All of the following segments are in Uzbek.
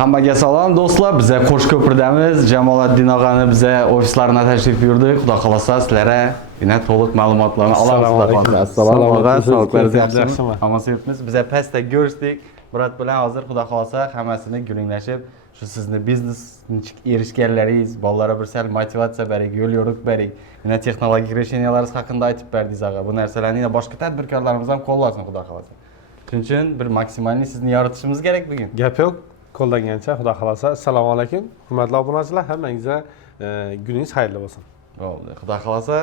Hammaga salom do'stlar. Biz Qo'shko'pirdamiz. Jamoliddin og'ani biz ofislarına tashrif buyurdik. Xudo xolasa sizlarga yana to'liq ma'lumotlarni olamiz. Assalomu alaykum. Sog'liklaringiz yaxshimi? Hammasi yetmiz. Biz pastda ko'rishdik. Murat bilan hozir xudo xolasa hammasini gulinglashib, shu sizni biznes erishganlaringiz, bolalarga bir sal motivatsiya bering, yo'l yo'riq bering. Yana texnologik решенияларingiz haqida aytib berdingiz ag'a. Bu narsalarni yana boshqa tadbirkorlarimiz ham qo'llasin xudo xolasa. Shuning uchun bir maksimalni sizni yoritishimiz kerak bugun. Gap yo'q. Qo'llangancha xudo xolasa. Assalomu alaykum. Hurmatli obunachilar, hammangizga kuningiz xayrli bo'lsin. Bo'ldi. Xudo xolasa,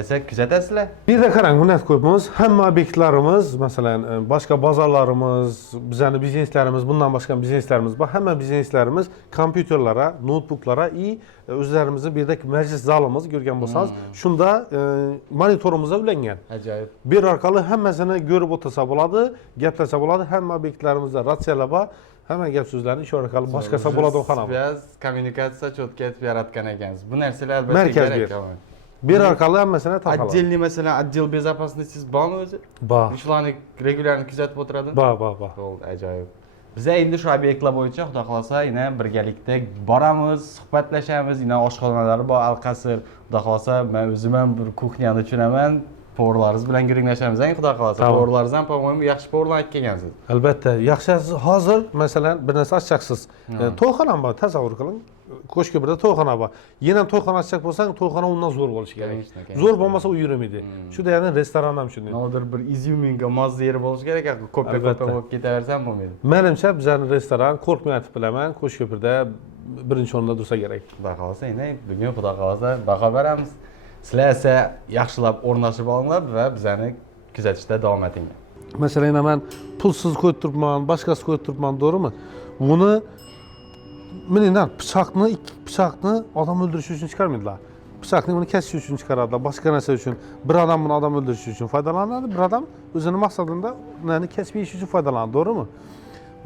esa kuzatasizlar. Bir de qarang, bunday ko'pmiz. Hamma obyektlarimiz, masalan, boshqa bozorlarimiz, bizning bizneslarimiz, bundan boshqa bizneslarimiz bor. Hamma bizneslarimiz kompyuterlara, notebooklara o'zlarimizni birdek majlis zalimiz ko'rgan bo'lsangiz, shunda monitorimiz ulangan. Ajoyib. Bir orqali hammasini ko'rib o'tirsa bo'ladi, gaplashsa bo'ladi. Hamma obyektlarimizda ratsiyalar bor. Hamma gap so'zlarni shu orqali boshqasa bo'ladi xonalar. Biz kommunikatsiya cho'tka etib yaratgan ekansiz. Bu narsalar albatta kerak. Bir orqali hammasini taqaladi. Отдельный masalan, отдел безопасности bormi o'zi? Bor. Ishlarni regularni kuzatib o'tiradi? Bor. Bo'ldi, ajoyib. Biz endi shu obyektlar bo'yicha xudo xolasa yana birgalikda boramiz, suhbatlashamiz. Yana oshxonalari bor, Alqasr. Xudo xolasa men o'zim ham bir kuxnyani tushunaman. Povurlaringiz bilan guringlashamiz, xudo xolasa. Povurlaringiz ham, po-mo'yim, yaxshi povurlar aytib kelgansiz. Albatta, yaxshi. Hozir masalan bir narsa ochacaqsiz. To'yxona bor, tasavvur qiling. Qo'shko'pirda to'yxona bor. Yana to'yxona ochacak bo'lsang, to'yxona undan zo'r bo'lishi kerak. Zo'r bo'lmasa u yuramaydi. Shunda yana restoran ham shunday. Nodir bir izyuminga mos yeri bo'lishi kerak, ko'p bo'lib ketaversam bo'lmaydi. Menimcha bizning restoran qo'rqmay aytib bilaman, Qo'shko'pirda birinchi o'rinda tursa kerak. Xudo xolasa, endi bugun xudo xolasa baho beramiz. Sizlar esa yaxshilab o'rnashib olinglar va bizani kuzatishda davom eting. Masalan, men pulsiz qo'yib turibman, boshqasi qo'yib turibman, to'g'rimi? Buni mendan ikki pichoqni odam o'ldirish uchun chiqarmaydilar. Pichoqni buni kesish uchun chiqaradilar, boshqa narsa uchun. Bir odam buni odam o'ldirish uchun foydalanadi, bir odam o'zining maqsadida uni kesib yeyish uchun foydalanadi, to'g'rimi?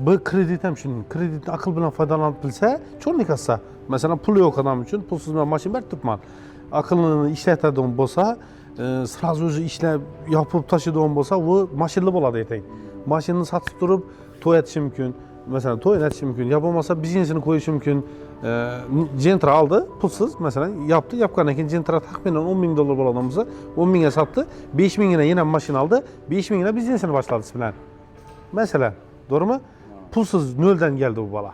Bu kredit ham shunday. Kreditni aql bilan foydalanib bilsa, cho'rlik olsa, masalan, pul yo'q odam uchun pulsiz men mashina berib turibman. Aqlni ishlatadigan bo'lsa, sразу o'zi ishlab yopib tashlaydigan bo'lsa, u mashinali bo'ladi aytang. Mashinani sotib turib to'y etishi mumkin. Masalan, to'y etishi mumkin. Ya bo'lmasa biznesini qo'yishi mumkin. Gentra oldi, pulsiz, masalan, yapgandan keyin Gentra taxminan $10,000 bo'ladigan bo'lsa, 10,000 ga sotdi, 5,000 ga yana mashina oldi, 5,000 ga biznesini boshladi bilan. Masalan, to'g'rimi? Pulsiz noldan keldi bu bola.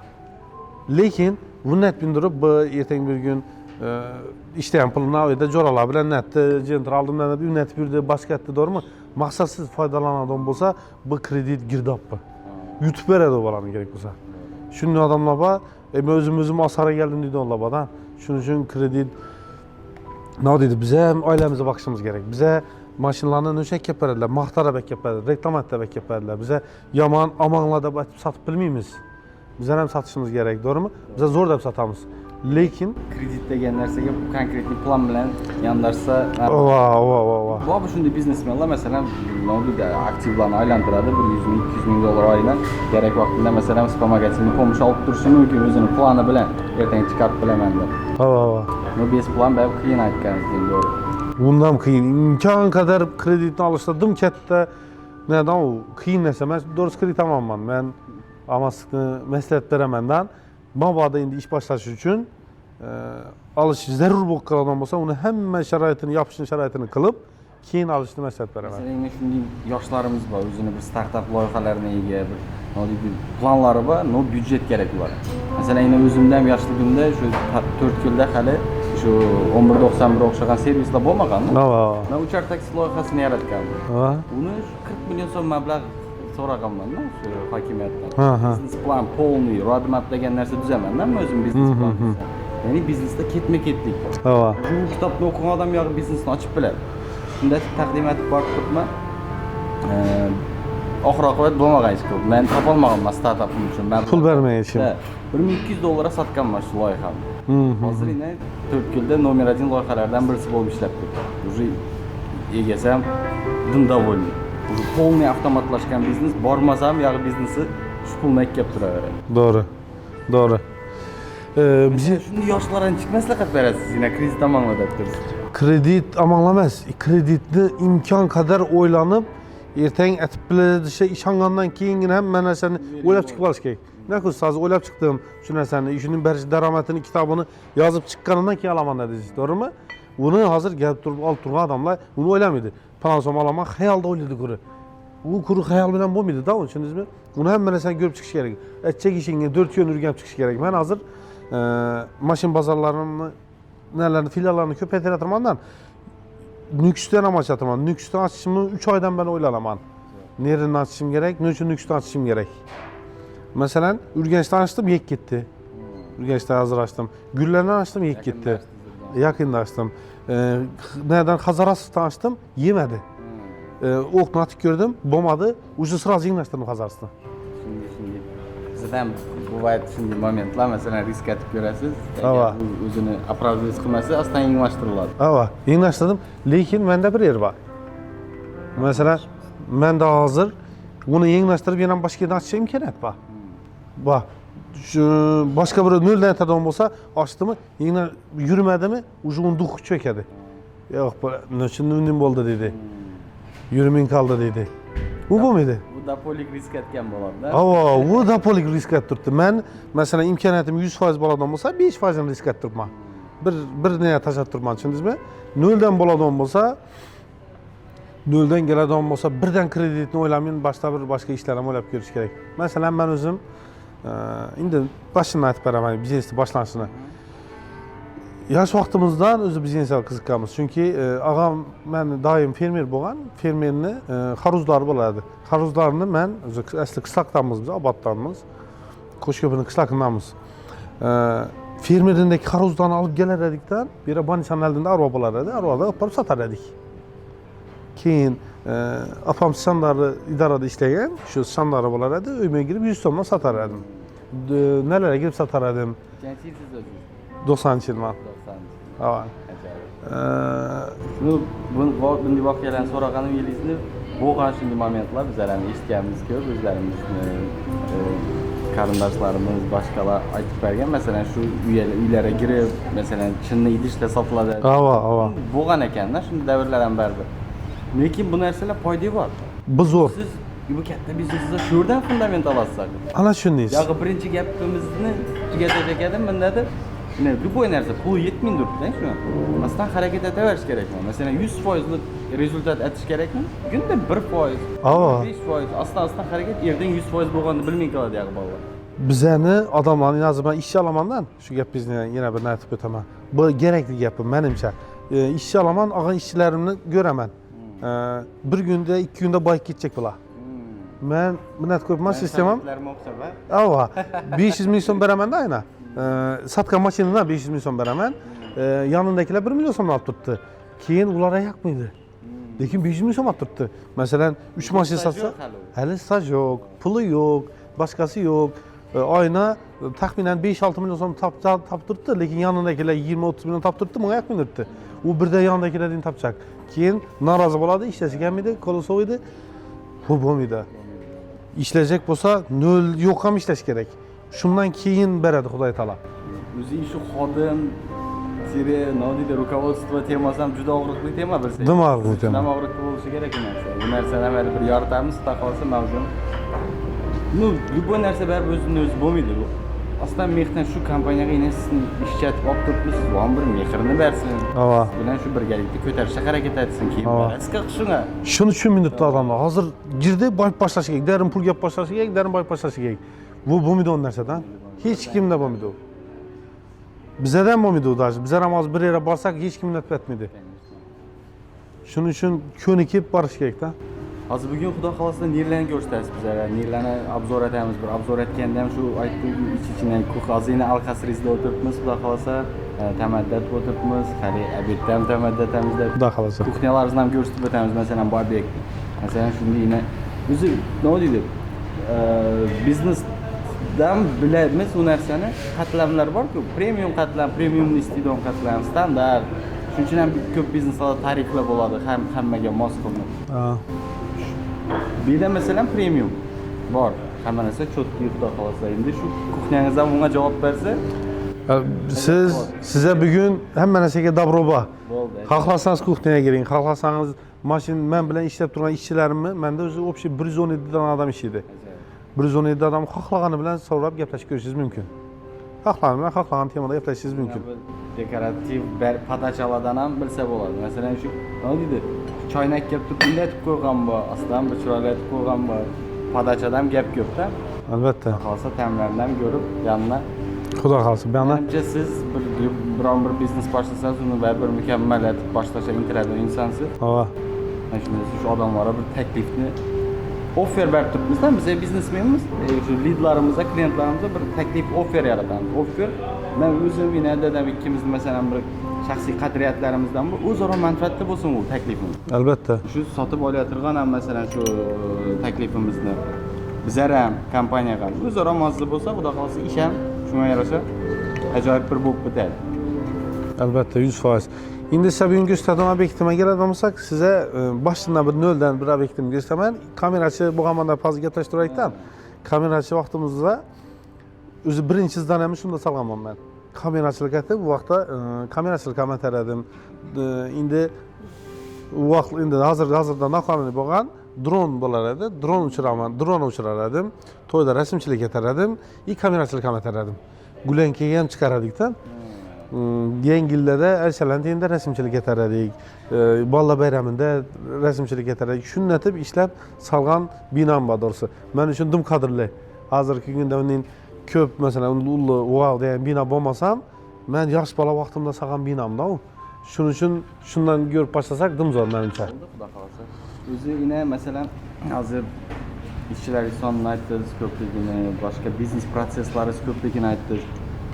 Lekin buni aytib bu ertaga bir kun ishdan pulni oldi, jo'ralar bilan netdi, Gentra oldimdan deb unatib yurdi, boshqa etdi, to'g'rimi? Maqsadsiz foydalanadigan bo'lsa, bu kredit girdobmi? Yutib beradi u bolani kerak bo'lsa. Shunday odamlar bor, men o'zim osara keldim deydi ulardan. Shuning uchun kredit nima deydi? Biz ham oilamizni boqishimiz kerak. Biz mashinalarni o'sha kelib beradilar, maqtarib kelib beradilar, reklamatda kelib beradilar. Biz yomon omonlar deb aytib sotib bilmaymiz. Biz ham sotishimiz kerak, to'g'rimi? Biz zo'r deb sotamiz. Lekin kredit degan narsaga konkretniy plan bilan yondashsa, bu shunday biznesmenlar masalan, nodir aktivlarni aylantiradi, 100,000-200,000 dollar oyidan kerak vaqtida masalan supermagazinni pomosh olib turishi mumkin o'zini plani bilan, ertaga chiqarib bilaman deb. Bu bez plan bab qiyin aytganingiz to'g'ri. Bundan qiyin, imkon qadar kreditni olishda dim katta, neden o qiyin narsa. Men doğrusu kredit olmayman. Men olmaslikni maslahat beramandan. Mabodo endi ish boshlash uchun olish zarur bo'lib qolgan bo'lsa, uni hamma sharoitini, yopishni sharoitini qilib, keyin olishni maslahat beraman. Masalan, shunday yoshlarimiz bor, o'zini bir startap loyihalarini ega, bir planlari bor, no byudjet kerak ular. Masalan, endi o'zimda ham yoshligimda shu 4 yilda hali shu 1191 o'xshagan servislar bo'lmagan. Men uchar taksi loyihasini yaratgandim. Uni 40 million so'm mablag' so'raganman-da shu hokimiyatdan. Biznes plan полный, roadmap degan narsa tuzaman-da o'zim biznes plan. Ya'ni biznesda ketma-ketlik bor. Shu kitobni o'qigan odam yo'q biznesni ochib biladi. Shunda taqdim etib borib turibman. Oxir-oqibat bo'lmagan ish ko'p. Men topolmaganman startapim uchun. Men pul bermay ishim. $1,200 sotganman shu loyihani. Hozir yana 4 yilda nomer 1 loyihalardan birisi bo'lib ishlab turibman. Уже egasam dindavolniy. Полный avtomatlashgan biznes, bormasam yog'i biznesi shu pulni kelib turaveradi. Doğru. Biz shunday yoshlarga chiqmaslahat berasiz, yana kredit amanla deb tursiz. Kredit amanlamas. Kreditni imkon qadar o'ylanib, ertang aytib bilishga ishongandan keyingina hamma narsani o'ylab chiqib olish kerak. Ne ko'z hozir o'ylab chiqdim shu narsani, shuning bir daromadini, kitobini yozib chiqqanidan keyin olaman dedingiz, to'g'rimi? Uni hozir kelib turib olib turgan odamlar uni o'ylamaydi. Falan so'm olaman, xayolda o'ylaydi kuri. U kuri xayol bilan bo'lmaydi-da, tushundingizmi? Uni hamma narsani ko'rib chiqish kerak. Aytchak ishingga 4 kun o'rganib chiqish kerak. Men hozir mashin bozorlarini, nelarni, filiallarini ko'paytiraman. Nukusdan ham ochaman. Nukusdan ochishimni 3 oydan beri o'ylanaman. Nerini ochishim kerak, nima uchun Nukusdan ochishim kerak? Masalan, Urganchdan ochdim, yek ketdi. Urganchdan hozir ochdim. Gullardan ochdim, yek ketdi. Yaqinda ochdim. Nereden Hazarasovdan açtım, yemedi. Okunu atıp gördüm, bo'lmadi. Уже сразу yenglaştırdım Hazarasovdan. Şimdi. Zaten bu vayt şimdi momentlar mesela risk atıp görəsiz. Ava. Özünü opravdaniy qilmasa, aslan yenglaştırıladi. Ava, yenglaştırdım. Lekin mende bir yer var. Mesela mende hazır bunu yenglaştırıp yana başka yerden açışa imkaniyat var. Bak. Şu başka bir nölden etadigan bo'lsa, açtımı, yine yürümedi mi, ucu duh çökedi. Yok, nöçün bo'ldi dedi. Yürümün kaldı dedi. Bu muydu? Bu da polik risk etken bo'ladi. Ava, bu da polik risk ettirdi. Men mesela imkaniyatim 100% bo'ladigan bo'lsa, 5% risk ettirman. Bir neye taşatırman, tushundingizmi? Nölden bo'ladigan bo'lsa, nölden keladigan bo'lsa, birden kreditni o'ylamayman, başka ishlarni o'ylab ko'rish kerak. Masalan, men o'zim endi başını aytib beraman, biznesni boshlanishini. Yosh vaqtimizdan o'zi biznesga qiziqamiz. Chunki og'am men doim fermer bo'lgan, fermerni xaruzlari bo'ladi. Xaruzlarni men o'zi asli qishloqdanmiz, biz oboddanmiz. Qo'shko'pini qishloqindanmiz. Fermerindagi xaruzlarni olib kelar edikdan, bir yere Banishan oldida arva bo'lar edi, arvada olib sotar edik. Keyin apam standartı idarada ishlagan, shu standartı bo'lar edi, uyga kirib 100 so'mdan sotar edim. Nelerga kirib sotar edim? Qanchasiz o'zingiz? 90-yilman. 90. Ha. Shuni bunday voqealarni so'raganim yilingizni bo'lgan shunday momentlar bizlarni eshitganimiz ko'p, o'zlarimizni qarindoshlarimiz, boshqalar aytib bergan. Masalan, shu uylarga kirib, masalan, chinni idishlar sotiladi. Ava. Bo'lgan ekanda, shunday davrlar ham baribir. Lekin bu narsalar foyda bor. Bu zo'r. Siz bu katta biznesda shu yerdan fundament olasiz. Ana shundaysiz. Yo'q, birinchi gapimizni tugatacak edim, bundadir. Любой narsa pul yetmaydi turibdi, shuni. Aslan harakat etaverish kerakmi? Masalan, 100% rezultat etish kerakmi? Kunda 1%, Ava. 5%, aslan harakat erdan 100% bo'lganini bilmay qoladi yo'q bolalar. Bizani odamlarni hozir men ishchi olamandan, shu gap bizni yana bir aytib o'taman. Bu kerakli gapim menimcha. İşçi olaman, ağın işçilerimni ko'raman. Bir günde, 2 günde bayık ketecek bular. Ben bunu koyman sistemim. Ava, 500 milyon so'm beraman da ayna. Satgan maşinidan 500 milyon so'm beraman. Yanındakiler 1 milyon so'm alıp tuttu. Keyin ulara yakmaydı. Lekin 500 milyon so'm alıp tuttu. Mesela 3 maşin satsa, hali staj yok, pulu yok, başkası yok. Ayna tahminen 5-6 milyon so'm taptırdı. Lekin yanındakiler 20-30 milyon taptırdı, bana yakmaydı. O bir de yanındakilerden tapacak. Keyin narazı bo'ladi, ishlasi kelmaydi, qo'li soviydi. Bu bo'lmaydi. İşleyecek bo'lsa, nol yo'q ham ishlash kerak. Shundan keyin beradi Xudoy taolo. O'zi shu xodim, teri, nodida rukovodstvo temasi ham juda og'riqli tema bilsa. Nima og'riqli tema? Nima og'riqli bo'lishi kerak narsa. Bu narsani ham bir yoritamiz, xudo qolsa mavzuni. Любой narsa baribir o'zini o'zi bo'lmaydi. Aslan mehnat shu kompaniyaga yana sizni ishchatib olib turibsiz, von bir mehrini bersin. Ava. Bilan shu birgalikda ko'tarishga harakat etsin, keyin barasiga shunga. Shuni tushunmaydi odamlar. Hozir girdi, boyib boshlash kerak, darim pul gap boshlash kerak, darim boyib boshlash kerak. Bu bo'lmaydi o narsadan. Hech kimda bo'lmaydi u. Bizdan bo'lmaydi u даже. Bizlar ham hozir bir yere borsak hech kim etmaydi. Shuning uchun ko'nikib borish kerak-da. Hozir bugun xudo xolosda nerlarni ko'rsatasiz bizlarga. Nerlarni obzor etamiz. Bir obzor etganda ham shu aytdik, ichidan xozina alqasrizda o'tiribmiz, xudo xolosa tamaddat o'tiribmiz. Hali obedda ham tamaddatamiz deb. Xudo xolosa. Kuxnyalarimizni ham ko'rsatib o'tamiz. Masalan, Boybek. Masalan, shundayni o'zi nima deydi? Biznesdan bilamiz u narsani. Qatlamlar bor-ku, premium qatlam, premiumni istaydigan qatlam, standart. Shuning uchun ham ko'p bizneslarda tariflar bo'ladi, hammaga mos qilib. Bir de mesela premium bor. Hamma narsa cho'tki xudo xolasa. Endi shu kuxnyangiz ham unga javob bersa, size bugün hamma narsaga dabroba. bo'ldi. Xohlasangiz kuxnyaga giring, xohlasangiz mashin men bilan ishlab turgan ishchilarimni, menda o'zi общий 117 dan odam ishlaydi. 117 adam xohlagani bilan so'rab gaplashib ko'rishingiz mumkin. Xohlagan bilan xohlagan temada gaplashishingiz mumkin. Dekorativ podachalardan ham bilsa bo'ladi. Masalan, shu nima deydi? Choynak kelib turib bunday etib qo'ygan bor, asldan bir chiroyli etib qo'ygan bor. Podachada ham gap ko'p-da. Albatta. Xolsa ta'mirlarni ham ko'rib, yanına Xudo xolsa, bu yana menimcha siz biron bir biznes boshlasangiz, uni bir mukammal etib boshlashga intiladigan insonsiz. ha, Mana shunday shu odamlarga bir taklifni offer berib turibmiz-da, biz biznesmenmiz, shu leadlarimizga, klientlarimizga bir taklif offer yaratamiz. Offer men o'zim yana dadam ikkimiz masalan bir shaxsiy qadriyatlarimizdan bu o'zaro manfaatli bo'lsin bu taklifimiz. albatta. Shu sotib olayotgan ham masalan shu taklifimizni bizlar ham kompaniyaga ham o'zaro mozza bo'lsa, xudo xolsa ish ham shunga yarasha ajoyib bir bo'lib bitadi. Albatta 100%. Endi siz bugungi ko'rsatgan obyektimga keladigan bo'lsak, sizga boshdan bir noldan bir obyektimni ko'rsataman. Kamerachi bo'lganmanda hozir gaplashtirayotgan. Kamerachi vaqtimizda o'zi birinchi zdaniyamni shunda solganman men. Kamerachilik etib, bu vaqtda kamerachilik ham ataradim. Endi u vaqt endi hozirda noqonuniy bo'lgan dron bo'lar edi. Dron uchirar edim. To'yda rasmchilik etaradim, kamerachilik ham etaradim. Gulenkaga ham chiqardik-da. Yangi yillarda Arsalandenda rasmchilik etaradik. Balla bayramida rasmchilik etaradik. Shunatib ishlab salgan binam bor doğrusu. Men uchun dim qadrli. Hozirgi kunda uning ko'p masalan ulli wow degan bino bo'lmasam, men yosh bola vaqtimda salgan binamda u. Shuning uchun shundan ko'rib boshlasak dim zo'r menimcha. Xudo xolsa. O'zi ina masalan hozir ishchilar sonini aytdingiz, ko'pligini, boshqa biznes prosesslari ko'pligini aytdingiz.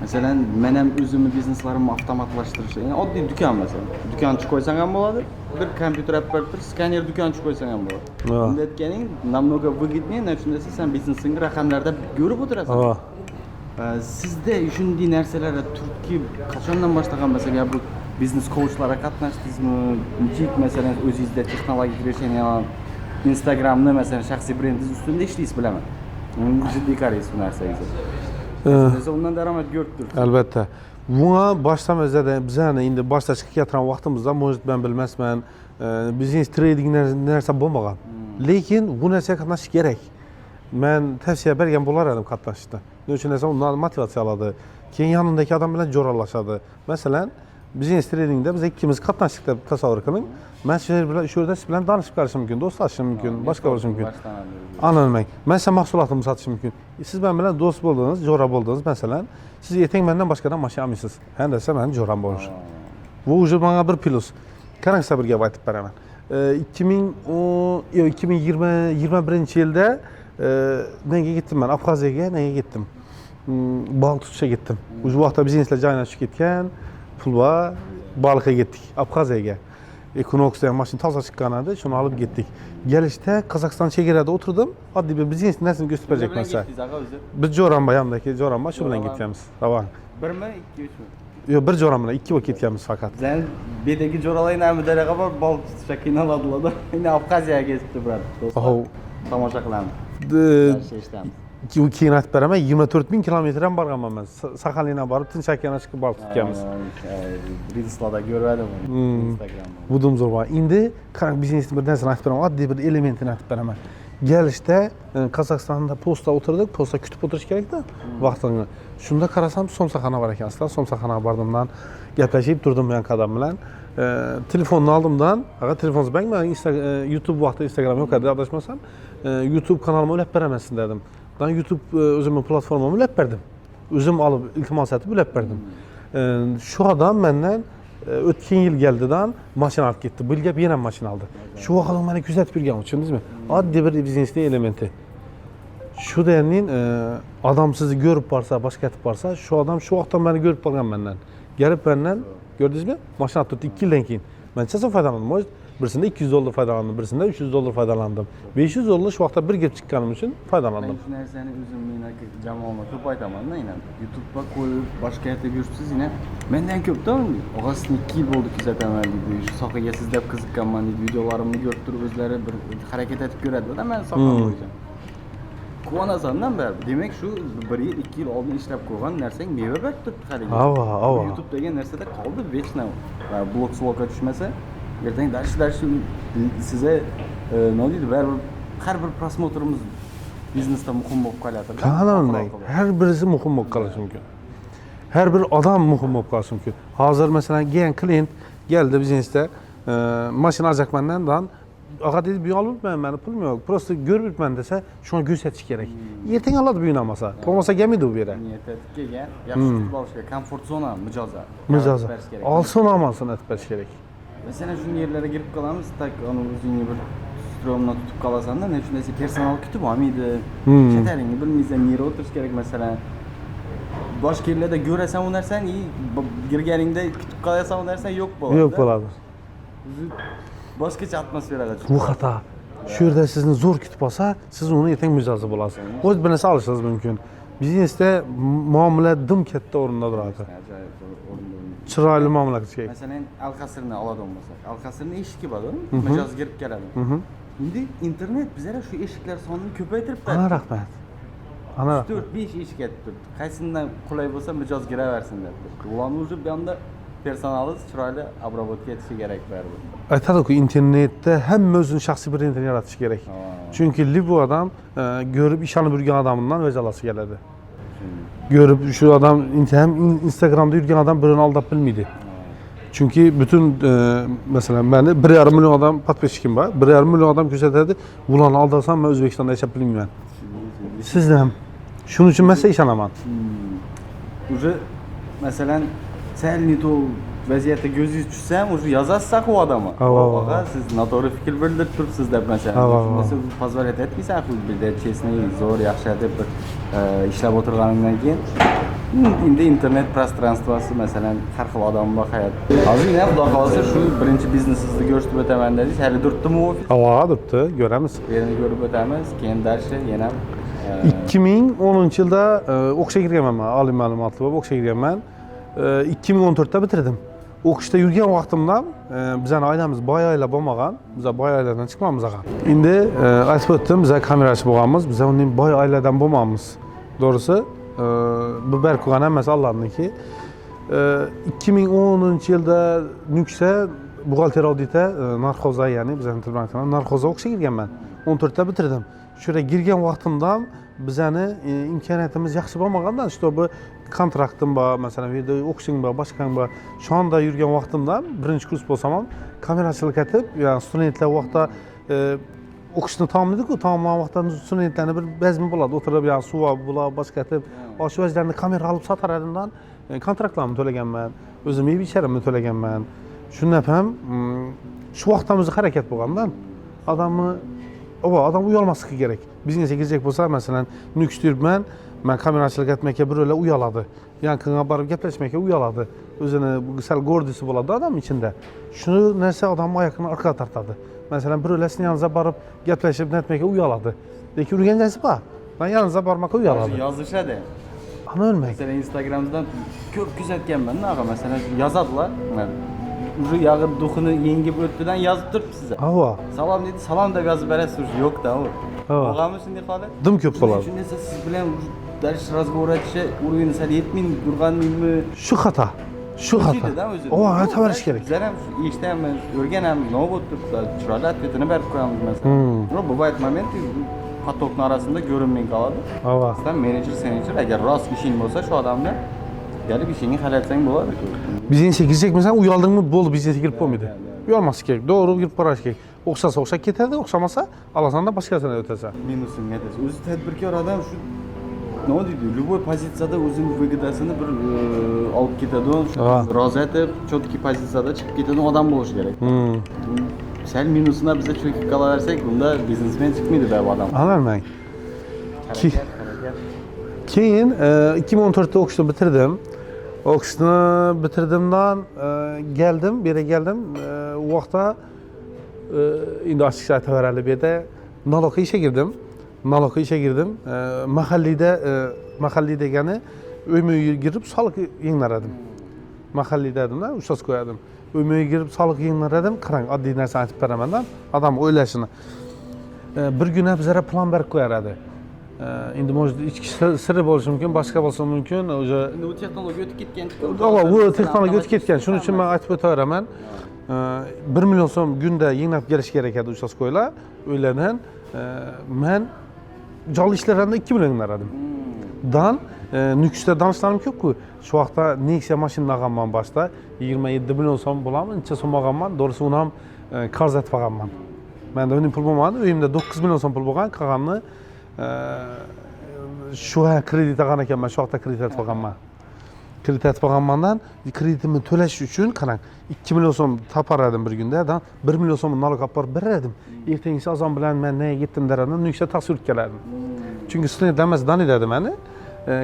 Masalan, men ham o'zimni bizneslarimni avtomatlashtirish, ya'ni oddiy do'kon masalan. Do'konchi qo'ysang ham bo'ladi, bir kompyuter operator, skaner do'konchi qo'ysang ham bo'ladi. Bunda aytganing намного выгоднее, shunda sen biznesingni raqamlarda ko'rib o'tirasan. Sizda shunday narsalarga turtki qachondan boshlagan masalan bu biznes coachlarga qatnashdingizmi? Nechik masalan o'zingizda texnologik решениялар Instagramni masalan shaxsiy brendingiz ustida ishlaysiz bilaman. Jiddiy qaraysiz bu narsaga. Siz undan daromad ko'rib turibsiz. Albatta. Buna boshdan o'zida bizani endi boshda chiqib ketgan vaqtimizda может ben bilmasman, biznes trading narsa bo'lmagan. Lekin bu narsaga qatnashish kerak. Men tavsiya bergan bo'lar edim qatnashishda. Nima uchun desam, undan motivatsiya oladi. Keyin yanındaki adam bilan jo'ralashadi. Masalan, biznes tradingda biz ikkimiz qatnashdik deb tasavvur qiling. Men shu yerda siz bilan tanishib qolishim mumkin, do'stlashishim mumkin, boshqa bo'lishim mumkin. Anlamang. Men size mahsulotimni sotishim mumkin. Siz men bilan do'st bo'ldingiz, jo'ra bo'ldingiz masalan. Siz ertaga mendan boshqadan mashina olmaysiz. Han desa men jo'ram bo'lish. Bu уже menga bir plus. Qarang sizga bir gap aytib beraman. 2021-yilda nega gittim men? Abxaziyaga nega gittim? Baliq tutishga gittim. O'sha vaqtda bizneslar joylashib ketgan, pul bor, baliqqa ketdik Abxaziyaga. Ekonoksdan mashina toza chiqqan edi, shuni olib ketdik. Kelishda Qozog'iston chegarada o'tirdim, oddiy bir biznes narsani ko'rsatib berajak narsa. Bir jo'ram bor, yonidagi jo'ram bor, shu bilan ketganmiz. Ravon. Birmi, ikki, uchmi? Yo'q, bir jo'ram bilan ikki bo'lib ketganmiz faqat. Sen bedagi jo'ralarni daraga bor, baliq tutishga qiynaladilar. Endi Abxaziyaga ketibdi bular. Do'stlar. Tomosha qilamiz. Keyin aytib beraman, 24,000 kilometr ham borganman men. Saxalinga borib, Tinch okeaniga chiqib baliq tutganmiz. Reelslarda ko'rdim Instagramda. Bu dum zo'r bor. Endi qarang biznesni bir narsani aytib beraman, oddiy bir elementini aytib beraman. Kelishda Qozog'istonda posta o'tirdik, posta kutib o'tirish kerak-da vaqtini. Shunda qarasam, somsaxona bor ekan. Somsaxonaga bordimdan gaplashib turdim men qadam bilan. Telefonni oldimdan, agar telefoningiz bang, men YouTube vaqtida Instagram yo'q edi, adashmasam, YouTube kanalimni ulab beraman dedim. Ben YouTube o'zimning platformamni ulab berdim. O'zim olib iltimos etib ulab berdim. Shu odam mendan o'tgan yil keldidan mashina olib ketdi. Bu yilga yana mashina oldi. Shu vaqtda meni kuzatib yurgan, tushundingizmi? Oddiy bir biznesning elementi. Shu derning odam sizni ko'rib borsa, boshqa etib borsa, shu odam shu vaqtda meni ko'rib qolgan mendan. Kelib mendan, ko'rdingizmi? Mashina olib turdi 2 yildan keyin. Men chasa foydalandim. Birisinde $200 faydalandım, birisinde $300 faydalandım. $500 şu vaqtda bir girib chiqqanim uchun faydalandim. Men shu narsani o'zim meni jamoamga ko'p aytaman-da, yine YouTube'ga qo'yib, boshqa yerda yuribsiz, yine mendan ko'pda og'asini 2 yil bo'ldi kuzataman deydi. Shu sohaga siz deb qiziqqanman deydi. Videolarimni ko'rib turib o'zlari bir harakat etib ko'radi-da, men soha bo'yicha. Quvonasan-da baribir. Demak, shu 1 yil, 2 yil oldin ishlab qo'ygan narsang meva berib turibdi haliga. Ava. YouTube degan narsada qoldi večno. Blog-slogga tushmasa, ertaga darsh size ne deydi, har bir prosmotrimiz biznesda muhim bo'lib qoladi. Qanday? Har birisi muhim bo'lib qolishi mumkin. Har bir odam muhim bo'lib qolishi mumkin. Hozir masalan kelgan klient geldi biznesda, mashina ajaqmandan ağa dedi bir olib o'tmayman, meni pulim yo'q. Prosta ko'rib o'tman desa, shuni ko'rsatish kerak. Ertaga oladi bu yonamasa. Bo'lmasa kelmaydi u yerga. Niyat etib kelgan, yaxshi tutib olish kerak. Komfort zona mijoza. Mijoza. Olsin olmasin aytib berish kerak. Masalan, shunday yerlarga kirib qolamiz, tak uni o'zingni bir stromni tutib qolasanda, ne shunday personal kutib olmaydi. Shataringni bilmaysan, nera o'tirish kerak masalan. Boshqa yerlarda ko'rasan u narsani, kirganingda kutib qolasan u narsa yo'q bo'ladi. Yo'q bo'ladi. Boshqacha atmosferada chiqadi. Bu xato. Shu yerda sizni zo'r kutib olsa, siz uni ertaga mijozi bo'lasiz. O'z bir narsa olishingiz mumkin. Biznesda muomala dim katta o'rinda turadi. Ajoyib o'rinda. Chiroyli muomala qilish kerak. Masalan, Alqasirni oladigan bo'lsak, Alqasirni eshigi bor-ku, mijoz kirib keladi. Endi internet bizlar shu eshiklar sonini ko'paytirib Ana rahmat. Ana 4-5 eshik aytib turibdi. Qaysidan qulay bo'lsa mijoz kiraversin deb. Ularni o'zi bu yoqda personalingiz chiroyli обработка etishi kerak baribir. Aytadi-ku, internetda hamma o'zining shaxsiy brendini yaratish kerak. Chunki bu odam ko'rib ishonib yurgan odamdan vajolasi keladi. Ko'rib shu odam ham Instagramda yurgan odam birini aldab bilmaydi. Chunki butun masalan meni 1,5 million odam podpисчигim bor. 1,5 million odam ko'rsatadi, bularni aldasam men O'zbekistonda yashab bilmayman. Siz ham shuning uchun men sizga ishonaman. Уже masalan sal ne to vaziyatga ko'zingiz tushsam, уже yozasiz u odamga. Og'a, siz noto'g'ri fikr bildirib turibsiz deb masalan. Siz позволять etmaysan, bizda честный, zo'r, yaxshi deb bir ishlab o'tirganingdan keyin endi internet prostranstvosi masalan har xil odam bor hayot. Hozir ham xudo xolasa shu birinchi biznesingizni ko'rsatib o'taman dedingiz. Hali turibdimi ofis? Ha, turibdi, ko'ramiz. Yerini ko'rib o'tamiz, keyin darshi yana 2010-yilda o'qishga kirganman men, oliy ma'lumotli bo'lib o'qishga kirganman. 2014da bitirdim. O'qishda yurgan vaqtimda bizning oilamiz boy oila bo'lmagan, biz boy oiladan chiqmamiz ag'a. Endi aytib o'tdim, biz kamerachi bo'lganmiz, biz uning boy oiladan bo'lmamiz. To'g'risi, bu berkugan emas Allohniki. 2010-yilda Nukusda buxgalter audita narxoza, ya'ni bizning til bilan aytganda narxoza o'qishga kirganman. 14da bitirdim. Shura girgan vaqtimda bizani imkoniyatimiz yaxshi bo'lmagandan, bu kontraktim bor, masalan, video o'qishing bor, boshqang bor. Shu anda yurgan vaqtimda birinchi kurs bo'lsam ham kamerachilik etib, ya'ni studentlar vaqtda o'qishni tamomladik-ku, tamomlagan vaqtda studentlarni bir bazmi bo'ladi, o'tirib, ya'ni suv bular boshqa etib, shu vajlarni kamera olib sotar edimdan kontraktlarni to'laganman, o'zim yeb icharimni to'laganman. Shundan ham shu vaqtdan o'zi harakat bo'lgandan odam uyalmasligi kerak. Biznesga kirajak bo'lsa, masalan, Nukusda yuribman, men kamerachilik etmakka birolar uyaladi. Yaqinga borib gaplashmakka uyaladi. O'zini sal gordisi bo'ladi odam ichida. Shu narsa odamni oyoqini orqaga tortadi. Masalan, birolar sizning yoningizga borib gaplashib netmakka uyaladi. Lekin urganjasi bor. Men yoningizga bormakka uyaladi. Yozishadi. Ana o'lmaydi. Masalan, Instagramdan ko'p kuzatganman, masalan, yozadilar. Уже yog'ib duxini yengib o'tdidan yozib turibdi sizga. Ava. Salom dedi, salom deb yozib berasiz, yo'q-da u. Bo'lganmi shunday holat? Dim ko'p bo'ladi. Shunday siz bilan darish razgovor etishi urinni sal yetmaydi, turganingmi? Shu xato. Shu xato. Aytaverish kerak. Bizlar ham eshitamiz, o'rganamiz, nima bo'lib turibdi, chiroyli atvetini berib qo'yamiz masalan. Buvayt moment потокni orasida ko'rinmay qoladi. Sizdan menejer, agar rost ishing bo'lsa shu odamni gelip işini halletsen bo'ladi. Biznesga kirishakmisan, uyaldingmi, bo'ldi, biznesga kirib bo'lmaydi. Uyalmaslik kerak, to'g'ri kirib borash kerak. O'xshasa o'xshab ketadi, o'xshamasa, alasanda boshqasini o'tasan. Minusi nima? O'zi tadbirkor odam shu nima deydi, любой pozitsiyada o'zining выгодасini bir olib ketadi, rozi etib, chotki pozitsiyada chiqib ketadigan odam bo'lish kerak. Sal minusini bizga cho'kib qolaversak, unda biznesmen chiqmaydi deb odam. Anlamayman. Keyin 2014da o'qishni bitirdim. O'qishni bitirdimdan geldim, bu yerga keldim. U vaqtda endi ochiqcha aytaveraylik, bu yerda naloqa ishga girdim. Mahalliy degani uy-mo'yga girib soliq yenglar-edim. Mahalliy dedim-da, ustoz qo'yadim. Uy-mo'yga girib soliq yenglar edim. Qarang, oddiy narsa aytib beraman-da, odam o'ylashini. Bir kun bizlarga plan berib qo'yar edi. Endi может ichki siri bo'lishi mumkin, boshqa bo'lsa mumkin, o'sha u texnologiya o'tib ketgan. Bu texnologiya o'tib ketgan. Shuning uchun men aytib o'taveraman. 1 million so'm kunda yenglab kelish kerak edi ustoz qo'ylar. O'yladim. Men jolly ishlaranda 2 million aradım. Dan nüksdə danışlarım yoxku. Şu vaxtda Nexia maşınını alğanman başda 27 milyon so'm bo'ladimi? Necha so'm olganman? Doğrusu uni ham qarz etib olganman. Menda uning pul bo'lmadi. Uyimda 9 million so'm pul bo'lgan, qolganini shu kredit olgan ekanman, shu vaqtda kredit etib olganman. Kredit etib olganmandan kreditimni to'lash uchun qarang 2 million so'm topar edim bir kunda, 1 million so'm nalog olib borib berardim. Ertangisi azon bilan men nega yetdim deradim, nüksdə taksi urib kelardim. Çünki student emas daniydi meni.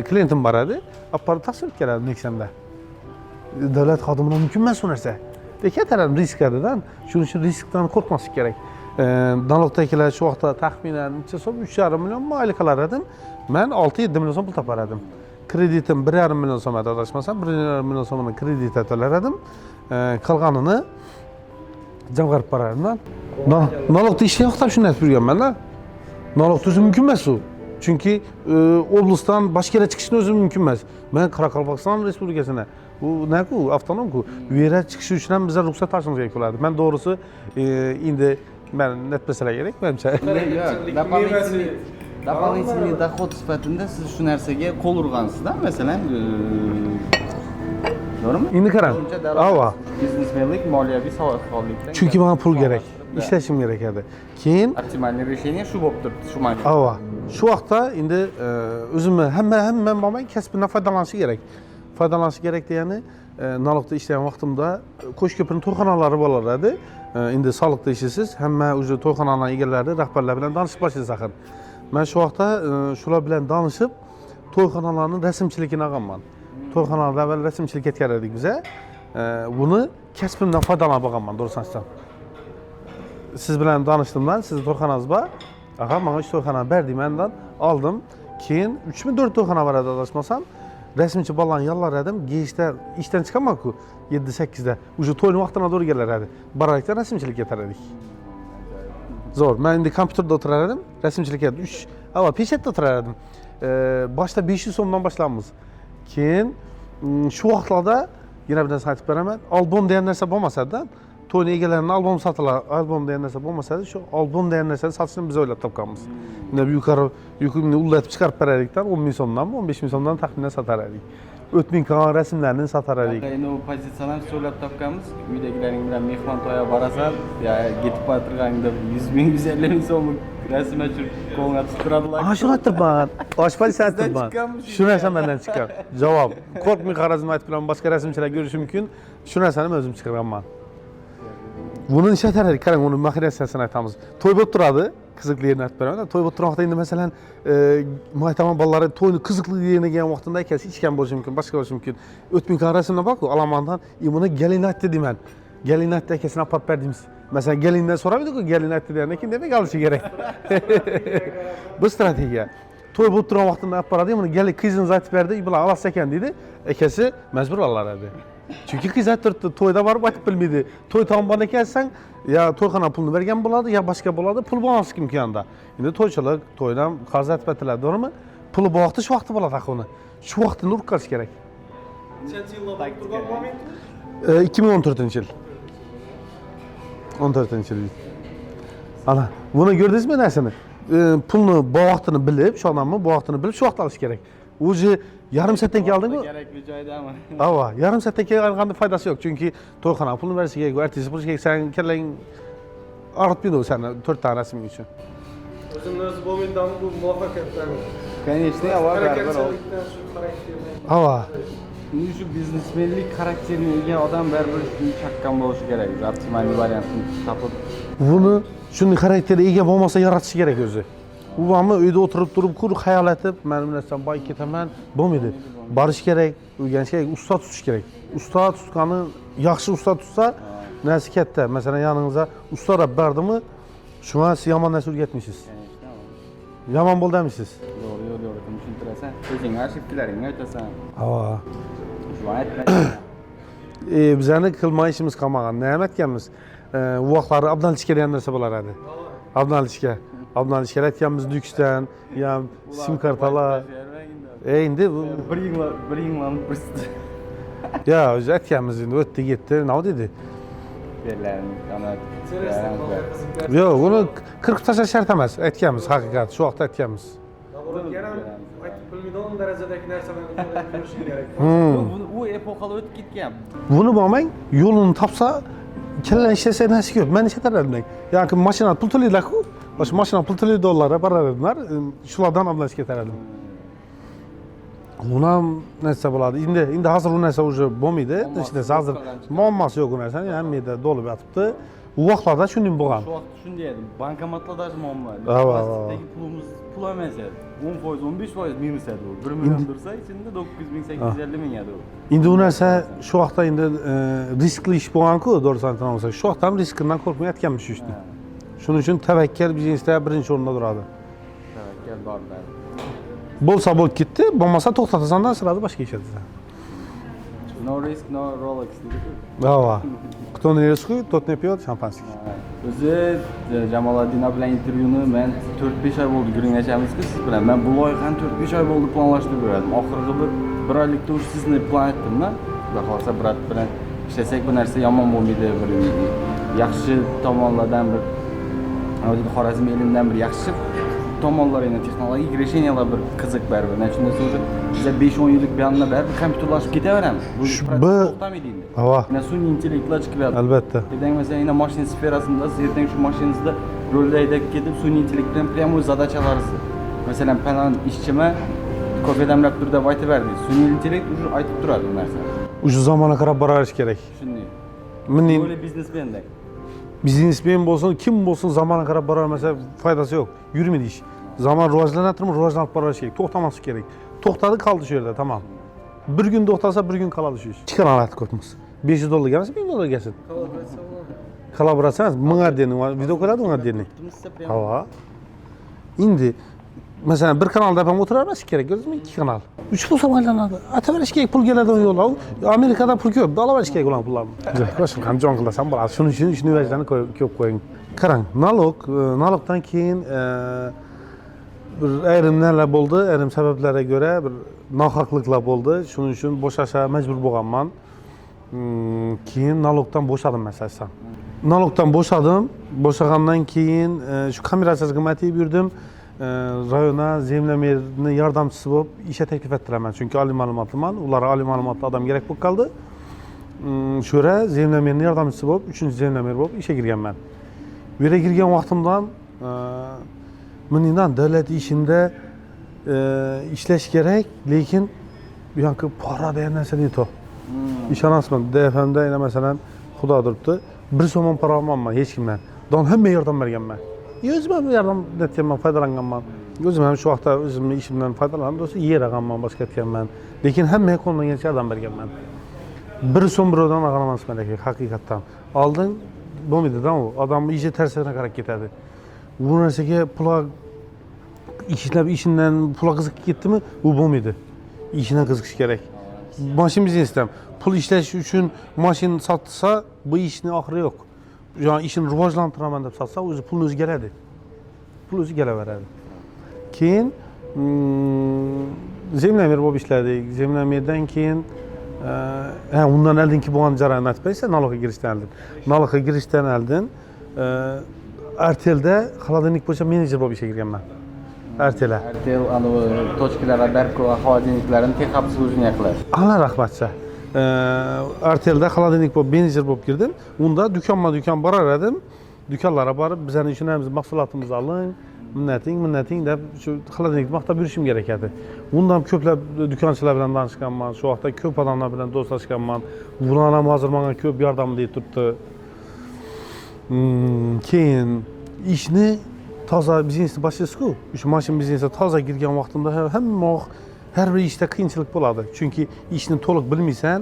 Klientim bor edi, olib borib taksi urib kelardim Nexamda. Davlat xodimidan mumkin emas u narsa. Ketaverdim risk edidan. Shuning uchun riskdan qo'rqmaslik kerak. Nalogdagilar shu vaqtda taxminan necha so'm 3,5 million mayli qilar edim. Men 6-7 million so'm pul topar edim. Kreditim 1,5 million so'm edi adashmasam, 1,5 million so'mni kredit to'lar edim. Qolganini jamg'arib borardim. Nalogda ishlayapti shuni aytib yurganman-da. Nalog tuzish mumkin emas u. Chunki oblastdan boshqa yerga chiqishni o'zi mumkin emas. Men Qoraqalpog'iston Respublikasida bu nima-ku, avtonom-ku. Bu yerga chiqish uchun ham bizga ruxsat olishimiz kerak bo'ladi. Men to'g'risi endi men netmasalar kerak, menimcha. Дополнительный доход sifatida siz shu narsaga qo'l urgansiz-da, masalan, to'g'rimi? Endi qarang. Ava. Biznesmenlik, moliyaviy savodxonlikdan. Chunki menga pul kerak. Ishlashim kerak edi. Keyin optimalniy решение shu bo'lib turibdi, shu ma'noda. Ava. Shu vaqtda endi o'zimni hamma bo'lmay kasbimdan foydalanishi kerak. Foydalanishi kerak degani, nalogda ishlagan vaqtimda Qo'shko'pirning to'yxonalari bo'lar edi. Endi soliqda ishlaysiz, hamma o'sha to'yxonalar egalari, rahbarlar bilan danishib boshlaysiz axir. Men shu vaqtda shular bilan danishib, to'yxonalarning rasmchiligini olganman. To'yxonalarda avval rasmchilik etgan edik biz. Buni kasbimdan foydalanib olganman, to'g'risini aytsam. Siz bilan danışdım ben, sizin to'yxonangiz bor. Aha, menga shu to'yxonani berdi, mendan oldim. Keyin 3-4 to'yxona bor edi adashmasam. Rasmchi bolani yollar edim, ishdan chiqaman-ku 7-8da. O'sha to'yning vaqtiga to'g'ri kelar edi. Barakdan rasmchilik etar edik. Zo'r. Men endi kompyuterda o'tirar edim, rasmchilik etdim. 3 avval peshatda o'tirar edim. Boshda 500 so'mdan boshlaymiz. Keyin shu vaqtlarda yana bir narsa aytib beraman. Albom degan narsa bo'lmasa-da, to'yni egalarining albom sotilar, albom degan narsa bo'lmasa-da, shu albom degan narsani sotishni biz o'ylab topganmiz. Endi yuqori ullatib chiqarib beraylikdan 10 ming so'mdan, 15 ming so'mdan taxminan sotar edik. O'tming qolgan rasmlarni sotar edik. Endi u pozitsiyalarni so'ylab topganmiz. Uydagilaring bilan mehmon to'yga borasan, ya ketib o'tirganingda 100 ming, 150 ming so'm rasm tushirib qo'lga tutib turadilar. Ha, shuni aytibman. Oshpaz aytibman. Shu narsa mendan chiqqan. Javob. Qo'rqmay qarazim aytib bilan boshqa rasmchilar ko'rishi mumkin. Shu narsani men o'zim chiqarganman. Buni ishlatar edik, qarang, uni maxinasiyasini aytamiz. To'y bo'lib turadi, qiziqli yerini aytib beraman. To'y bo'lib turgan vaqtda endi masalan, maytaman bolalari to'yni qiziqli yerini degan vaqtida akasi ichgan bo'lishi mumkin, boshqa bo'lishi mumkin. O'tming qarasini bor-ku, alamandan, buni gelinatdi deyman. Gelinatdi akasini olib berdimiz. Masalan, gelindan so'ramaydi-ku, gelinatdi degandan keyin demak olishi kerak. Bu strategiya. To'y bo'lib turgan vaqtida olib boradi, buni gelin qizingiz aytib berdi, "Bular olasiz ekan" dedi. Akasi majbur olar edi. Chunki qiz turibdi, to'yda borib aytib bilmaydi. To'y tomonga kelsang, ya to'yxona pulni bergan bo'ladi, ya boshqa bo'ladi, pul bo'lmas imkonda. Endi to'ychilik, to'ydan qarz aytib beriladi, to'g'rimi? Puli bu vaqtda shu vaqti bo'ladi axuni. Shu vaqtni urib qolish kerak. Qancha yillar turgan moment? 2014-yil. 14-yil. Ana, buni ko'rdingizmi narsani? Pulni bu vaqtini bilib, shu odamni bu vaqtini bilib, shu vaqtda olish kerak. O'zi yarim soatdan keldingmi? Kerakli joydami? Ava, yarim soatdan kelganda foydasi yo'q, chunki to'yxona pulni berish kerak, artist bo'lish kerak, sen kellang og'ritmaydi u seni 4 ta rasming uchun. O'zimni o'zi bo'lmaydan bu muvaffaqiyatdan. Конечно, avval Harakatchanlikdan shu xarakterdan. Ava. Shu biznesmenlik xarakterini ega odam baribir shuni chaqqan bo'lishi kerak. Optimal variantni topib. Buni shunday xarakteri ega bo'lmasa yaratish kerak o'zi. U hamma uyda o'tirib turib, quruq xayol etib, men bu narsadan boy ketaman, bo'lmaydi. Borish kerak, o'rganish kerak, usta tutish kerak. Usta tutgani, yaxshi usta tutsa, narsa katta. Masalan, yoningizda usta deb berdimi, shunga siz yomon narsa o'rgatmaysiz. Yomon bo'ldi demisiz? Yo'q, tushuntirasan. O'zing ошибкалаringni aytasan. Ha. Shu aytma. Bizani qilmayishimiz qolmagan. Nima aytganmiz? U vaqtlari abdalishga degan narsa bo'lar edi. Abdalishga aytganmiz Nukusdan, ham sim kartalar. Endi bir yildan birsi. Ya, o'zi aytganmiz endi o'tdi ketdi, nima dedi? Berlarini qanot. Yo'q, uni 40 tashlash shart emas, aytganmiz haqiqat, shu vaqtda aytganmiz. Yana aytib bilmaydigan darajadagi narsalarni ko'rib ko'rishing kerak. Bu epoxalar o'tib ketgan. Buni bo'lmang, yo'lini topsa, kellan ishlasa narsa ko'p. Men ishlatardim. Yoki mashina pul to'laydilar-ku. O'sha mashina pul to'laydiganlar borardilar, shulardan ablashga ketardim. Unam narsa bo'ladi. Endi hozir u narsa уже bo'lmaydi. Ishda hozir muammosi yo'q u narsani, hammada dolib yotibdi. U vaqtlarda shunday bo'lgan. Shu vaqt shunday edi. Bankomatlarda muammo. Plastikdagi pul emas edi. 10%, 15% minus edi u. 1 million tursa, ichida 900 ming, 850 ming edi u. Endi u narsa shu vaqtda endi riskli ish bo'lgan-ku, to'g'risini aytgan bo'lsak, shu vaqtda ham riskidan qo'rqmay aytganmiz shu ishni. Shuning uchun tavakkal biznesda birinchi o'rinda turadi. Tavakkal borlar. Bo'lsa bo'lib ketdi, bo'lmasa to'xtatasan, sirada boshqa ish etasan. No risk, no Rolex deydi-ku. Ha. Кто не рискует, тот не пьет шампанский. O'zi Jamoliddin bilan intervyuni men 4-5 oy bo'ldi guringlashamiz-ku siz bilan. Men bu loyihani 4-5 oy bo'ldi planlashtirib yurardim. Oxirgi bir oylikda o'sha sizni plan etdim-da. Xudo xolsa brat bilan ishlasak bu narsa yomon bo'lmaydi, bir yaxshi tomonlardan bir Xorazm elidan bir yaxshi tomonlarini texnologik решениялар bir qiziq baribir. Men shunday so'zim, biz 5-10 yillik buyanlar baribir kompyuterlashib ketaveramiz. Bu to'xtamaydi endi. Ha. Yana sun'iy intellektlar chiqib yotdi. Albatta. Ertaga masalan yana mashina sferasida, siz ertaga shu mashinangizda rolda haydab ketib, sun'iy intellekt bilan прямо задачаларыңызды. Masalan, falan ishchimi kofe damlab turib deb aytib berdingiz. Sun'iy intellekt уже aytib turadi bu narsani. O'sha zamonga qarab borarish kerak. Shunday. Mening Böyle biznesmenda. biznesmen bo'lsin, kim bo'lsin zamonga qarab borolmasa foydasi yo'q. Yurmaydi ish. Zaman rivojlanaturib, rivojlanib borish kerak. To'xtamaslik kerak. To'xtadi, qoldi shu yerda, tamam. Bir kun to'xtasa, bir kun qoladi shu ish. Chiqaran ko'pmiz. $500 emas, $1000 gelsin. Kollaboratsiya emas, 1000 отдельный video ko'radi, 1000 отдельный. Ha. Endi masalan bir kanalda ham o'tirarmas kerak, ko'rdingizmi? 2 kanal. 3 bo'lsa maylanadi. Ataberish kerak, pul keladi yo'llar. Amerikada pul ko'p, olaberish kerak ular pullarni. Qo'shib ham jon qilasan bo'ladi. Shuning uchun ishni vajlarni ko'p qo'ying. Qarang, nalogdan keyin bir ayrim narsalar bo'ldi, ayrim sabablarga ko'ra bir nohaqliklar bo'ldi. Shuning uchun bo'shashga majbur bo'lganman. Keyin nalogdan bo'shadim masalan. Nalogdan bo'shadim. Bo'shagandan keyin shu kommunikatsiya xizmatiga tegib yurdim. Rayona zemlamerni yordamchisi bo'lib ishga taklif etdilar. Chunki oliy ma'lumotliman, ularga oliy ma'lumotli odam kerak bo'lib qoldi. Shura zemlamerni yordamchisi bo'lib, 3-zemlamer bo'lib ishga kirganman. Bu yerga kirgan vaqtimdan mendan davlat ishida ishlash kerak, lekin bu yoqqa pora degan narsa yo'q. Ishonasizmi? DFMda yana masalan Xudo turibdi, 1 so'm ham pora olmayman hech kimdan. Don hamma yordam berganman. O'zim ham yordam etganman, foydalanganman. O'zim ham shu vaqtda o'zimning ishimdan foydalanib, do'st yer olganman, boshqa etganman. Lekin hammaga qo'limdan kelgancha yordam berganman. 1 so'm birovdan ololmasman lekin haqiqatdan. Oldin bo'lmaydi-da u. Odam ishi tersine qarab ketadi. Bu narsaga pulga ishlab ishidan pulga qiziqib ketdimi, u bo'lmaydi. Ishidan qiziqish kerak. Mashin biznesda pul ishlash uchun mashin sotsa, bu ishning oxiri yo'q. Yani ishini rivojlantiraman deb sotsa, o'zi pulni o'zi keladi. Pul o'zi kelaveradi. Keyin zemlamer bo'lib ishladik. Zemlamerdan keyin undan oldingi bo'lgan jarayonni aytib bersa, nalogga girishdan oldin. Nalogga girishdan oldin Artelda xolodilnik bo'yicha menejer bo'lib ishga kirganman. Artel точкаларga barko xolodilniklarni texnik обслуживание qiladi. Allah rahmatcha. Artelda xolodilnik bo'lib menejer bo'lib kirdim. Unda do'konma-do'kon borar edim. Do'konlarga borib, bizning ishonamiz, mahsulotimizni oling, minnating deb shu xolodilnikni maqtab yurishim kerak edi. Undan ko'plab do'konchilar bilan tanishganman. Shu vaqtda ko'p odamlar bilan do'stlashganman. Bular ham hozir menga ko'p yordam berib turibdi. Keyin ishni toza biznesni boshlaysiz-ku. Shu mashin biznesga toza kirgan vaqtimda hamma har bir ishda qiyinchilik bo'ladi. Chunki ishni to'liq bilmaysan,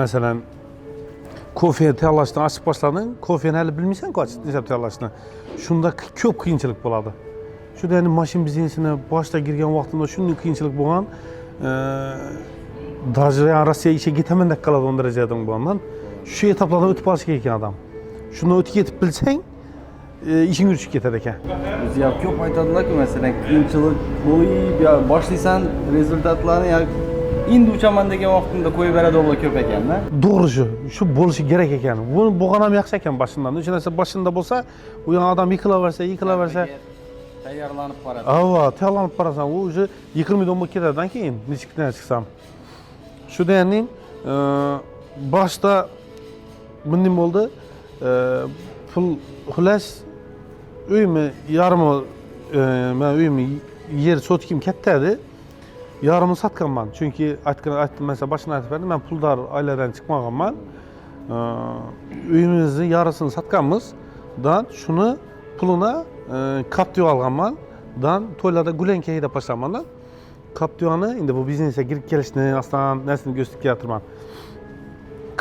masalan, kofe tayyorlashni ochib boshlading, kofeni hali bilmaysan-ku ochib tayyorlashni. Shunda ko'p qiyinchilik bo'ladi. Shunda ya'ni mashin biznesini boshda kirgan vaqtimda shunday qiyinchilik bo'lgan, даже Rossiya ishga ketaman deb qoladigan darajada bo'lgan. Shu etaplardan o'tib olish kerak ekan odam. Shuni o'tib ketib bilsang, ishing yurishib ketadi ekan. O'zi ham ko'p aytadilar-ku, masalan, qiyinchilik bo'lib, boshlaysan, rezultatlarni endi uchaman degan vaqtingda qo'yib beradilar ko'p ekan-da. To'g'ri shu bo'lishi kerak ekan. Buni bo'lgan ham yaxshi ekan boshdan. O'sha narsa boshida bo'lsa, u ham odam yiqilaversa, Tayyorlanib boradi. Ava, tayyorlanib borasan, u o'zi 20 ming bo'lib ketadidan keyin nechikdan chiqsam. Shu deyaning boshda bunday bo'ldi. Pul xullas uyimni yarmi men uyimni yer sotkim katta edi. Yarımını satganman. Chunki aytdim, mesela başına aytib berdim, men puldor oiladan chiqmaganman. Uyimizni yarısını satganmiz. Dan shuni pulini Captiva olganman. Dan to'ylarda gulenka haydab boshlamanlar. Captivani endi bu biznesga kirib kelishni aslan narsani ko'rsatib kelaturman.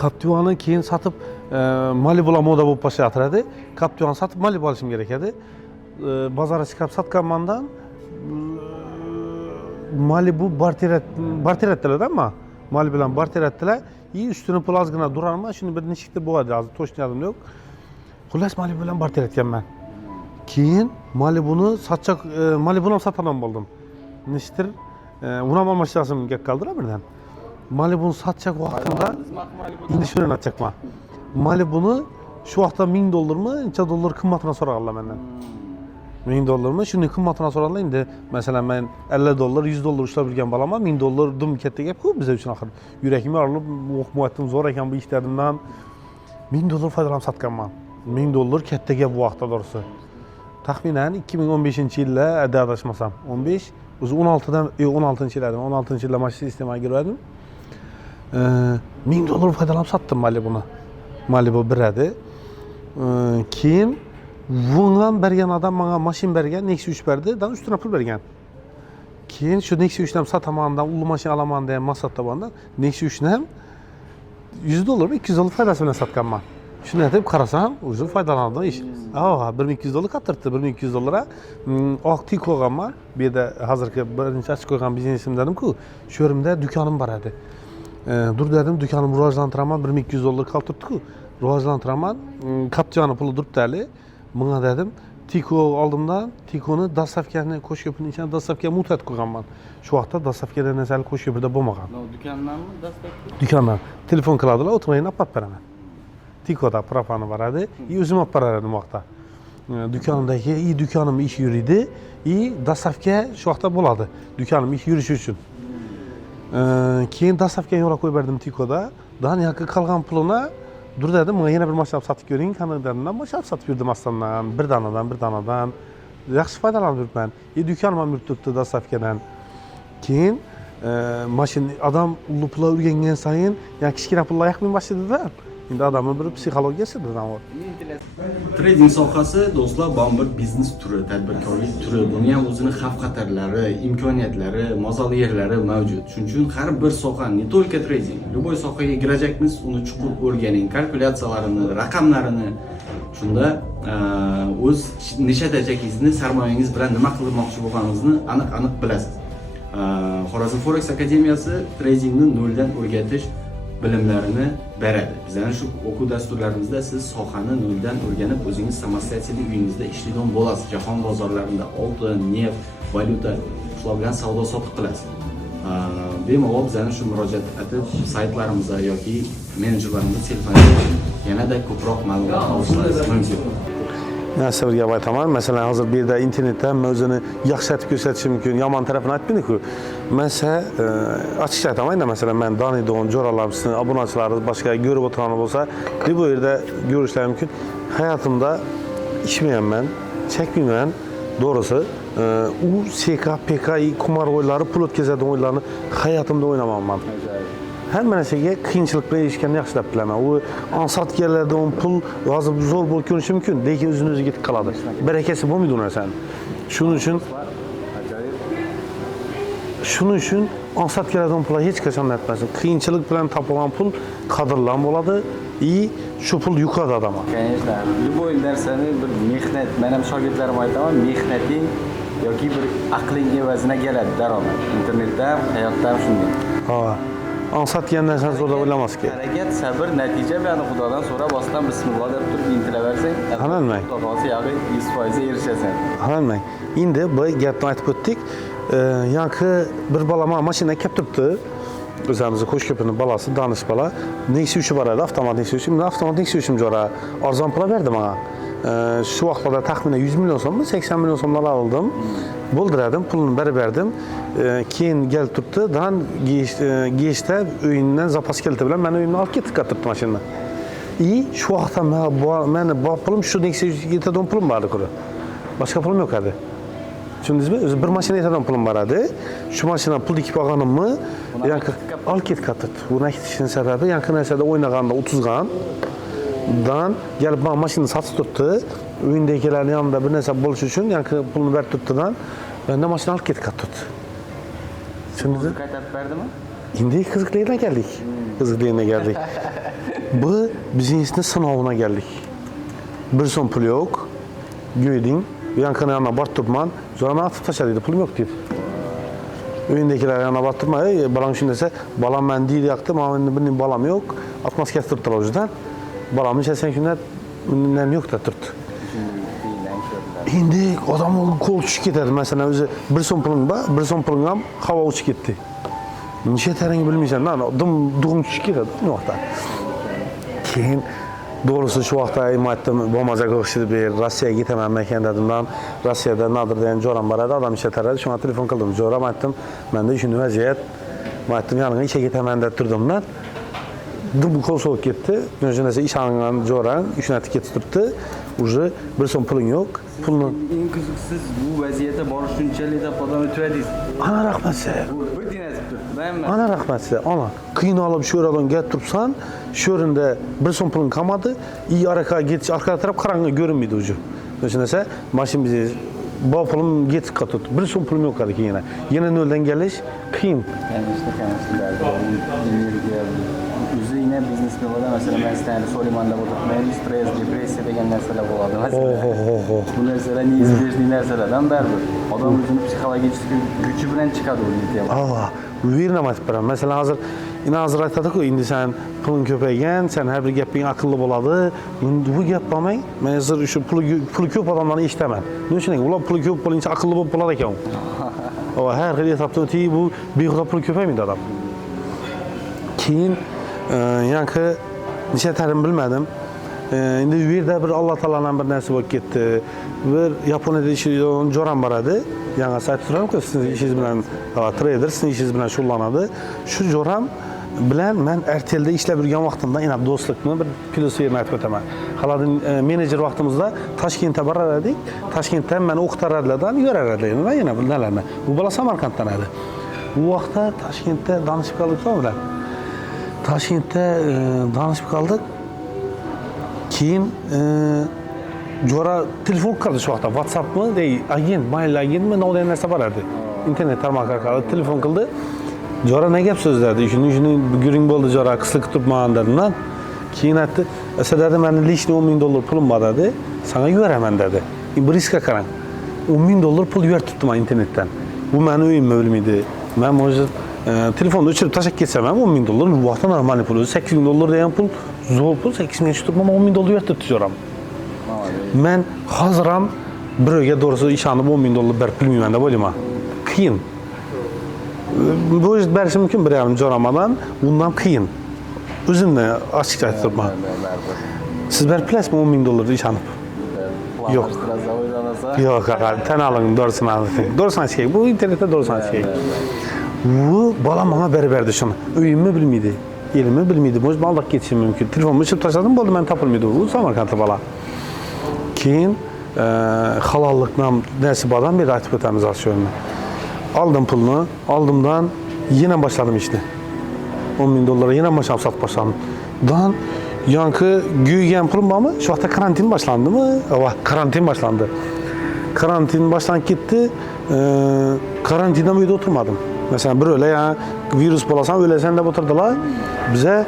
Captivani keyin satib Malibular moda bo'lib boshlayotdi. Captivani satib Malibu olishim kerak edi. Bozorga chiqib satganmandan Malibu barter ettiler ama Malibu bilan barter ettiler. İyi üstüne pul azgına durar mı? Şimdi bir nişikte bu adı azı toşnadım yok. Xullas Malibu bilan barter etken ben. Keyin Malibu'nu satacak Malibu'nu satanan buldum. Niştir ona almışlasım gek kaldıra birden. Malibu'nu satacak vaktinde indi şöyle atacak mı? Malibu'nu şu vakta $1000 mı? $1000 kıymatına sorar Allah benden. $1000 mı? Şimdi kıymatına sorarlar indi. Mesela ben $50, $100 işlep bilgen balama $1000 dım ketdi gep ku bize üçün axır. Yürekimi arılıp okumatım zor ekan bu işlerimden. $1000 faydalanıp satganman. $1000 ketdi gep bu vaqtda doğrusu. Taxminen 2015-yilda ada adashmasam 15 o'zi 16dan 16-yil edim. 16-yilda mashina sistemaga girdim. $1000 faydalanıp sattım Malibu'nu. Malibu bir edi. Keyin bundan bergen adam bana maşin bergen, Nexia 3 berdi, dan üstüne pul bergen. Keyin şu Nexia 3'den satamandan, ulu maşin alaman diye masatda bandan, Nexia 3'den $100 mı $200 faydası bilen satganman. Şunu etip karasam, uzun faydalandım iş. $1200 katırttı, $1200'a ak tik koyganman. Bir de hazırki birinci açık koygan biznesim dedim ki, şu yerimde dükkanım var edi. Dur dedim, dükkanımı rivajlantıraman, $1200 kaltırttı ki, rivajlantıraman, Captiva'nın pulu durup derli. Buna dedim, Tiko aldığımda Tiko'nu Dasavka'nın koş köprünün içine Dasavka'ya mutat koyganman. Şu vaxtda Dasavka'da nesel koş köprüde bulmagan. Dükkandan mı Dasavka? Dükkandan. Telefon kıladılar, oturmayın apart beraber. Tiko'da profanı var idi. İyi özüm apart edim vaxtda. Dükkanımdaki iyi dükkanım iş yürüdü. İyi Dasavka şu vaxtda buladı. Dükkanım iş yürüyüşü üçün. Keyin Dasavka'ya yola koy verdim Tiko'da. Daha yakın kalgan puluna dur dedim, bana yine bir maşinap satıp göreyim, kanadından maşinap satıp yürüdüm aslandan, bir danadan. Yaxşı faydalandım ben. Dükkanıma mürtüktü Dasavka'dan. Keyin maşin adam ulu pula ürgengen sayın, yani kichkina pulla yakmay başladı da. Endi adamın bir psixologiyasidir o. Trading sohasi do'stlar, bu bir biznes turi, tadbirkorlik turi. Buni ham o'zini xavf-xatarlari, imkoniyatlari, mozol yerlari mavjud. Shuning uchun har bir soha, ne только trading, любой sohaga kirajaqmiz, uni chuqur o'rganing, kalkulyatsiyalarini, raqamlarini. Shunda o'z necha darajangizni, sarmoyangiz bilan nima qilmoqchi bo'lganingizni aniq bilasiz. Xorazm Forex Akademiyasi tradingni noldan o'rgatish bilimlarini beradi. Bizning shu o'quv dasturlarimizda siz sohani noldan o'rganib, o'zingiz samostoятельно uyingizda ishlaydigan bo'lasiz. Jahon bozorlarida oltin, neft, valyuta shular bilan savdo sotiq qilasiz. Bemalol bizning shu murojaat etib saytlarimizda yoki menejerlarimizga telefonga yanada ko'proq ma'lumot olishingiz mumkin. Nasıl bir aytaman? Mesela hazır bir de internette ben özünü yaxşı etip gösterişim mümkün, yaman tarafını etmeydi ki. Mesela açıkça aytamayın da mesela ben Dani'de coralarımsın, abunacılarız, başka görüp oturanı olsa bu yerde görüşler mümkün. Hayatımda içmeyen ben, çekmeyen doğrusu SK, PK, kumar oyunları, pul ötkazadigan oyunlarını hayatımda oynamam ben. Hamma narsaga qiyinchilik bilan erishganni yaxshi deb bilaman. U ansatkerlarda pul yozib zo'r bo'lib ko'rinishi mumkin, lekin o'zini o'ziga yetib qoladi. Barakasi bo'lmaydi u narsani. Shuning uchun ansatkerlardan pul hech qachon netmasin. Qiyinchilik bilan topilgan pul qadrlan bo'ladi, shu pul yuqadi odamga. Конечно, любой narsani bir mehnat, men ham shogirdlarimga aytaman, mehnating yoki bir aqling evaziga keladi daromad. Internetda ham, hayotda ham shunday. Ha. Ansatgan narsani zo'rda o'ylamas ki. Harakat, sabr, natija bilan Xudodan so'rab bosdan bismillah deb turib intilaversang, Hanalmang. Xudosi yog'i 100% erishasan. Hanalmang. Endi bu gapni aytib o'tdik. Yangi bir bola mashina kelib turibdi. O'zimizni Qo'shko'pirning balasi, danish bola. Nexia 3 bor edi, avtomat Nexia 3. Avtomat Nexia 3 jora arzon pul berdi menga. Şu vaxtlarda təxminən 100 milyon so'mmi, 80 milyon so'mlar aldım. Bulduradım, pulunu berdim. Keyin gelip tuttu. Daha geçti öğünden zapas kelti bilen ben öğününü alıp gittik katırttı maşinini. İyi, şu vaxtda mən pulum şu neyse 7 pulum vardı kuru. Başka pulum yok hadi. Düşündünüz mü? Özü bir maşina 7 pulum var hadi. Şu maşina pul dikip ağanım mı? Yankı al git katırt. Buna gitişinin sebebi yankı nesede oynaganda 30 gan. Dan gelip bana maşını satı tuttu. Öğündekilerin yanında bir neyse buluş için yankı pulunu ver tuttudan. Ben de maşını alıp git katırt. Şimdi Kaytarıp verdi mi? Şimdi Kızıklı'ya geldik. Kızıklı'ya geldik. Bu biznesinin sınavına geldik. Bir son pul yok. Göydün. Yankının yanına bartırman. Sonra ben atıp taşadıydı. Pulum yok dedi. Öğündekiler yanına bartırma. Balam şimdi ise balam ben değil yaktım ama benim balam yok. Atmaz kestirttiler o yüzden. Balamın sen günler bundan yok da tuttu. Şimdi adam kol uçup giderdi. Mesela özü bir son pulun var, bir son pulun hava uçup gitti. Niçe terengi bilmeyeceğim lan, doğum uçup giderdi. Ne vakta? Keyin doğrusu şu vakta imatım bombaca kılıştı bir Rusya'ya gitmem mekan dedim lan. Rusya'da Nadir diyen Joran var adam işe taradı. Şuna telefon kıldım. Joran ettim. Ben de düşündüm vaziyet. Ettim yanına işe gitmem de durdum lan. Bu kol soğuk gitti. Önce iş alınan Joran, işine etiket tuttu. Ucu bir son pulun yok. Pulunu... En kızıksız bu vaziyete barışınçalı da falan ötürediyiz. Ana rahmet size. Bu dinezip tuttu. Ben mi? Ana rahmet size. Ana. Kıyın alıp şu oradan getirsen, şu yerinde bir son pulun kalmadı. İyi arka git, arka taraf karanlığı görünmüyordu ucu. Önce maşın bizi bu pulum git katut. Bir son pulum yok ki yine. Yine nölden geliş kıyın. Yani işte kendisi derdi. Üzü yine biznes yolda mesela ben istəyəndə Soliman'da oturtmayım, stres, depressiya degan narsalar bo'ladi. Mesela bu narsalar neizbежный narsalardan bərabər. Adam özünü psixologik gücü bilan chiqadi u yerga. Allah, uverinaman etmirəm. Mesela hazır aytadiku, indi sen pulun köpəygan, sen her bir gaping akıllı boladı. Indi bu gap bo'lmay, men hozir shu puli ko'p odamlarni eshitaman. Nima uchun? Ular puli ko'p bo'lincha akıllı bo'lib qoladi ekan. O her xil etapdan o'tib bu behuda pul ko'paymaydi adam. Keyin yankı neçə tərim bilmədim. İndi bu yerdə bir Allah Taala'nın bir nəsi olub getdi. Bir Yaponiyada işləyən Joran var idi. Yəni sayt tuturam ki, sizin işiniz bilan trader, sizin işiniz bilan şug'ullanadi. Şu Joran bilan men RTL'da ishlab yurgan vaqtimda yana do'stlikni bir plus yerini aytib o'taman. Haladin menejer vaqtimizda Toshkentga borar edik. Toshkentdan meni o'qitaradilardan yurar edilar yana bularni. Bu bola Samarqanddan edi. Bu vaqtda Toshkentda danishib qoldik bilan. Toshkentda danışıp kaldık. Keyin Jora telefon qildi shu vaqtda. WhatsApp mı dey, agent, mail agent mi, ne narsa bor edi. İnternet tarmoq orqali telefon qildi. Jora ne gap so'zladi? Shuni guring bo'ldi Jora, qisqa kutibman dedim lan. Keyin aytdi, "Esa dedi, meni lishni $10,000 pulim bor dedi. Sana yuboraman dedi. Bir riskka qarang. $10,000 pul yubortibdim internetdan. Bu meni o'yimmi bilmaydi. Men hozir telefonu uçurup taşak geçsem $10,000 bu vaqtda normal pul. $8,000 degan pul zo'r pul. 8,000 tutib ama $10,000 verib tutuyorum. Men hoziram birovga doğrusu ishonib $10,000 berib bilmayman deb o'ylayman. Qiyin. Bu ish berishi mumkin bir yarim jo'ramadan, bundan qiyin. O'zimni ochiqcha aytib turibman. Siz berib bilasizmi $10,000 ishonib? Yok. Yok, tan oling, doğrusunu anlatayım. Doğrusunu aytayım. Bu internette doğrusunu aytayım. Bu balam bana berberdi şunu. Öyümü bilmiydi, elimi bilmiydi. Moz baldak geçişim mümkün. Telefonumu içip taşladım, oldu ben tapılmıydı. Bu Samarkandlı bala. Keyin halallıkla nəsibadan bir aytib ötəmiz aksiyonunu. Aldım pulunu, aldımdan yine başladım işte. $10,000 yine başladım, sat başladım. Dan yankı güygen pulum var mı? Şu vaxtda karantin başlandı mı? Karantin başlandı. Karantin başlanıp gitti. Karantinda uyda oturmadım. Mesela bir öyle ya virüs bolasan öylesen de oturdular. Bize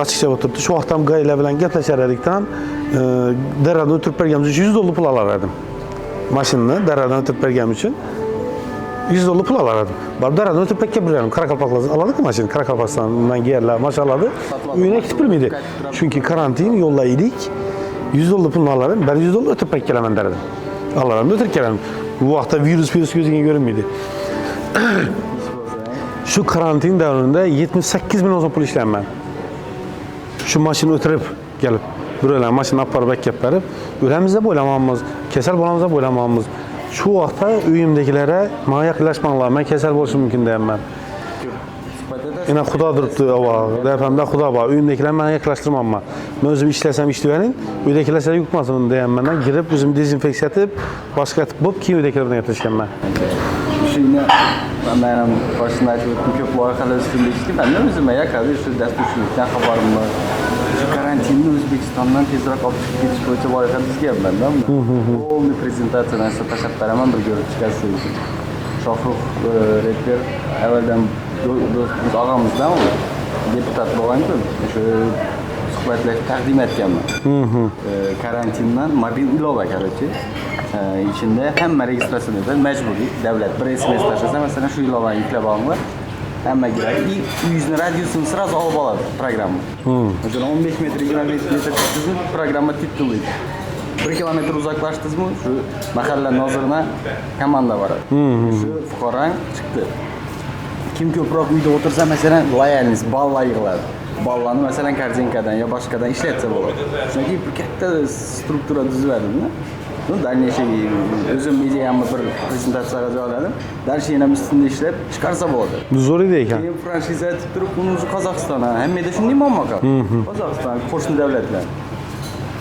açıkça oturdu. Şu vaxtdan qayla bilan gepləşərədikdən dərədən ötürüb bərgəmiz üçün $100 pul alardım. Maşınını dərədən ötürüb bərgəm üçün $100 pul alardım. Bax dərədən ötürüb bərgəm bilirəm. Karakalpaqla aladık maşını. Karakalpaqstandan giyərlər, maşaladı. Uyuna gitip bilmiydi. Çünkü karantin yolla idik. $100 pulunu alardım. Ben $100 ötürüb bərgələmən dərədim. Alardım, ötürüb gələm. Bu vaxtda virüs gözüne görünmüydü. Şu karantin davrında 78 bin olsa pul işlem ben. Şu maşını ötürüp gelip Biro'lar mashina olib borib kelib berib, o'zimizda bo'lamamiz, kasal bo'lamizda bo'lamamiz. Shu vaqtda uyimdagilari menga yaqinlashmanglar, men kasal bo'lishim mumkin deyapman. Yine Xudo turibdi, deyapman-da, Xudo bor. Uyimdagilar meni yaqinlashtirmayapman. Men o'zim ishlasam ishlayverin, uydagilar yuqmasin deyapman. Girib o'zim dezinfeksiya qilib, boshqatib bo'lib, keyin uydagilar bilan gaplashganman. Shuni men ham boshida aytib o'tdim, ko'p loyihalar ustida ishladim. Men o'zim yakadi shu dasturchilikdan xabarim bor. Shu karantinni O'zbekistondan tezroq olib chiqib ketish bo'yicha loyiha tuzganman-da. Полный prezentatsiyadan size tashlab beraman, bir ko'rib chiqasiz. Shohrux reper avvaldan do'stimiz og'amizdan u deputat bo'lgan-ku, shu suhbatlash taqdim etganman. Karantindan mobil ilova короче. İçinde hamma registrasyonda majburiy davlat bir SMS tashlasa, masalan, shu ilovani yuklab olinglar. Hamma giradi. Uyingizni radiusini sразу olib oladi programma. Masalan, 15 metr, 20 metr chiqdingizmi, programma titullaydi. 1 kilometr uzaklaşdingizmi, shu mahalla nozirina komanda boradi. Shu fuqarang chiqdi. Kim ko'proq uyda o'tirsa, masalan, loyaliniz balla yig'iladi. Ballani masalan korzinkadan yo boshqadan ishlatsa bo'ladi. Chunki bir katta struktura tuziladi-da. Ну, дальнейший o'zim ideyamni bir prezentatsiyaga joyladim. Darsini ham ustida ishlab chiqarsa bo'ladi. Zo'r ide ekan. Keyin franšiza aytib turib, buni o'zi Qozog'istonga, hammada shunday muammo qoldi. Qozog'iston, qo'shni davlatlar.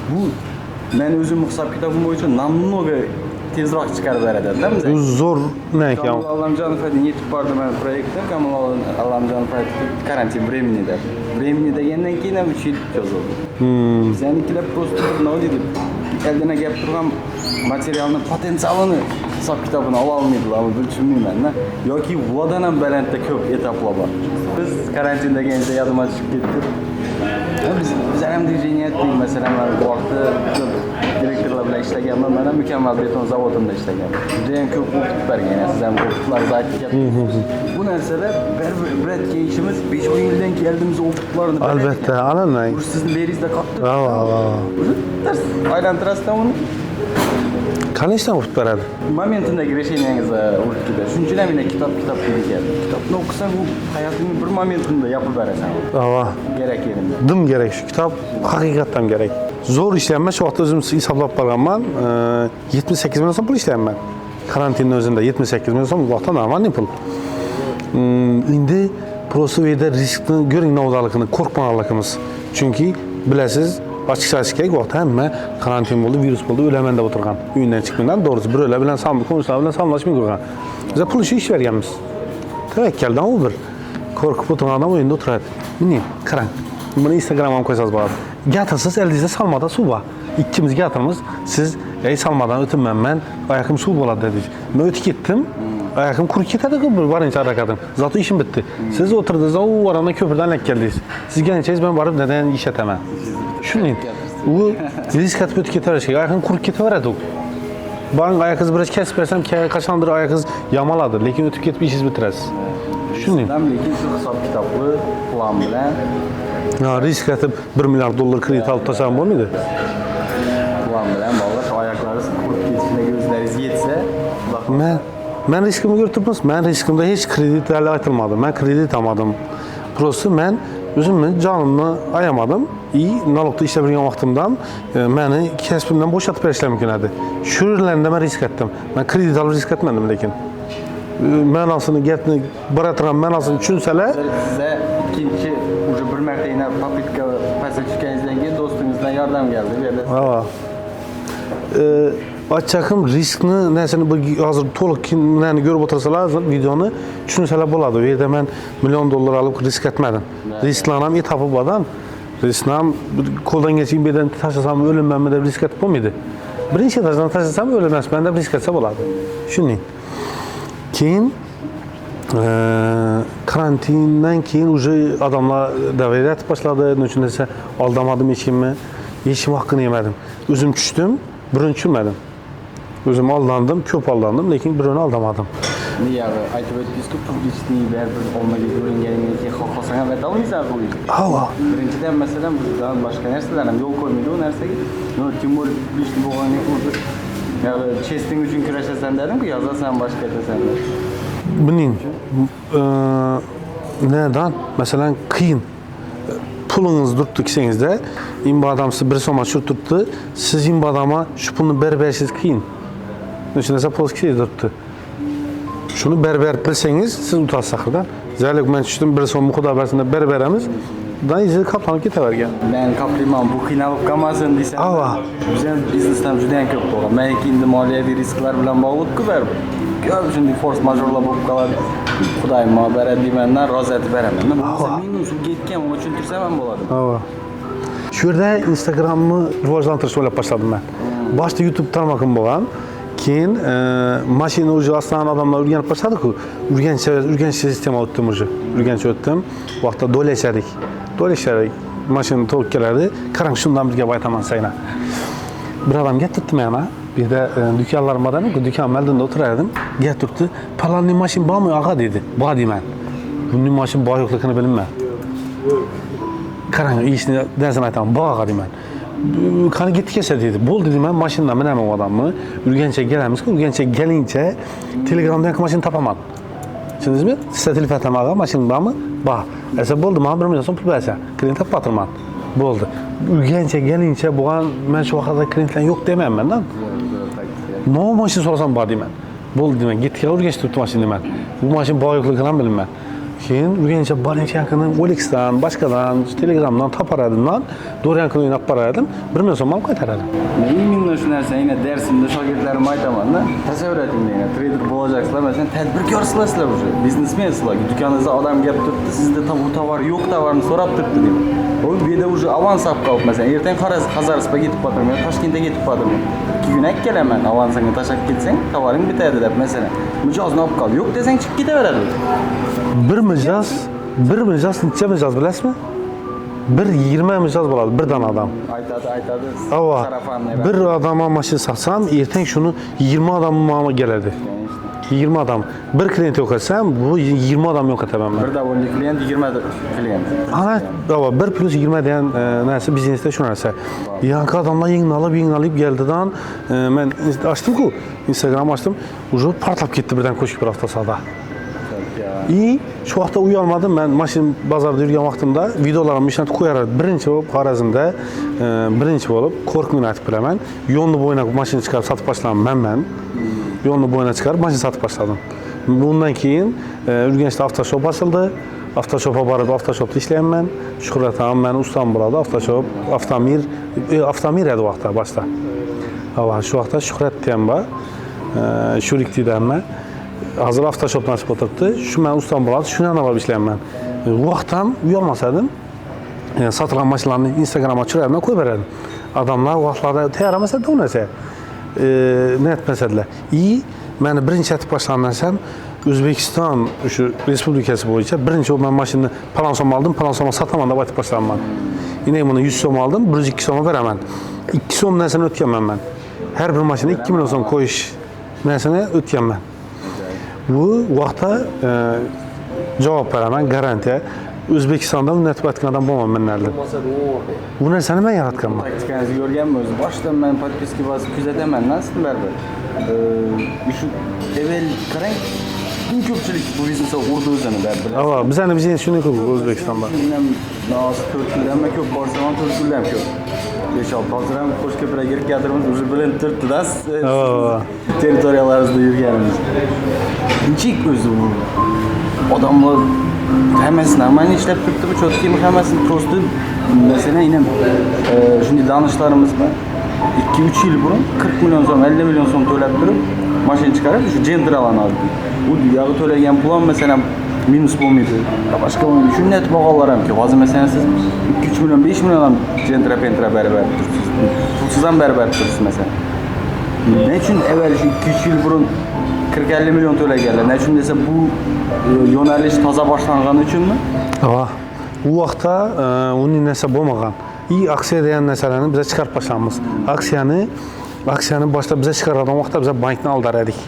Bu men o'zim hisob kitobim bo'yicha namnoga tezroq chiqarib beradi-da bizga. Zo'r ne ekan? Kamol Allamjonov yetib bordi men proyektda. Kamol Allamjonov karantin временida. Времени degandan keyin ham 3 yil cho'zildi. Bizanikilar просто bir nima deydi? Eldine gap turgan materialni potensialini hisob kitobini ola olmaydilar, bu tushunmayman-da. Yoki vodan ham balandda ko'p etaplar bor. Biz karantin deganingizda yadıma chiqib ketdi. Biz ham движение etdik, masalan, bu vaqtda direktorlar bilan ishlaganman, men ham mukammal beton zavodida ishlaganman. Juda ham ko'p o'qitib bergan, siz ham o'qituvchilarni aytganingiz. Bu narsada bir keyishimiz 5 yildan keldimiz o'qituvchilarni. Albatta, alanmang. Sizni beringizda qoldi. Ha. Aylantirasizlar uni. Qanishdan o'qitib beradi? Momentindagi решениеңizga urib ketadi. Shunchalar meni kitob degan. Kitobni o'qisang, u hayotingning bir momentida yapib berasan. Kerak yerinde. Dim kerak shu kitob, haqiqatan kerak. Zo'r ishlayapman, shu vaqtda o'zim hisoblab qolganman. 78 million so'm pul ishlayapman. Karantinning o'zida 78 million so'm bu vaqtda normal pul. Endi просто bu yerda riskni ko'ring, navdaligini, qo'rqmaganligimiz. Chunki bilasiz, açıkça kerak vaqtda hamma karantin bo'ldi, virus bo'ldi, o'laman deb o'tirgan. Uyindan chiqmagan, to'g'risi birovlar bilan konuşlar bilan salomlashmay qo'ygan. Biz pul ishi ish berganmiz. Tavakkaldan u bir qo'rqib o'tirgan odam o'yinda o'tiradi. Meni qarang. Buni Instagramga qo'ysangiz bo'ladi. Gatirsiz, eldingizda salmada suv bor. İkimiz gatirmiz. Siz ey salmadan o'tibman, men oyog'im suv bo'ladi dedik. Men o'tib ketdim. Oyog'im qurib ketadi bir barincha harakatim. Zato ishim bitdi. Siz o'tirdingiz, u orada ko'pirdan lak keldingiz. Sizga nechiz men borib neden ish etaman. Shuning. U risk atib o'tib ketaverish kerak. Oyog'im qurib ketaveradi u. Bang oyog'ingiz biroz kesib bersam, qachondir oyog'ingiz yamaladir, lekin o'tib ketib ishingizni bitirasiz. Shuning. Lekin shu hisob kitobli plan bilan risk atib 1 milliard dollar kredit olib tashlab bo'lmaydi. Plan bilan bog'lash oyoqlaringiz qurib ketishine o'zlaringiz yetsa, men riskimni ko'ribmiz. Men riskimda hech kreditlar aytilmadi. Men kredit olmadim. Prosta men o'zimni jonimni ayamadim. Nalogda ishlab yurgan vaqtimdan meni kasbimdan bo'shatib berishlar mumkin edi. Shu yerlarda men risk etdim. Men kredit olib risk etmadim lekin. Ma'nosini gapni baratiran ma'nosini tushunsalar, size ikkinchi уже bir marta yana попытка pastga tushganingizdan keyin do'stingizdan yordam keldi. Ha. Açıkçası riskni narsani hozir to'liq nimani ko'rib o'tirsalar, videoni tushunsalar bo'ladi. Bu yerda men million dollar olib risk etmadim. Risklarni ham etapı bordan, riskni ham qo'ldan kelgan yerdan tashlasam o'limmanmi deb risk etib bo'lmaydi. Birinchi etadan tashlasam o'lamasman deb risk etsa bo'ladi. Shuning. Keyin karantindan keyin уже odamlar davriyat boshladi. Nechun desa aldamadim hechimni, hechim haqqini yemadim. O'zim tushdim, birini tushunmadim. O'zim aldandım, ko'p aldandım, lekin birini aldamadim. Niye aytib o'tdingiz-ku, publichniy bir ommaga ko'ringaningizdan keyin xohlasangiz ham ayta olmaysiz bu ishni. Ha. Birinchidan masalan bizdan boshqa narsalar ham yo'l qo'ymaydi u narsaga. No, Timur publichniy bo'lgandan keyin yani chesting uchun kurashasan dedim-ku, yozasan boshqa etasan. Buning nereden? Mesela qiyin. pulunuz duruptu kisengizde, imba adam sizi bir soma çürtüptü, siz imba adama şu pulunu berbersiz kıyın. Düşünese pul kişi duruptu. Şunu berber bilseniz, siz utas sakırdan. Zəlik mən düşdüm bir son muxuda versində berberemiz. Dan izi kaplanıp ketavergen. Men kaplayman bu qiynalib qolmasin desam. Ava. Bizning biznesdan juda ham ko'p bo'lgan. Men endi moliyaviy risklar bilan bog'liq-ku baribir. Ko'p shunday force majorlar bo'lib qoladi. Xudoyim beradi deymandan rozi etib beraman. Men bo'lmasa minus ketgan, uni tushuntirsam ham bo'ladi. Ava. Şu yerda Instagram'ı rivojlantirish o'ylab boshladim men. Boshda YouTube tarmog'im bo'lgan. Keyin mashina уже Aslan adamlar o'rganib boshladi-ku. Urganch sistema o'tdim уже. Urganch o'tdim. Bu vaqtda do'leshadik. Mashina to'liq keladi. Qarang shundan birga aytaman sayna. Bir adam getirdi meni. Bir de dükkanlarım adamı, dükkan meldinde oturardım. Getirdi. Palanlı maşin var mı ağa dedi. Var deyim ben. Bunun maşin bağ yokluğunu bilinmem. Qarang, işini dersen aytam, bağ ağa deyim ben. Kanı gitti kese dedi. Bol dedim ben maşinle binemem o adamı. Urgenç'e gelemiz ki Urgenç'e gelince Telegram'da yakın maşini tapamam. Şimdi mi? Size telif etmem ağa maşinin var mı? Bağ. Ese boldu bana 1 milyon son pul verse. Klient hep batırman. Boldu. Urgenç'e gelince bu an ben şu kadar klientler yok demem ben lan. Ne maşin sorasam bağ deyim ben. Boldu deyim ben. Git gel Urgenç tuttu maşin deyim ben. Bu maşin bağ yokluğunu bilinmem. Keyin Urgenç'e Balenç yakını OLX'dan, başkadan, Telegram'dan taparadım doğru yakını oynap paradım. 1 milyon son mal qaytarardım. Men imенно shu narsa yine dersimde shogirdlarimga aytaman da. Tasavvur eting degan, trader bo'lajaksizlar, masalan, tadbirkorsizlar уже, biznesmensizlar. Dükkaningizda odam kelib turibdi, sizda bu tovar yo'q tovarni so'rab turibdi deydi. O bu yerda уже avans olib qolib, masalan, ertaga Xazarsga ketib qo'yaman, Toshkentga ketib qo'yaman. 2 kun kelaman, avansingni tashlab ketsang, tovaring bitadi deb, masalan. Mijozni olib qol, yo'q desang chiqib ketaveradi. Bir mijaz necha mijaz bilasizmi? 1.20 mijaz bo'ladi birdan adam. Aytadi. Ava. Bir adama maşin satsam, erteng shuni 20 adam mama geladi. 20 adam. Bir klient yo'qatsam, bu 20 adam yo'qotaman men. Bir davomli klient 20 klient. Ana, ava 1 plus 20 degan narsa biznesda shu narsa. Yangi adamlar yengin geldidan men açdım-ku, Instagram açdım. Уже portlab ketdi birdan ko'chib bir hafta savdo. İyi, şu vaqtda uyalmadım. Ben maşin bazarda yurgan vaqtimda videolarımı işlətib qo'yardim. Birinchi bo'lib Xorazmda birinchi bo'lib qo'rqmay aytib beraman. Yo'lni bo'yina maşin chiqarib sotib boshladim men. Yo'lni bo'yina chiqarib maşin sotib boshladim. Bundan keyin Urganchda avtoshop ochildi. Avtoshopga borib avtoshopda ishlayman. Shuhrat ham meni ustam bo'ladi. Avtoshop, Avtomir edi vaqtda boshda. Hava shu vaqtda Shuhrat ham bor. Shurik deyman. Hazır avtoshop nasib o'tiribdi. Shu men ustam bo'ladi, shuni ham olib ishlayman. Bu vaqtdan uyalmasadim, sotilgan mashinalarni Instagramga tushirardim, qo'yib berardim. Adamlar vaqtlarda tayyorlamasa da unasa. Ne etmesediler. İyi, meni birinchi etib boshlansam, O'zbekiston shu respublikasi bo'yicha birinchi men mashinani palon so'm oldim, palon so'mga sotaman deb aytib boshlaman. Yine buni 100 so'm oldim, 102 so'mga beraman. 2 so'm narsani o'tganman men. Har bir mashina 2 million so'm qo'yish narsani o'tganman. Bu vaqtda javob beraman, garantiya. O'zbekistonda bunday aytgan odam bo'lmaman men. Bu narsani men yaratganman. Taktikangizni ko'rganman o'zi. Boshdan men podpiska bosib kuzataman, nasib baribir. Shu evvel qarang, ko'pchilik bu biznesga urdi o'zini baribir. Ava, bizani biznes shuni ko'p O'zbekistonda. Nos 4 yildan ko'p borsa ham 4 yildan ko'p. 5-6 hozir ham Qo'shko'pirga kirib keltirmiz, o'zi bilinib turibdi-da. Territoriyalarimizda yurganimiz. Nechik o'zi bu odamlar hammasini hamani ishlab turibdi, bu cho'tkimi hammasini prosta masalan yine shunday danishlarimiz bor. 2-3 yil burun 40 milyon so'm, 50 milyon so'm to'lab turib, mashina chiqarib, shu Gentra'larni oldi. Bu yog'i to'lagan pul ham masalan minus bo'lmaydi. Boshqa bo'lmaydi. Shuni aytib bo'lganlar hamki, hozir masalan siz 2-3 milyon, 5 milyon ham Gentra Pentra barabar turibsiz. Pulsiz ham barabar turibsiz masalan. Ne uchun evvel shu 2-3 yil burun 40-50 milyon to'laganlar. Ne uchun desa bu yo'nalish toza boshlangani uchunmi? Ha. Bu vaqtda uning narsa bo'lmagan. Aksiya degan narsalarni biz chiqarib boshlamiz. Aksiyani boshda biz chiqargan vaqtda biz bankdan alдар edik.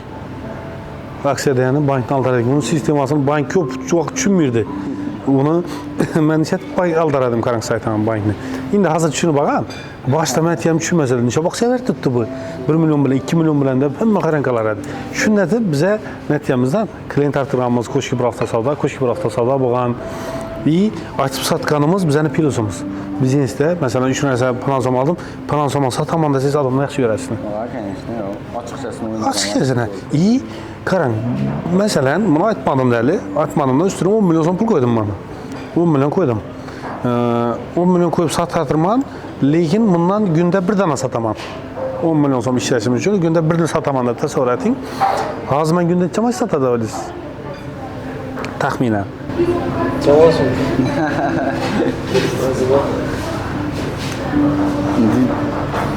Aksiya degani bankdan alдар edik. Bunun sistemasini bank ko'p vaqt tushunmirdi. Uni men bank aldaradim qarang saytdan bankni. Endi hozir tushunib olgan. Boshda men ham tushunmasdim. Necha vaqt sever tutdi bu. 1 milyon bilan 2 milyon bilan deb hamma qarankalar edi. Shunda deb biza netiyamizdan klient orttiramiz, qo'shib bir hafta savdo bo'lgan. İyi, açıp satkanımız bizənin pilosumuz. Biznesdə, məsələn, 3 nəsə panansom aldım, panansom sataman da siz adamla yaxşı görərsiniz. Valla конечно, açıkçasını oynadım. Açıkçasına, iyi, qaran, məsələn, bunu atmadım dəli, atmadımdan üstüne 10 milyon pul koydum bana. 10 milyon koydum. 10 milyon koyup satatırman, lekin bundan gündə bir dana sataman. 10 milyon som işləşim üçün, gündə birini sataman da təsəvvür etin. Hazır mən gündə neçə maç satada bilirsiniz? Təxminən. Çalasın.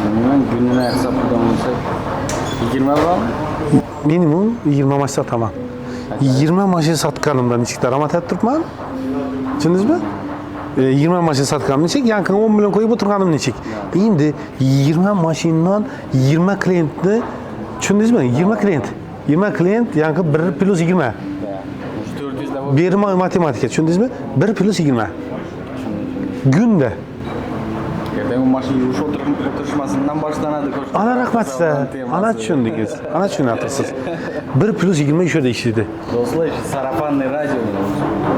Bilmiyorum, gününe hesapladan olsak 20 var mı? Minimum 20 maç sataman. 20 maçı satkanımdan içiklər, ama tətdirtman. Düşündünüz mü? 20 maçı satkanım neçik, yankın 10 milyon koyup oturganım neçik. İndi 20 maçından 20 klientni, düşündünüz mü? 20 klient. 20 klient yankı 1 plus 20. 400 de var. Bir matematik, düşündünüz mü? 1 plus 20. Günde. Gerçekten bu maçın yürüyüş oturuşmasından başlanadı. Ana rahmet size. Ana düşündünüz. Ana düşündünüz. 1 plus 20 şöyle işledi. Dostlar, sarapanlı radyo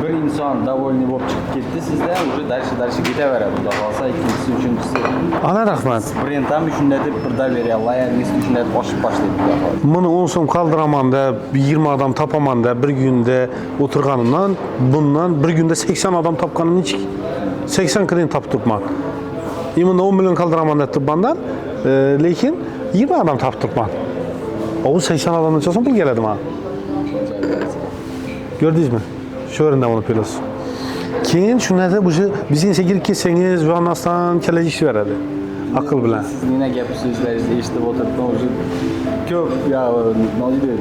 bir insan довольный болып çıkıp gitti, sizden уже дальше gideverer. Bu da kalsa ikincisi, üçüncüsü. Ana rahmet. Sprint'ten düşündetip burada veriyor. Allah yeriniz düşündetip başlayıp bu da kalsa. Bunu 10 som kaldıraman da, 20 adam tapaman da bir günde oturganından, bundan bir günde 80 adam tapkanın içik. 80 klient taptırman. İmunda 10 milyon kaldıraman da tıbbandan, lekin 20 adam taptırman. O 80 adamdan çalsın pul geledim ha. Gördünüz mü? Şu öründe bunu pilos. Keyin şunlarda bu bizim ise girip kesseniz ve anlastan kelleci işi veredi. Akıl bilen. Siz yine gap sözlerinizde eshitib o'tiribman, ko'p ya nolidi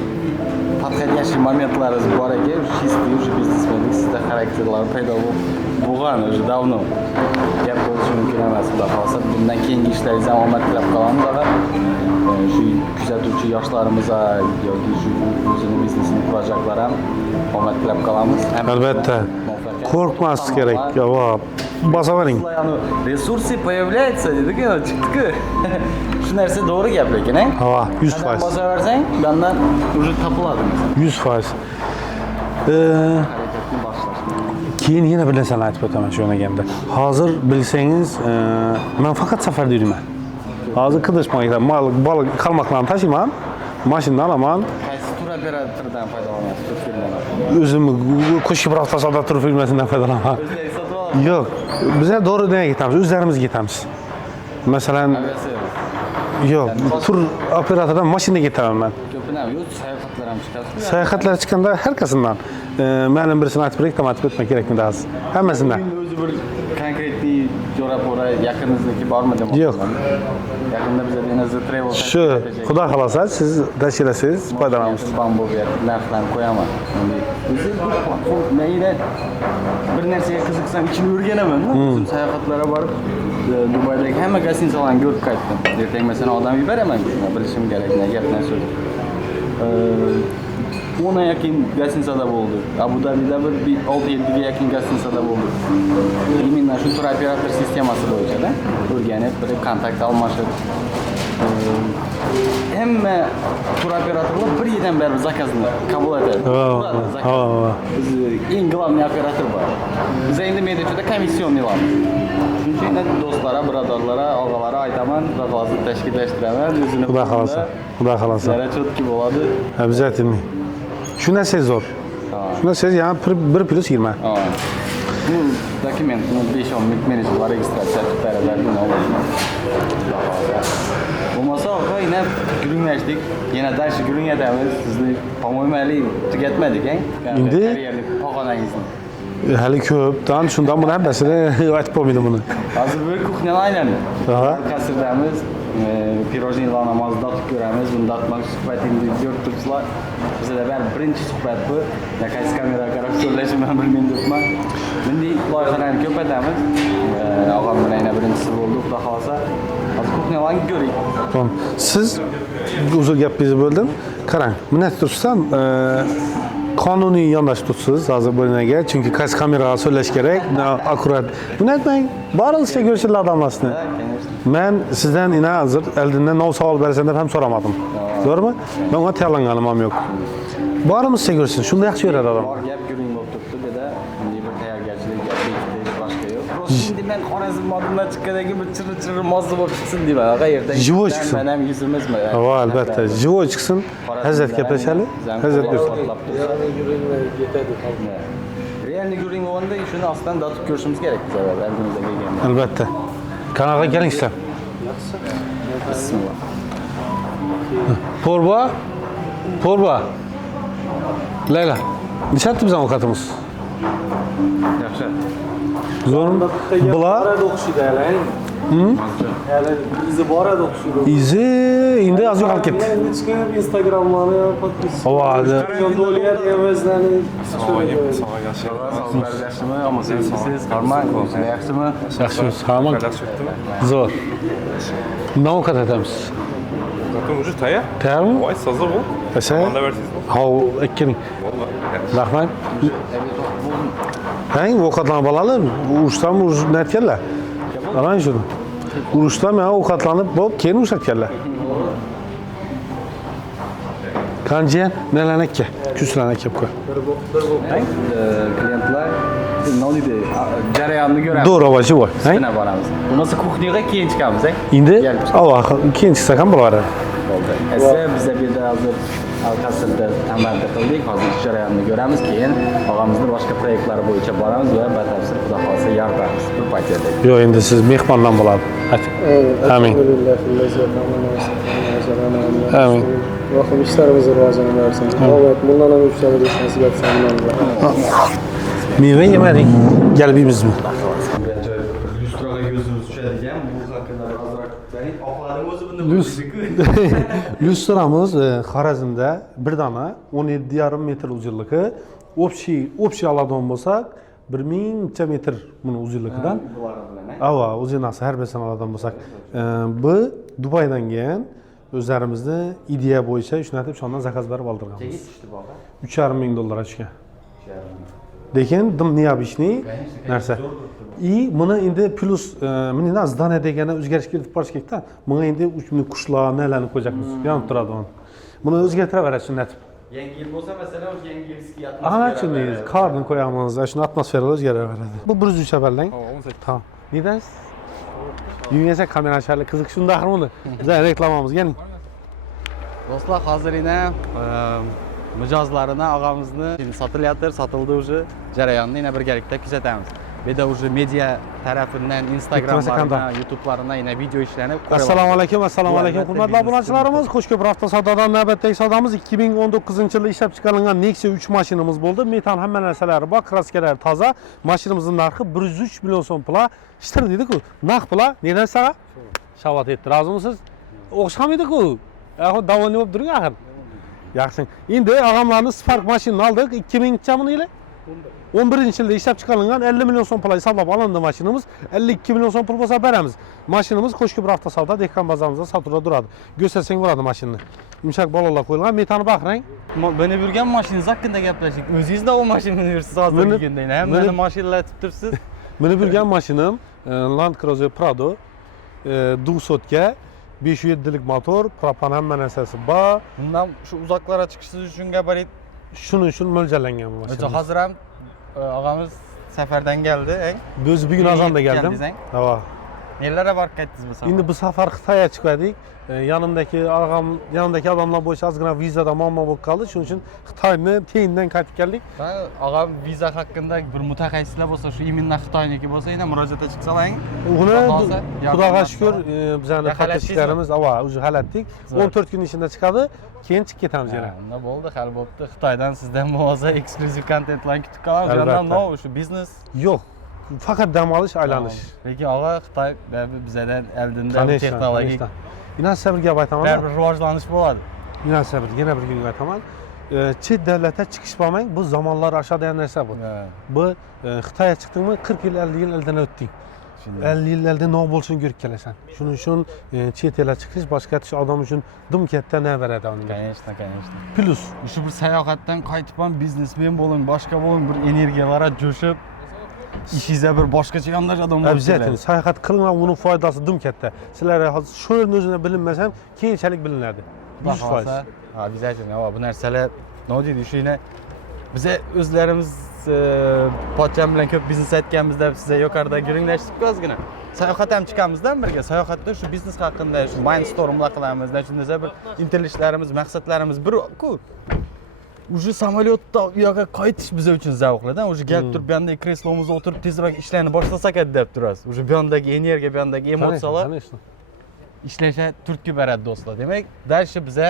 patqatyashi momentlarimiz bor ekan, чистый уже biznesmenlik sizda xarakterlar paydo bo'lgan уже давно. Gap bo'lishi mumkin emas, xudo xohlasa. Bundan keyingi ishlaringiz ham omad tilab qolamiz axir. Shu kuzatuvchi yoshlarimizga yoki shu o'zini biznesini qurajaqlar ham omad tilab qolamiz. Albatta. Korkmaz gerek. Ya basavering. Yani resursi появляется dedik ya, çıktık. Şu narsa doğru gap lekin, he? Ha, 100%. Sen basa versen benden уже tapıladı mesela. 100%. Hareketli başlar. Keyin yine bir narsa aytib o'taman shu gapda. Hozir bilsangiz, men faqat safarda yurman. Hozir qidirishmoqda, balık qalmoqlarni tashiyman, mashinani olaman. Qaysi tur operatordan foydalanasiz, tur firmadan? O'zimni qo'shib avtosavdo tur firmasidan foydalanaman. O'zlari sotib olasiz. Yo'q, bizlar doğru nega ketamiz? O'zlarimiz ketamiz. Masalan, yo'q, tur operatordan mashinada ketaman men. Ko'pinam yo'q, sayohatlar ham chiqasiz. Sayohatlar chiqqanda herkesinden. Ma'lum birisini aytib berek, aytib o'tmak kerakmi deysiz. Hammasidan. O'zi bir konkretniy jo'ra-po'ra yaqinizdagi bormi demoqchiman. Yo'q. Yaqinda bizda Denizli Travel Shu, xudo xolasa siz tashkilasiz, foydalanamiz. Bambu narxlarni qo'yaman. O'zi bu platforma bir narsaga qiziqsam ichini o'rganaman. O'zim sayohatlarga borib Dubaydagi hamma gostinitsalarni ko'rib qaytdim. Ertaga masalan odam yuberaman, bilishim kerak, ne gap ne so'z. 10'a yakın gostinitsada bo'ldi. Abu Dabida bir 6-7 ga yakın gostinitsada bo'ldi. Именно shu tur operator sistemasi bo'yicha-da o'rganib, bir kontakt almashib. Hamma tur operatorlar bir yildan beri zakazni qabul etadi. Biz eng главный operator bor. Biz endi mediachoda komissiyon olamiz. Shuning uchun do'stlara, birodarlara, og'alara aytaman, xalosini tashkillashtiraman, o'zini Xudo xolasa. Xudo xolasa. Sizlarga chotki bo'ladi. Обязательно. Shu narsa zo'r. Shu narsa yani 1 plus 20. Bu dokument, 5-10 menejerlar registratsiya qilib bo'lmasa, yine gülünleştik. Yine ders gülünledemiz. Sizni, по-моему, hali tugatmadik, he? Endi kariyerlik pog'onangizni. hali ko'p, tan shundan buni hammasini aytib bo'lmaydi buni. Hozir bir kuxnyalar aylandi. Aha. Qasrdamiz, pirojnilar namozida tutib ko'ramiz. Bunda atmak suhbatingizni ko'rib turibsizlar. Bizda bir birinchi suhbat bu. Qaysi kameraga qarab so'zlashimni bilmayman debman. Bunday loyihalarni ko'paytiramiz. Og'am bilan yana birinchisi bo'ldi, xudo xolasa. Hozir kuxnyalarni ko'ring. Tamam. Siz uzun gapingizni bo'ldim. Qarang, buni tursan, qonuniy yondashib tursiz hozir bo'linaga, chunki qaysi kameraga so'zlash kerak, akkurat. Buni aytmang, boringizcha ko'rishinglar odamlarni. Men sizdan ina hozir oldindan nov savol berasan deb ham so'ramadim. To'g'rimi? Men unga tayyorlanganim ham yo'q. Borimizcha ko'rsin, shunda yaxshi ko'radi odam. Bor gap ko'ring bo'lib turibdi, dedi. Bunday bir tayyorgarchilik Şimdi ben Xorazm modundan chiqqandan keyin bir chirri mozzi bo'lib chiqsin deyman. Qayerdan? Живой chiqsin. Men ham yuzimizmi? Ha, albatta. Живой chiqsin. Hazrat gaplashali. Hazrat ko'rsin. Yarın yürüyünle yetedi kaldı. Realni yuring o'g'anda shuni ostidan dotib ko'rishimiz kerak biz avval oldimizga kelganda. Albatta. Kanalga keling sizlar. Bismillah. Porba. Layla. Nechati bizning ovqatimiz? Yaxshi. Zo'rmi? Bular Orada okşuydu hele. Yani izi bu arada okşuydu. izi endi az yo'qolib ketdi. Ben çıkıp Instagram'larına podpis. Havoda Yondoliyer yemezlerini söylüyor. Sog'lar yaxshimi? Omonsiz, Farman, o'zinglar yaxshimi? yaxshimiz. Hamon. Zo'r. Nima ovqat aytamiz? Zaten уже tayyor. Tayyormi? Voy, hazır bu. Asa? Onda versiyasi. Ha, ekkening. Vallahi. Rahmat. Hang ovqatlanib olalım. Urushdan netganlar. Qarang shuni. Urushdan men ovqatlanib, bo'p, keyin urushayotganlar. Qancha nelarni aka? Kuchlarni kelib qo'y. Klientlar nima deydi? Jarayonni ko'ramiz. Do'ravachi bor. Yana boramiz. Bunisi kuxnyaga keyin chiqamiz, Endi Gelib avval keyin chiqsak ham bo'laveradi. bo'ldi. Esa bizda bu yerda hozir Alkasirda tamaddi qildik. Hozir ish jarayonini ko'ramiz, keyin og'amizning boshqa proyektlari bo'yicha boramiz va batafsil xudo xolsa yordamimiz bu paytda. Yo'q, endi siz mehmondan bo'ladi. Amin. Amin. Bakın işlerimizi rivajını versin. Evet, bundan hem yükseliriz. Nasip etsen Meyve yemedik. Gelbimizmi? Lyustraga ko'zimiz tushadigan bu haqida ozroq benim opadim o'zi buni Lyustramiz Xorazmda bir dona 17,5 metr uzunligi. Общий aladon bo'lsak 1000 metr buni uzunligidan. Ava, o'zinasi har bir aladon bo'lsak. Bu Dubaydan kelgan o'zlarimizni ideya bo'yicha ishlatib shundan zakaz berib oldirganmiz. 3,5 ming dollar tushgan. Lekin dim neobычный narsa. Buni endi plus mendan zdaniya degani o'zgarish kiritib borish kerakda. Bunga endi 3000 qushlar nelarni qo'yacakmiz. Yonib turadi uni. Buni o'zgartiraveradi sunnat. Yangi yil bo'lsa, masalan, yangi yilski Ana shunday karni qo'yamiz, shuni atmosfera o'zgaraveradi. Bu 103 aballang. Tamam. Neden? Dünyasa kamera aşağıya kızık şunda har bunu. Bize reklamamız gelin. Do'stlar, hozir yana mijozlarini og'amizni sotilyapti, sotildi уже. Jarayonni yana birgalikda kuzatamiz. Bu yerda уже media tarafidan Instagram'larına, YouTube'larına yana video ishlanib ko'ryapmiz. Assalomu alaykum, assalomu alaykum. Hurmatli obunachilarimiz, Qo'shko'pir avtosadodan navbatdagi savdomiz 2019-yilda ishlab chiqarilgan Nexia 3 mashinamiz bo'ldi. Metan hamma narsalari bor, kraskalari toza. Mashinamizning narxi 103 million so'm pula. Ishtir dedi-ku. Narx pula nedan sağa? Shavat etdi. Rozimisiz? O'xshamaydi-ku. Axir davomli bo'lib turing axir. Yaxshi. Endi og'amlarning Spark mashinani oldik. 2000-chi yili? 11-yilda ishlab chiqarilgan 50 million so'm pul hisoblab olindi mashinamiz. 52 million so'm pul bo'lsa beramiz. Mashinamiz Qo'shko'pir avtosavdo Dehqon bozorimizda sotuvda turadi. Ko'rsatsak bo'ladi mashinani. Yumshoq balolar qo'yilgan, metani baqrang. Beni yurgan mashinangiz haqida gaplashdik. O'zingiz da o mashinani yursiz hozir kelganda. Hammani mashinalatib tursiz. Meni yurgan mashinam Land Cruiser Prado 200 ga 507 lik motor, propan hamma narsasi bor. Bundan shu uzoqlara chiqishingiz uchun gabarit Shuning uchun mo'ljallangan bu mashina. hozir ham og'amiz safardan keldi, Biz bugun azonda keldim. Ha. Nelarga borib qaytdingiz bu safar? Endi bu safar Xitoyga chiqdik. Yanımdaki adamlar bo'yicha ozgina vizada muammo bo'lib qoldi. Shuning uchun Xitoyni teyindan qaytib keldik. Og'am viza haqida bir mutaxassislar bo'lsa, shu imенно Xitoyniki bo'lsa, yana murojaatga chiqsalang, uni Xudoga shukr, bizning xatarchilarimiz o'zi halatdik. 14 kun ichida chiqadi, keyin chiqib ketamiz yana. Unda bo'ldi, hal bo'pti. Xitoydan sizdan bo'lsa eksklyuziv kontentlarni kutib qolamiz. Yandan no, shu biznes Yo'q. Faqat dam olish, aylanish. Lekin og'a Xitoy bizdan oldinda texnologik Inan sabr gap aytaman. bir rivojlanish bo'ladi. Inan sabr, yana bir kun aytaman. Chet davlatga chiqish bo'lmang, bu zamonlar aşağıdayan narsa bu. Bu Xitoyga chiqdingmi, 40 yil, 50 yil eldan o'tding. 50 yillarda nima bo'lishini ko'rib kelasan. Shuning uchun chet elga chiqish boshqa odam uchun dim katta na beradi unga. Конечно. Plus Shu bir sayohatdan qaytib ham biznesmen bo'ling, boshqa bo'ling, bir energiyalara jo'shib ishingizda bir boshqacha yondashadigan bo'lib Обязательно sayohat qilinglar, uning foydasi dim katta. Sizlar hozir shu yerning o'zini bilinmasam, keyinchalik bilinadi. 100%. Обязательно. Bu narsalar nima deydi, shuni biz o'zlarimiz pochcham bilan ko'p biznes aytganmiz deb sizga yuqorida guringlashdik ozgina. Sayohat ham chiqamizdan birga. Sayohatda shu biznes haqida, shu mindstormlar qilamiz, shunday bir intilishlarimiz, maqsadlarimiz bir-ku. Уже samolyotda u yoqqa qaytish biz uchun zavqlidan. Уже kelib turib, bu yondagi kreslomizda o'tirib tezroq ishlarni boshlasak deb turasiz. Уже bu yondagi energiya, bu yondagi emotsiyalar ishlasha turtki beradi do'stlar. Demak, dальше biza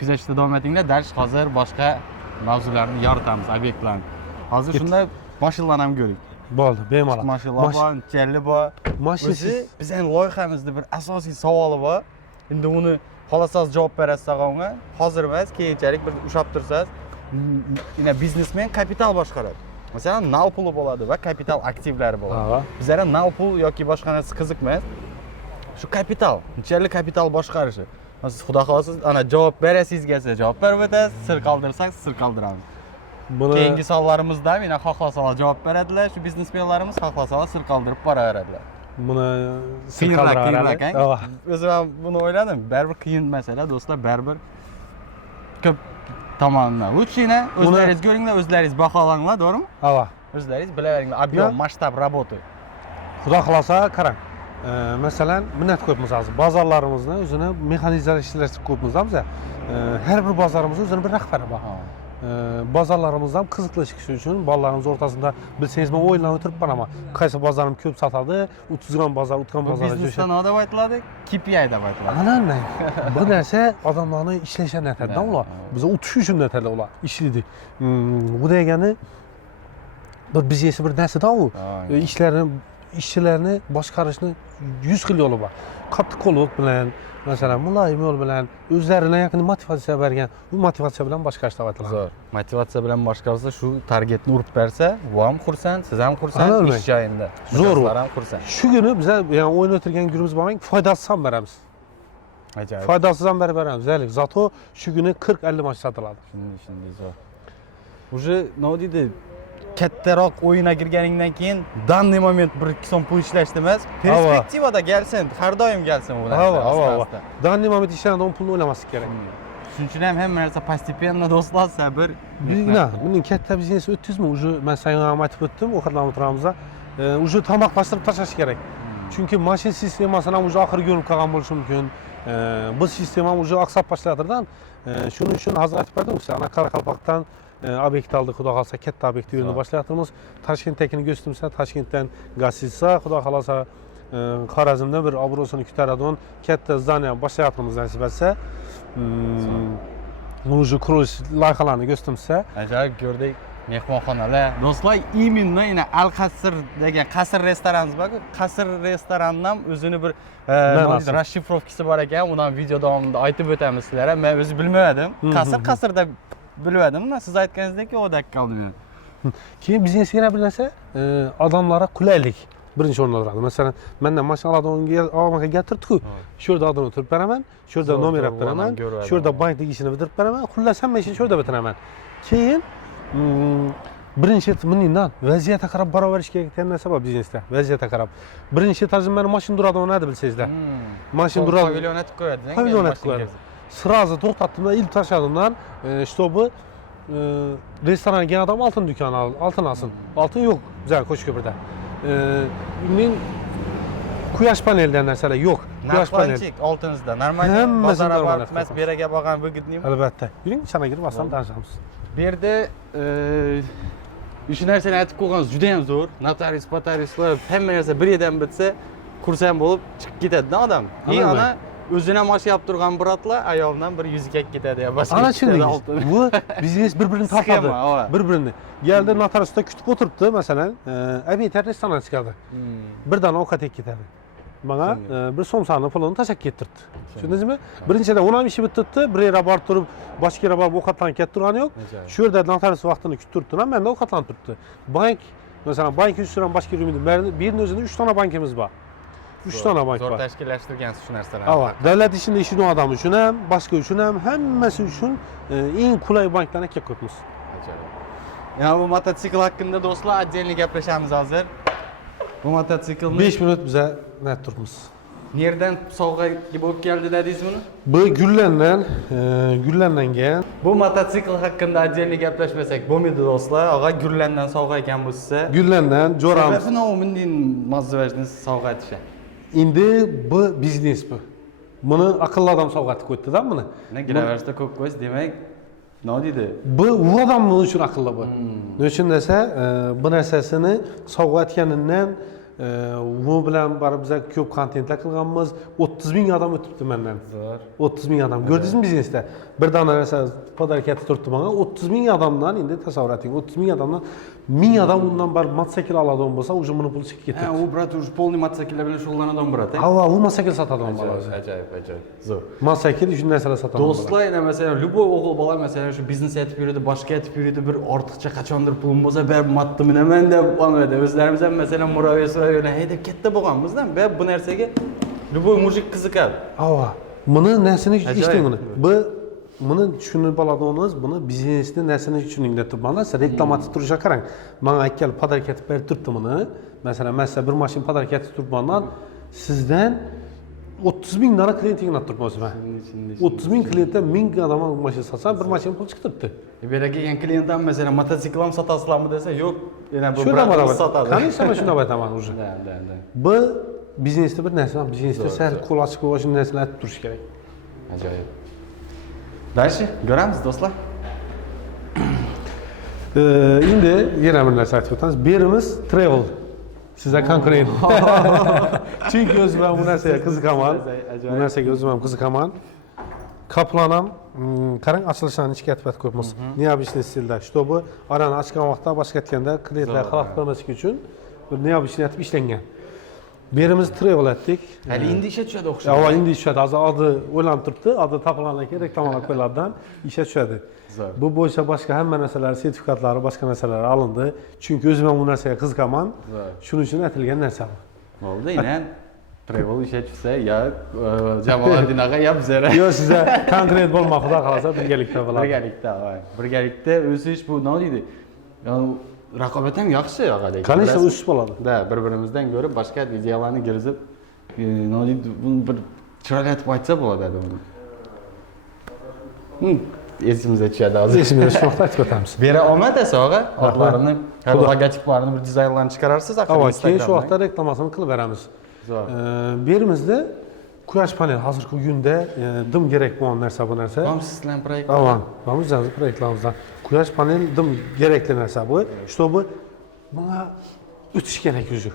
kuzatishda davom etinglar. Dальше hozir boshqa mavzularni yoritamiz, obyektlarni. Hozir shunda mashinlarni ham ko'ring. Bo'ldi, bemalol. Mashinalar bor, chelli bor. O'zi bizning loyihamizda bir asosiy savoli bor. Endi uni xolasangiz javob berasiz unga. Hozir emas, keyinchalik bir ushab tursangiz, ina biznesmen kapital boshqaradi. Masalan, nal puli bo'ladi va kapital aktivlari bo'ladi. Bizlarga nal pul yoki boshqa narsa qiziq emas. Shu kapital, nechalik kapital boshqarishi. Siz xudo xolasa ana javob berasiz kelsa javob berib o'tasiz, sir qoldirsak sir qoldiramiz. Keyingi sonlarimizda mena xohlasalar javob beradilar, shu biznesmenlarimiz xohlasalar sir qoldirib boraveradilar. Buni sir qoldiradilar. O'zim ham buni o'yladim. Baribir qiyin masala, do'stlar, baribir ko'p tomondan. Lutchina o'zlaringiz ko'ringlar, o'zlaringiz baholanglar, to'g'rimi? Ava. O'zlaringiz bilaveringlar, объем, masshtab работы. Xudo xolasa qarang. Masalan, minat ko'pmiz hozir. Bozorlarimizni o'zini mexanizlashtirib ko'pmiz biz. Har bir bozorimiz o'zini bir rahbari bor. Bozorlarimiz ham qiziqlashish uchun bolalarimiz o'rtasida bilsangiz, men o'ylanib o'tirib boraman. Qaysi bozorim ko'p sotadi, 30 gram bozor, 30 gram bozor. Biznesdan nima deb aytiladi? KPI deb aytiladi. Ana bu narsa odamlarni ishlashini aytadi, ular. Biz o'tish uchun aytadi ular, ishlaydi. Bu degani bir biznes bir narsa-da u. ishchilarni boshqarishni 100 xil yo'li bor. Qattiq qo'llik bilan, masalan, muloyim yo'l bilan o'zlariga yaqin motivatsiya bergan, bu motivatsiya bilan boshqarish deb aytiladi. Zo'r. Motivatsiya bilan boshqarsa, shu targetni urib bersa, u ham xursand, siz ham xursand, ish joyinda. Zo'r ham xursand. Shu kuni biz yani o'yin o'tirgan kunimiz bo'lmang, foydasiz ham beramiz. Ajoyib. Foydasiz ham beramiz. Zalik, zato shu kuni 40-50 mashina sotiladi. Shunday zo'r. Уже, nima deydi? Kattaroq o'yinga kirganingdan keyin данный moment 1-2 so'm pul ishlashdi emas, perspektivada kelsin, har doim kelsin bu narsa. Данный moment ishlanadigan pulni o'ylamaslik kerak. Shuning uchun ham hamma narsa постепенно do'stlar, sabr. Buning katta biznes o'tdingizmi? Уже men senga ham aytib o'tdim, o'qirlarni turamizda. Уже tamoqlashtirib tashlash kerak. Chunki mashin sistemasini ham уже oxirgi yo'nib qolgan bo'lishi mumkin. Bu sistema уже oqsab boshladirdan. Shuning uchun hozir aytib berdim sizga, ana Qoraqalpoqdan obyekt aldık, xudo xolasa katta obyekt yo'lini boshlayapmiz. Toshkentdagini go'stimsa, Toshkentdan Gazitsa, xudo xolasa Xorazmda bir obro'sini ko'taradigan katta zdaniya boshlayapmiz nasib etsa. Уже qurilish loyihalarini go'stimsa, ajoyib ko'rdik. Mehmonxonalar. Do'stlar, именно ina Al-Qasr degan qasr restoranimiz bor-ku. Qasr restorandan o'zini bir расшифровкасы bor ekan. Undan video davomida aytib o'tamiz sizlarga. Men o'zi bilmadim. Qasr deb bilmadim-da, siz aytganingizdek o'dak qoldim men. Keyin biznesga yana bir narsa, odamlarga qulaylik birinchi o'rinda turadi. Masalan, mendan mashinalarni olmaga keltirdik-ku. Shu yerda odam o'tirib beraman, shu yerda nomer olib beraman, shu yerda bankdagi ishini bitirib beraman, xullas hamma ishni shu yerda bitiraman. Keyin birinchi miningdan vaziyatga qarab baraverish kerak degan narsa bor biznesda. Vaziyatga qarab. Birinchi etajda meni mashina duradi, nima deb bilsangizlar. Mashina duradi. Pavilyon etib qo'yadi. Pavilyon etib qo'yadi. Сразу to'xtatdim-da, ilk tashladimdan, чтобы restoran kelgan odam oltin do'kon oltin olsin. Oltin yo'q, bizlar Qo'shko'prida. Men quyosh paneldan narsalar yo'q. Quyosh panel. Oltinizda. Normalniy bozor emas, beraga borgan выгодный. Albatta. Yuring, ichana kirib olsam tanishamiz. Bu yerda shu narsani aytib qo'yganingiz juda ham zo'r. Notarius, notariuslar hamma narsa bir yerdan bitsa, kursam bo'lib chiqib ketadi-da odam. Ana o'zini mashina olib turgan bratlar ayoldan bir 100 ga ketadi ya. Ana shunday. Bu biznes bir-birini topadi. Bir-birini. Geldi notariusda kutib o'tiribdi, masalan, obyetar restoran chiqadi. Birdan ovqat yeb ketadi. Bana bir so'msani pulini tashlab kettirdi. Tushundingizmi? Birinchidan o'n ham ishi bitdi, bir yerga borib turib, boshqa yerga borib ovqatlanib ketib turgani yo'q. Shu yerda notarius vaqtini kutib turibdi, menda ovqatlanib turibdi. Bank, masalan, bank ustidan boshqa yurmaydi. Birning o'zida 3 ta bankimiz bor. 3 ta bank bor. Zo'r tashkillashtirgansiz shu narsalarni. Ha, davlat ishida ishlaydigan odam uchun ham, boshqa uchun ham, hammasi uchun eng qulay banklarni kelib qo'yibmiz. Ya bu mototsikl hakkında do'stlar, отдельно gaplashamiz hozir. Bu mototsiklni 5 minut biza nat turibmiz. Nereden sovg'a bo'lib keldi dedingiz buni? Bu Gullandan kelgan. Bu mototsikl haqida отдельно gaplashmasak bo'lmaydi do'stlar. Og'a Gullandan sovg'a ekan bu sizga. Gullandan jo'ram. Sababi nima bundan mozzavajni sovg'a etishadi? Endi bu biznes bu. Buni aqlli odam sovg'a etib qo'ydi-da buni. Graversda ko'p qo'yish demak, nima deydi? Bu odam uchun aqlli bu. Nima uchun desa, bu narsasini sovg'a etganidan bu bilan baribir biz ko'p kontentlar qilganmiz. 30 ming odam o'tibdi mendan. 30 ming odam. Ko'rdingizmi biznesda? Bir dona narsa podarka turibdi menga. 30 ming odamdan endi tasavvur eting. 30 ming odamdan 1000 odam undan baribir mototsikl oladigan bo'lsa, уже buni puli chiqib ketadi. Ha, u brat уже полный mototsikllar bilan shug'ullanadigan brat. Hava, u mototsikl sotadigan bo'ladi. Ajoyib. Zo'r. Mototsikl shunday narsalar sotadigan. Do'stlar, yana masalan, любой o'g'il bola masalan shu biznes etib yuradi, boshqa etib yuradi, bir ortiqcha qachondir pulim bo'lsa, baribir matni minaman deb olmaydi. O'zlarimiz ham masalan murabiy so'rayveradi, "Hey deb katta bo'lganmiz-da, bu narsaga любой mujik qiziqadi." Hava. Buni narsani eshitding buni. Buni tushunib oladiganimiz, buni biznesni narsani tushuning deb turibman. Siz reklamatib turishga qarang. Menga aytgan podarka etib berib turibdi buni. Masalan, men sizga bir mashina podarka etib turibman. Sizdan 30 ming dona klientingni turibman o'zim. 30 ming klientdan 1000 odamga mashina sotsam, bir mashina pul chiqib turibdi. Bu yerga kelgan klient ham masalan mototsikl ham sotasizlarmi desa, yo'q, yana bu Shuna brat sotadi. Qancha men shuni aytaman уже. Da. Bu biznesda bir narsa, biznesda sal qo'l ochib qo'yish narsalar aytib turish kerak. Ajoyib. Dальше ko'ramiz do'stlar. Endi yana bir narsa aytib o'tamiz. Berimiz travel. Sizlar konkurent. Chunki o'zim ham bu narsaga qiziqaman. Bu narsaga o'zim ham qiziqaman. Kaplan ham qarang, ochilishlarni ichga aytib ko'ramiz. Необычный stilda, чтобы arani ochgan vaqtda boshqa aytganda klientlar xalaqit qilmaslik uchun bir необычный etib ishlangan. Berimiz travel etdik. Hali endi ishga tushadi o'xshaydi. Avval endi ishga tushadi. Hozir odi o'ylanib turibdi. Odi topilgandan keyin reklamalar qo'yiladidan ishga tushadi. Bu bo'yicha boshqa hamma narsalar, sertifikatlari, boshqa narsalar alindi. Chunki o'zim ham bu narsaga qiziqaman. Shuning uchun aytilgan narsa bu. Bo'ldi, endi travel ishga tushsa, ya Jamoliddinaga ya bizga. Yo'q, sizlar konkret bo'lmoq, xudo xolasa birgalikda bo'ladi. Birgalikda o'sish bu nima deydi? Raqobat ham yaxshi og'adek. Qancha o'sish bo'ladi? Da, bir-birimizdan ko'ra boshqa videolarni kirizib, nima deydi, buni bir chiroyli aytib aytsa bo'ladi uni. Esimizga tushadi hozir. Esimizga tushmoqda aytib o'tamiz. Bera olmadi sog'a, ortlarini, logotiplarini bir dizaynlarni chiqararsiz, axir keyin shu vaqtda reklamasini qilib beramiz. Berimizda quyosh panel hozirgi kunda dim kerak bo'lgan narsa bu narsa. Ham sizlar proyekt. Avan, biz o'z proyektlarimizdan quyosh panel dim kerakli narsa bu. Чтобы bunga o'tish kerak o'zi.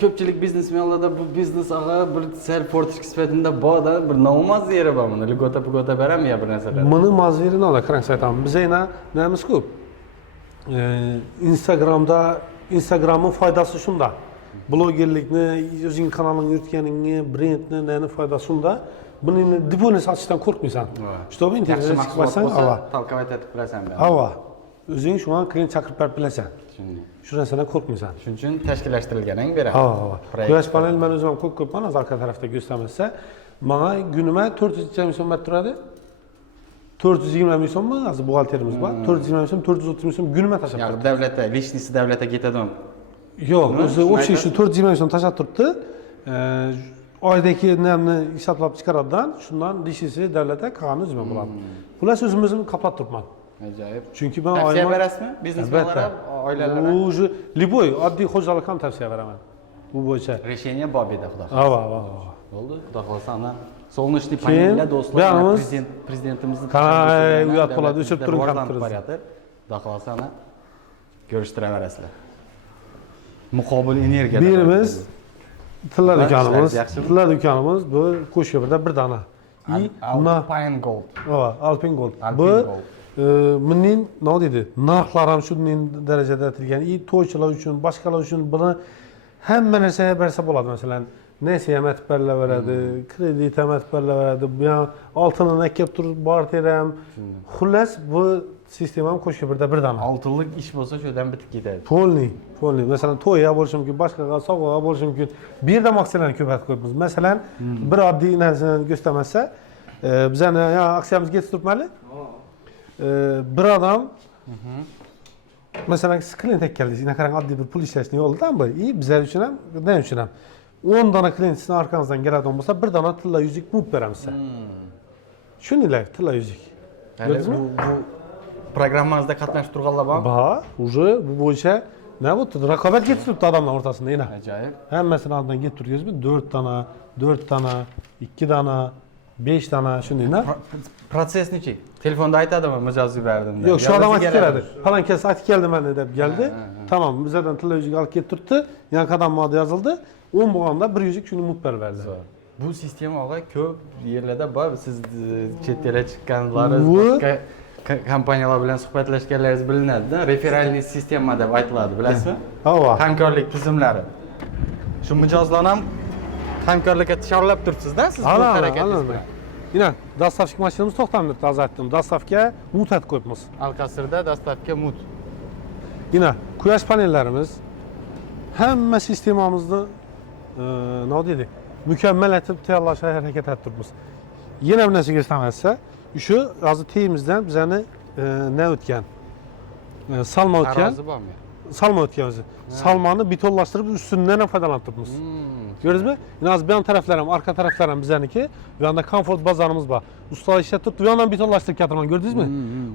Ko'pchilik biznesmenlarda bu biznes ag'a bir sel portrik sifatida borda bir nomaz yeri bor buni. Ligota berami ya bir narsalar. Buni mazverini ola qarang aytaman. Biz yana namiz ko'p. Instagramning foydasi shunda. Blogerlikni, o'zing kanalingni yuritganingni, brendni, nani foydasi shunda. Buni diponi sotishdan qo'rqmaysan. Чтобы internetga chiqib olsang, talqovat etib bilasan. Ava. O'zing shu an klient chaqirib berib bilasan. Shu narsadan qo'rqmaysan. Shuning uchun tashkillashtirilgan beradi. Ha. Quyosh panel men o'zim ham ko'p mana arqa tarafda ko'rsamizsa, menga kunima 400 so'm turadi. 420 ming so'mmi? Hozir buxgalterimiz bor. 420 ming so'm, 430 ming so'm kunima tashab turibdi. Davlatda, lishnisi davlatga ketadimi? Yo'q, o'zi o'xshayshi 420 ming so'm tashab turibdi. Oydagi namni hisoblab chiqaradidan, shundan lishnisi davlatga qolgani o'zim bo'ladi. Xullas o'zimizni qoplab turibman. Ajoyib. Chunki men tavsiya berasizmi? Biznesmenlarga, oilalarga? O'zi liboy oddiy xo'jalik ham tavsiya beraman. Bu bo'yicha. Решение bor edi, xudo xohlasa. Ava. Bo'ldi, xudo xohlasa ana solnechniy panellar do'stlar, prezidentimizni uyat bo'ladi, o'chirib turing ham turadi. Xudo xohlasa ana ko'rishtiraverasizlar. Muqobil energiya. Birimiz tilla do'konimiz bu Qo'shko'prda bir dona. Alpine Gold. Alpine Gold. Bu mening nima deydi? Narxlar ham shunday darajada aytilgan. To'ychilar uchun, boshqalar uchun buni hamma narsaga bersa bo'ladi. Masalan, nasiya ham aytib berilaveradi, kredit ham aytib berilaveradi. Bu ham oltinini akib turib barter ham. Xullas bu sistema ham Qo'shko'prda bir dona. Oltinlik ish bo'lsa shu yerdan bitib ketadi. Polni. Masalan, to'yga bo'lishi mumkin, boshqaga sovg'aga bo'lishi mumkin. Bu yerda aksiyalarni ko'paytirib qo'yibmiz. Masalan, bir oddiy narsani ko'rsatamasa, bizani aksiyamizga yetib turibmali. Bir odam masalan, siz klient keldi, qarang oddiy bir pul ishlashning yo'lidan bu. Bizlar uchun ham, nima uchun ham. 10 dana klient sizin arkanızdan geladigan bo'lsa, bir dana tilla yüzük mut beramiz size. Shuninglar, tilla yüzük. Ya'ni bu programmamizda qatnashib turganlar bormi? Bor, уже bu bo'yicha ne bu? Raqobat ketiribdi odamlar o'rtasida yana. Ajoyib. Hammasini oldidan kelib turgizmi? 4 dana, 4 dana, 2 dana, 5 dana shundaylar. Proses nechi? Telefonda aytadimi mijoz yubordim deb. Yo'q, shu odam aytib keladi. Falan kes aytib keldi mana deb keldi. Tamam, bizlardan tilla yüzük olib kelib turibdi. Yanqadan modda yozildi. 10 bo'lganda 1 yüzük shuni mut berib berdi. Bu sistema og'a ko'p yerlarda bor. Siz chet elga chiqqanlaringiz, Bu- boshqa kompaniyalar bilan suhbatlashganlaringiz bilinadi-da. Referalniy sistema deb aytiladi, bilasizmi? Hava. Hamkorlik tizimlari. Shu mijozlarni ham hamkorlikka chorlab turibsiz-da siz bu Ana, harakatingiz ana. bilan. Yine dastavki maşinimiz to'xtamdi, azaytdim. Dastavka mutat koymuş. Alkasirda dastavka mut. Yine quyosh panellerimiz hamma sistemamızda ne dedi? Mükemmel etip tayyorlashga harakat ettiribmiz. Yine bir narsa göstermezse, şu azı teyimizden bizani ne o'tgan? Salma o'tgan. Tarozi bormi? Salma o'tgan o'zi. Salmani betonlashtirib ustidan ham foydalantiribmiz. Gördünüz mü? Yine az bir yan taraflar ham, arka taraflar ham bizaniki. Bu yanda komfort bazarımız var. Ustalar işe tuttu, bu yandan betonlaştırıp getirmen gördünüz mü?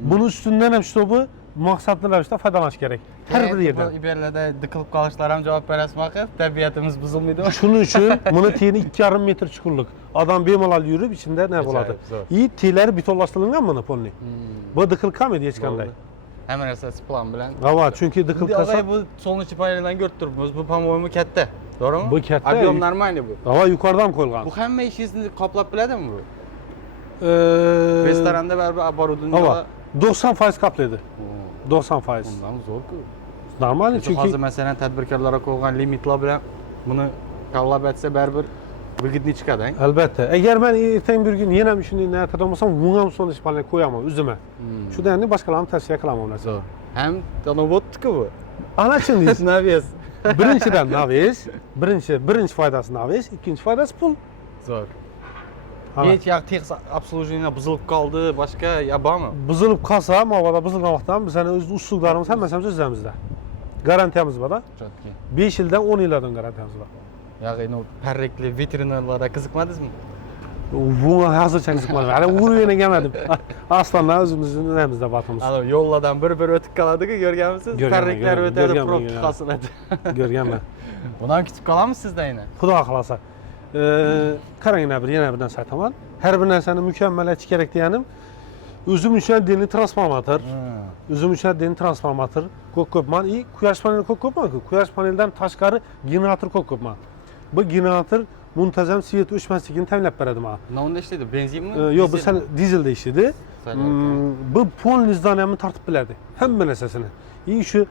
Bunun üstünden hem şu bu maksatlı ravishda foydalanish kerak. Her bir yerden. İberlarda dıkılıp qalishlar ham javob berasizmi aka? Tabiatimiz buzilmaydimi? Şunun için bunu tiyini 2,5 metre çukurluk. Adam bemalol yürüp içinde ne buladı? zo'r. İyi tiyleri betonlaştırılgan mı polni? Bu dıkılık kalmadı hiç kanday. Hamma narsasi plan bilan. Hava çünkü dıkılık Endi kalsa. og'ay bu so'nggi paneldan ko'rib turibmiz. Bu по-моему katta. To'g'rimi? Bu katta. Объем нормальный bu. Hava yukarıdan koyulgan. Bu hamma ishingizni qoplab biladimi bu? Ee, Restoranda baribir оборудование. Hava 90% kaplaydı. 90%. Bundan zo'r-ku. Normal Çünkü çünkü hozir masalan tadbirkorlarga qo'ygan limitlar bilan buni qoplab etsa baribir выгодный chiqadi. albatta. Eğer ben ertaga bir gün yine shunday narsadan bo'lsam, bunga ham so'nish bilan qo'yaman o'zimga. Shu endi boshqalarni tavsiya qilaman narsa. Zo'r. Ham tanobotku bu. Ana shun deysiz. Navies. Birinchidan naviz, birinchi foydasi naviz, ikkinchi foydasi pul. Zo'r. Ana. Hech yoq texnik обслуживание buzilib qoldi, boshqa yo bormi? Buzilib qolsa, mavada buzilgan vaqtda bizani o'z uslublarimiz hammasi o'zimizda. Garantiyamiz bor. Chotki. 5 yildan 10 yillardan garantiyamiz bor. Yog'i parrekli veterinarlarga qiziqmadingizmi? Bu hozircha qiziqmadi. Hali urib kelmadim. Aslan o'zimizning nimamizda batimiz. Ana yo'llardan bir o'tib qoladi-ku, ko'rganmisiz? Parreklar o'tadi, probka hosiladi. Ko'rganman. Buni ham kutib qolamiz sizdan yana. Xudo xohlasa. Qarang yana bir narsa aytaman. Har bir narsani mukammalatish kerak deganim, o'zim uchun diniy transformator. O'zim uchun diniy transformator ko'pman. Quyosh paneli ko'pman. Quyosh paneldan tashqari generator ko'pman. Bu generator muntazam svet o'chmasligini ta'minlab beradi menga. Nima ishlaydi? Benzinmi? Yo'q, bu sal dizelda ishlaydi. Bu polni zdaniyani tartib biladi. Hamma narsasini. Shu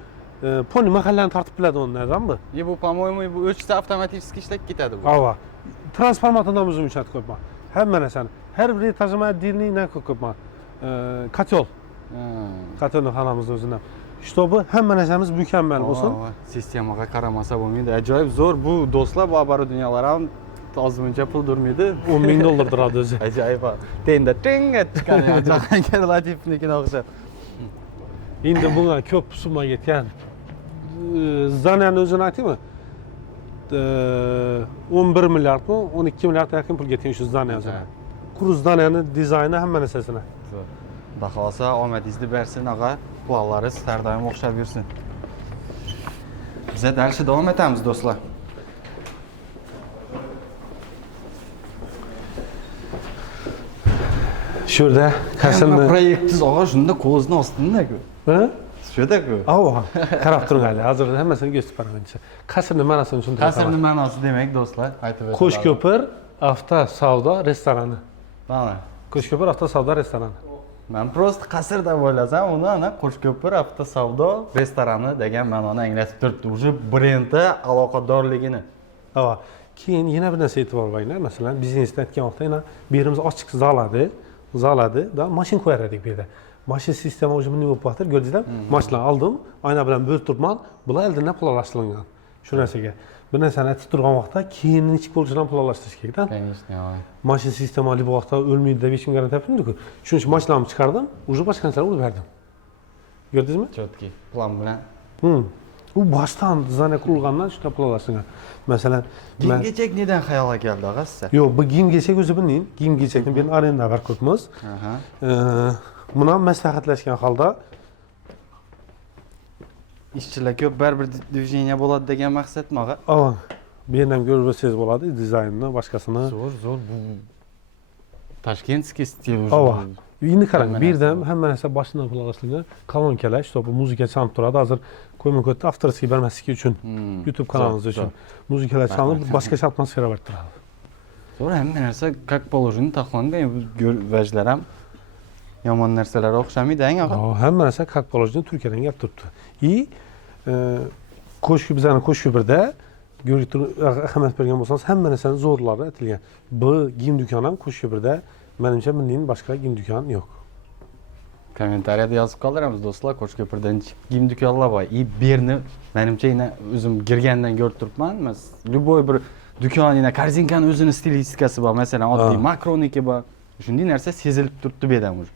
polni mahallani tartib biladi onlardan bu. Bu по-моему bu o'chsa avtomatik ishlab ketadi bu. Ava. Transformatordan o'zim uchun ko'pman. Hamma narsani. Har bir etajma dilni ko'pman. Katyol. Katyolni xonamizda o'zidan. Shtobi hamma narsamiz mukammal bo'lsin. Sistemaga qaramasa bo'lmaydi. Ajoyib zo'r bu do'stlar, bu оборудованиялар ham ozmuncha pul durmaydi. $10,000 turadi o'zi. Ajoyib. Tenda tinga chiqadi. Jahongir Latifovnikini o'xshab. Endi bunga ko'p summa ketgan. Zanani o'zini aytaymi? 11 milliardmi, 12 milliard yaqin pul ketgan shu zaniya o'zini. Quruz zanani dizayni hamma narsasini. Xudo xolasa omadingizni bersin, og'a. Planlaringiz har doim o'xshab yursin. Biz darsda davom etamiz do'stlar. Shurda kasrni proyektingiz og'a shunda qo'lingizni ostida-ku. Ha? Shunda-ku. Ava, qarab turing hali. Hozir hammasini ko'rsatib beraman. Kasrni ma'nosini tushuntirib Kasrni ma'nosi demak do'stlar, aytib o'tdim. Qo'shko'pir avto savdo restorani. Mana. Qo'shko'pir avto savdo restorani. Men prosta qasr deb o'ylasam, uni ana Qo'shko'pir avto savdo restorani degan ma'noni anglatib turibdi. Uje brendga aloqadorligini. Ava. Keyin yana bir narsa e'tibor beringlar. Masalan, biznesda aytgan vaqtda yana bu yerimiz ochiq zaladi, da mashina qo'yar edik bu yerda. Mashina sistema o'zi nima bo'lib qoldi? Ko'rdingizlar? Mashinalarni oldim, ayna bilan bo'lib turibman. Bular oldindan pullashtirilgan. Shu narsaga. Bir narsani aytib turgan vaqtda keyin ichki bo'lishidan pullashtirish kerak-da. Конечно, Mashina sistemali bu vaqtda o'lmaydi deb hech kim garantiya bermadi-ku. Shuning uchun mashinamni chiqardim, уже boshqa narsalar urib berdim. Ko'rdingizmi? Chotki plan bilan. U boshdan dizayn qurilgandan shunday pul olasizlar. Masalan, Kiyim kechak nedan xayolga keldi og'a sizga? yo'q, bu kiyim kechak o'zi bilmayman. Kiyim kechakni men arenda bar ko'ramiz. Aha. Buni maslahatlashgan holda Ishchilar ko'p baribir движение bo'ladi degan maqsadmi og'a? Ava, bu yerdan ko'rib bilsangiz bo'ladi, dizaynni, boshqasini. Zo'r bu Tashkentskiy stil. Ava. Endi qarang, bu yerda hamma narsa boshidan pul olasizlar. Kolonkalar, shu muzika chalib turadi. Hozir qo'yma ko'tda avtorskiy bermaslik uchun, YouTube kanalimiz uchun muzikalar chalib, boshqacha atmosfera berib turadi. Zo'r, hamma narsa как положено taxlangan. Vajlar ham yomon narsalar o'xshamaydi, og'a. Hamma narsa как положено Turkiyadan kelib turibdi. Qo'shki bizani qo'shki birda ahamiyat bergan bo'lsangiz, hamma narsani zo'rlari aytilgan. Bu giyim do'koni ham qo'shki birda, menimcha bundan boshqa giyim do'koni yo'q. Kommentariyada yozib qoldiramiz do'stlar, Qo'shko'pirdan giyim do'konlar bor. Bu yerni menimcha yana o'zim girgandan ko'rib turibman. Любой bir do'kon yana korzinkani o'zini stilistikasi bor. Masalan, oddiy makroniki bor. Shunday narsa sezilib turibdi bu yerdan уже.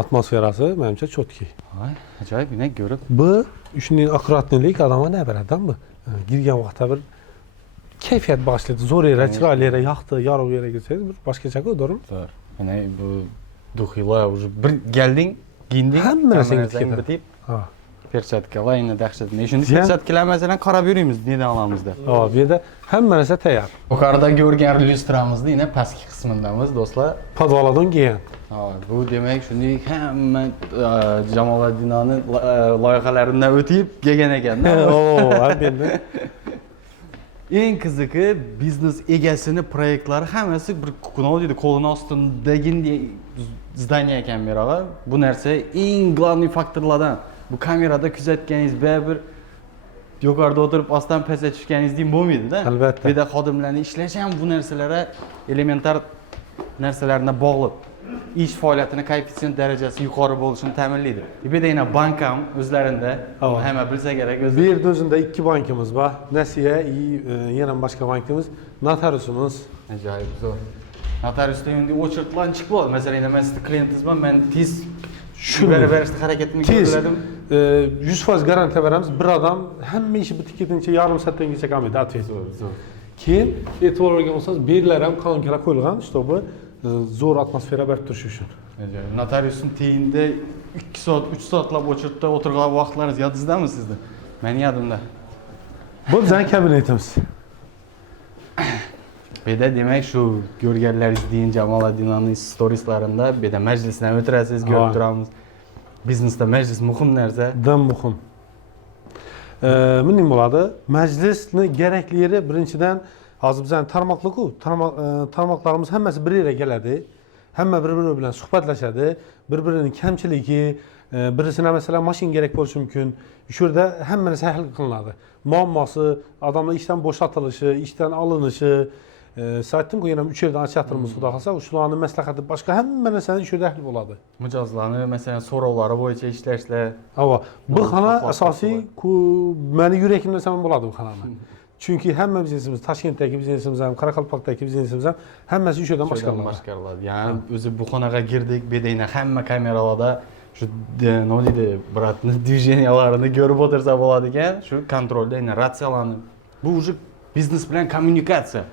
Atmosferasi menimcha cho'tki. Voy, ajoyib, yana ko'rib. Bu shunday akkuratlik odamga ne beradi bu? Girgan vaqtda bir kayfiyat boshlaydi. Zo'r era, chiroyli era, yoqdi, yorug' era kelsangiz bir boshqacha-ku, to'g'rimi? Zo'r. Mana bu duxiylar уже bir gelding, giyinding, hamma narsangiz bitib. Ha. Perchatkalar yana dahshat. Shunday perchatkalar masalan qarab yuramiz, neda olamizda. Bu yerda hamma narsa tayyor. Yuqorida ko'rgan lyustramizni yana pastki qismidamiz do'stlar. Podvaladan keyin. Bu demak shunday hamma Jamoliddinning loyihalaridan o'tib kelgan ekanda. Albatta. Eng qizig'i biznes egasini proyektlari hammasi bir deydi, qo'lini ostidagi zdaniya ekan merog'a. Bu narsa eng globniy faktorlardan. Bu kamerada kuzatganingiz baribir yuqorida o'tirib ostdan pastga tushganingizdek bo'lmaydi-da. Albatta. Bu yerda xodimlarning ishlashi ham bu narsalarga elementar narsalarga bog'liq. Ish faoliyatini koeffitsient darajasi yuqori bo'lishini ta'minlaydi. Bu yerda yana bank ham o'zlarida, hamma bilsa kerak. Bu yerda o'zida ikki bankimiz bor. Nasiya, yana boshqa bankimiz, notariusimiz. Ajoyib, zo'r. Notariusda endi o'chirtlan chiqib bo'ladi. Masalan, men sizning klientingizman, men tez berishni harakatini qildim. 100% garantiya beramiz. Bir odam hamma ishi bitib ketincha yarim soatdangacha qolmaydi, atvet. Zo'r. Keyin e'tibor bergan bo'lsangiz, belgilar ham kolonkalar qo'yilgan, чтобы zo'r atmosfera berib turish uchun. Ajoyib. Notariusning teyinda 2 soat, 3 soatlab o'chirtda o'tirgan vaqtlaringiz yodingizda sizda? Meni yodimda. Bu bizning kabinetimiz. Bu yerda demak shu ko'rganlaringiz deyin Jamoliddinning storieslarida bu yerda majlisdan o'tirasiz, ko'rib turamiz. Biznesda majlis muhim narsa. Juda muhim. Mening bo'ladi, majlisni kerakli yeri birinchidan hozir bizning tarmoqliku, tarmoqlarimiz hammasi bir yerga keladi. Hamma bir-biri bilan suhbatlashadi, bir-birining kamchiligi, birisine masalan mashin kerak bo'lishi mumkin. Shu yerda hamma narsa hal qilinadi. Muammosi, odamlar ishdan bo'shatilishi, ishdan olinishi, saytdim-ku yana 3 yerdan ochyapmiz, xudo xolsa, shularning maslahati boshqa hamma narsani shu yerda hal bo'ladi. Mijozlarni masalan so'rovlari bo'yicha ishlashlar. Bu xona asosiy meni yuragimda narsam bo'ladi bu xonani. Chunki hamma biznesimiz, Toshkentdagi biznesimiz ham, Qoraqalpoqdagi biznesimiz ham hammasi shu yerdan boshqariladi. Ya'ni o'zi bu xonaga girdik, bedayna hamma kameralarda shu nima deydi, bratni движенияларni ko'rib o'tirsa bo'ladi ekan, shu kontrolda yana ratsiyalanib. Bu уже biznes bilan kommunikatsiya.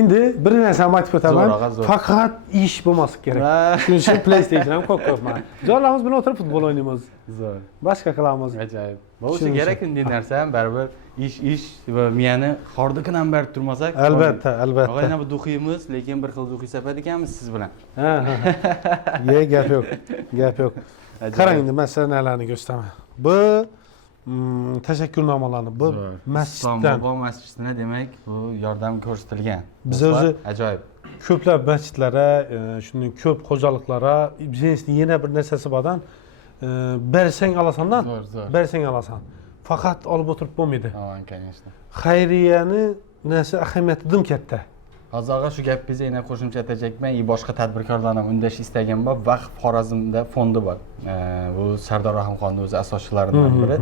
Endi bir narsani aytib o'taman. Faqat ish bo'lmasi kerak. Shuning uchun PlayStation ham ko'p-ko'pman. Joylarimiz bilan o'tirib futbol o'ynaymiz. Zo'r. Boshqa qilamiz. Ajoyib. Bo'lsa kerak bunday narsa ham baribir ish va miyani xordiqini ham berib turmasak. Albatta, albatta. Og'ayna bu duxiyimiz, lekin bir xil duxiy sapat ekanmiz siz bilan. Gap yo'q. Gap yo'q. Qarang endi men sizlarga nalarni ko'rsataman. Bu tashakkurnomalarni bu masjiddan. Bu masjiddan demak bu yordam ko'rsatilgan. Biz o'zi ajoyib. Ko'plab masjidlara, shunday ko'p xo'jaliklara biznesning yana bir narsasi bordan bersang olasandan, bersang olasan. Faqat olib o'tirib bo'lmaydi. Конечно. Xayriyani narsa ahamiyati dim katta. Hozirga shu gapingizga yana qo'shimcha aytajakman. Boshqa tadbirkorlarni undash istagan bor. Vaqf Xorazmda fondi bor. Bu Sardor Rahimxonning o'zi asoschilaridan biri.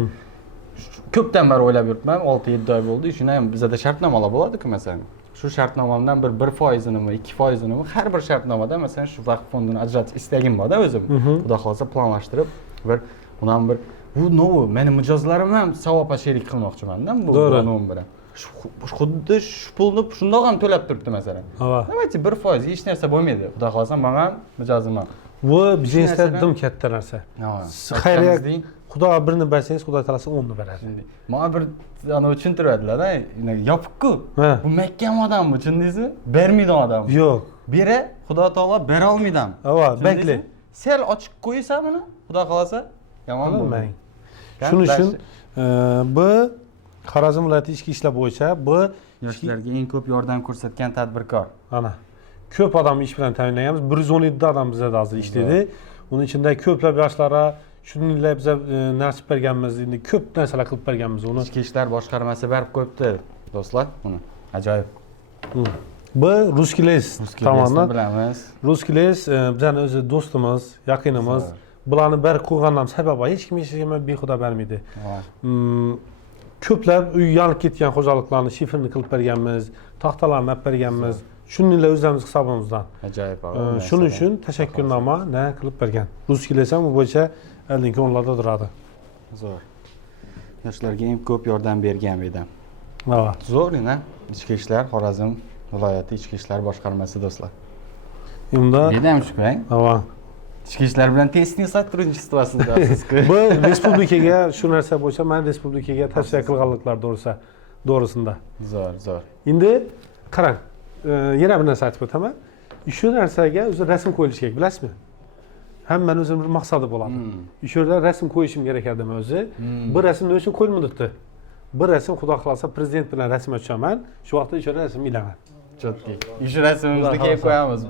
Ko'pdan beri o'ylab yuribman, 6-7 oy bo'ldi. Shuni ham bizda shartnomalar bo'ladi-ku masalan. Shu shartnomamdan bir 1%-nimi, 2%-nimi har bir shartnomada masalan shu vaqf fondini ajratish istagim bor-da o'zim. Xudo xolsa planlashtirib bir undan bir Bu novu, meni mijozlarim ham savobga sherik qilmoqchiman-da bu To'g'ri. nomi bilan. Xuddi shu pulni shundoq ham to'lab turibdi masalan. Ava. Давайте 1% hech narsa bo'lmaydi. Xudo xohlasa men ham mijozim ham. Bu biznesda narsadan- dim katta narsa. Ha, Xayriya aytganingizdek, Xudo birini bersangiz, Xudo taolasi 10 ni beradi. Mana bir ana tushuntiradilar-da, yopiq-ku. Ha. Bu mahkam odam bu, tushundingizmi? Bermaydi odam. Yo'q. Bera, Xudo taolo bera olmaydi ham. Ava, Tushundingizmi? bekle. Sel ochiq qo'ysan buni, Xudo xolasa, yomon Bilmang. bo'lmaydi. Shuning uchun bu Xorazm viloyati ichki ishlar bo'yicha bu yoshlarga eng ko'p yordam ko'rsatgan tadbirkor. ana ko'p odamni ish bilan ta'minlayapmiz. 117 odam bizda hozir ishlaydi. Uning ichida ko'plab yoshlarga shuningdek biz nasib berganmiz, endi ko'p narsalar qilib berganmiz uni. Ichki ishlar boshqarmasi berib qo'yibdi, do'stlar, uni. Ajoyib. Bu Ruskiles tomonidan bilamiz. Ruskiles bizning o'zi do'stimiz, yaqinimiz. Bularni bir qo'ygandan sababi hech kim hech kimga behuda bermaydi. Ko'plab uy yonib ketgan xo'jaliklarni shifrini qilib berganmiz, taxtalarni olib berganmiz. Shuningdek o'zimiz hisobimizdan. Ajoyib. Shuning uchun tashakkurnoma qilib bergan. Ruskiles ham bu bo'yicha 50 o'nlarda turadi. Zo'r. Yoshlarga eng ko'p yordam bergan edim. Ha. Zo'r, ichki ishlar Xorazm viloyati ichki ishlar boshqarmasi do'stlar. Unda Dedam shu ku. ha. Ichki ishlar bilan testniy сотрудничествосидasiz-ku. Bu respublikaga shu narsa bo'yicha men respublikaga tavsiya qilganliklar to'g'risida. Zo'r. Endi qarang, yana bir narsa aytib o'taman. Shu narsaga o'zi rasm qo'yilishi kerak, bilasizmi? Hammani o'zining bir maqsadi bo'ladi. Shu yerda rasm qo'yishim kerak edi men o'zi. Bir rasm nima uchun qo'yilmadi? Bir rasm Xudo xolasa prezident bilan rasm tushaman, shu vaqtda o'sha rasm ilaman. Chotki. Ish rasmimizni kelib qo'yamiz.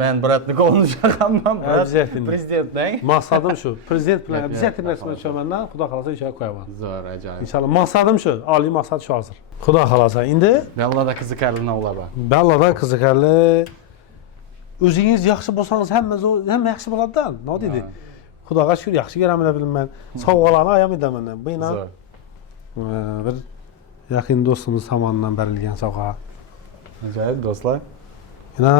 Men bratni qo'lini ushlaganman, brat prezidentdan. Maqsadim shu. Prezident bilan обязательно rasm tushamandan Xudo xolasa o'sha qo'yaman. Zo'r, ajoyib. Inshaalloh maqsadim shu. Oliy maqsad shu hozir. Xudo xolasa. Endi Bellada qiziqarli novlar bor. ballada qiziqarli. O'zingiz yaxshi bo'lsangiz hamma yaxshi bo'ladi-da. Nima deydi? Xudoga shukr, yaxshi ko'raman deb bilman. Sovg'alarni ayamayman. Bu yana bir yaqin do'stimiz tomonidan berilgan sovg'a. Ajoyib do'stlar. Yana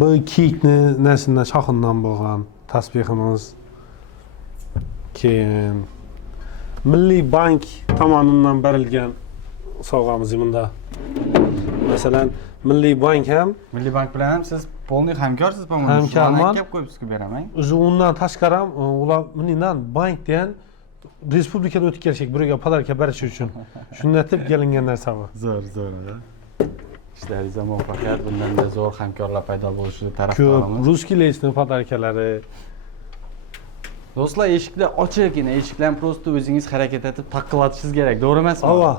bu kiyikni narsidan shoxindan bo'lgan tasbihimiz. Keyin Milliy bank tomonidan berilgan sovg'amiz bunda. Masalan, Milliy bank ham Milliy bank bilan ham siz polniy hamkorsiz, по-моему. Hamkorman. Kelib qo'yibsiz-ku beraman. o'zi undan tashqari ham ular bundan bank degan respublikada o'tib kelishik birga podarka berish uchun. Shunday deb kelingan narsa bu. Zo'r. Ishlaringizga muvaffaqiyat, bundan-da zo'r hamkorlar paydo bo'lishini Ko'p tarafdorimiz. Ruskileysning podarkalari. Do'stlar, eshiklar ochiq, eshiklarni prosta o'zingiz harakat etib taqillatishingiz kerak, to'g'ri emasmi? Ava.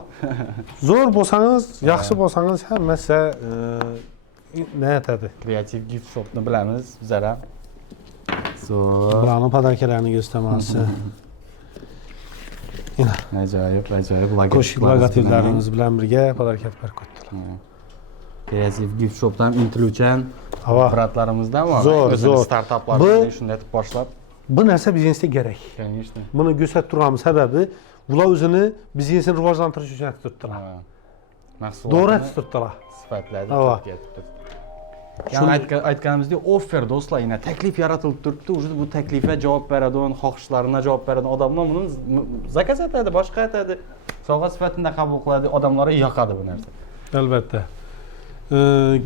Zo'r bo'lsangiz, yaxshi bo'lsangiz hammasi nima aytadi? Kreativ gift shopni bilamiz, bizlar ham. Zo'r. Bularning podarkalarini ko'rsatamansiz. Ajoyib. Qo'shiq logotiplarimiz bilan birga podarka berib qo'ydilar. Kreativ gift shopdan intiluvchan Ava. bratlarimizdan bor. Zo'r. Startaplarni shunday deb boshlab. Bu narsa biznesda kerak. Конечно. Buni ko'rsatib turganimiz sababi ular o'zini biznesini rivojlantirish uchun aytib turibdilar. Mahsulotni To'g'ri aytib turibdilar. sifatladi, Ava. aytibdi. Yani aytganimizdek offer do'stlar, yana taklif yaratilib turibdi. O'zi bu taklifga javob beradigan, xohishlarini javob beradigan odamlar buni zakaz etadi, boshqa etadi. Sovg'a sifatida qabul qiladi, odamlarga yoqadi bu narsa. Albatta.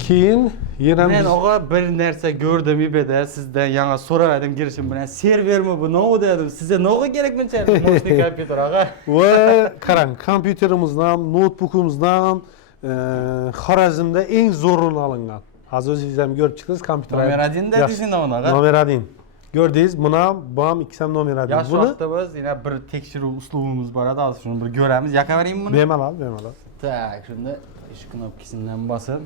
Keyin yana Men og'a bir narsa ko'rdim ibada, sizdan yana so'radim girishim bilan. Servermi bu? Nima dedim? Sizga nima kerak bunchalik? Mo'shni kompyuter og'a. va qarang, kompyuterimizni ham, notebookimizni ham Xorazmda eng zo'rini olingan. Hozir o'zingiz ham ko'rib chiqdingiz kompyuter. Nomer 1 dedingiz nima og'a? Nomer 1. Ko'rdingiz, buni ham, bu ham ikkisi ham nomer 1. Yosh vaqtimiz yana bir tekshiruv uslubimiz bor edi, hozir shuni bir ko'ramiz. Yoqaveringmi buni? Bemalol. Tak, shunda ish knopkasidan bosib.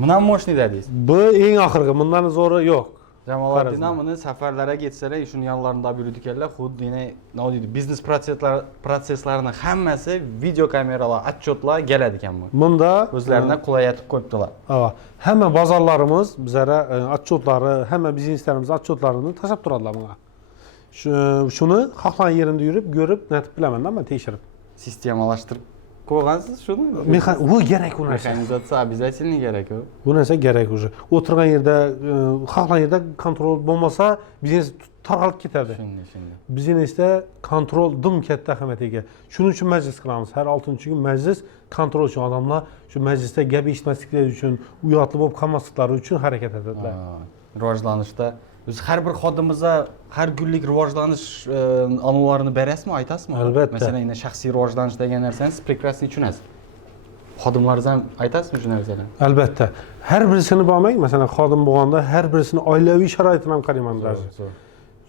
Buni ham mo'shni dedingiz. Bu eng oxirgi, bundan zo'ri yo'q. Jamoliddin ham buni safarlarga ketsalar, shuni yonlarida yurdi ekanlar, xuddi yana nima deydi, biznes proseslarning hammasi video kameralar, отчетlar keladi ekan bu. Bunda O'zlaridan qulay aytib qo'yibdilar. Ava. Hamma bozorlarimiz bizlara отчеtlari, hamma bizneslarimiz отчетlarini tashab turadilar bunga. Shuni xohlagan yerimda yurib, ko'rib, natib bilaman-da, men tekshirib. Sistemalashtirib qo'ygansiz shuni? Bu kerak bu narsa. Mexanizatsiya обязательно kerak u. Bu narsa kerak уже. O'tirgan yerda, xohlagan yerda kontrol bo'lmasa, biznes tarqalib ketadi. Bizning esa kontrol dim katta ahamiyatga ega. Shuning uchun majlis qilamiz. Har 6-kun majlis kontrol uchun odamlar shu majlisda gap eshitmasliklari uchun, uyatli bo'lib qolmasliklari uchun harakat etadilar. Rivojlanishda o'zi har bir xodimimizga har kunlik rivojlanish an'olarini berasizmi, aytasizmi? Albatta. Masalan, endi shaxsiy rivojlanish degan narsani siz prekrasniy tushunasiz. Xodimlaringiz ham aytasizmi shu narsalarni? Albatta. Har birisini bo'lmang, masalan, xodim bo'lganda har birisini oilaviy sharoitini ham qarayman даже.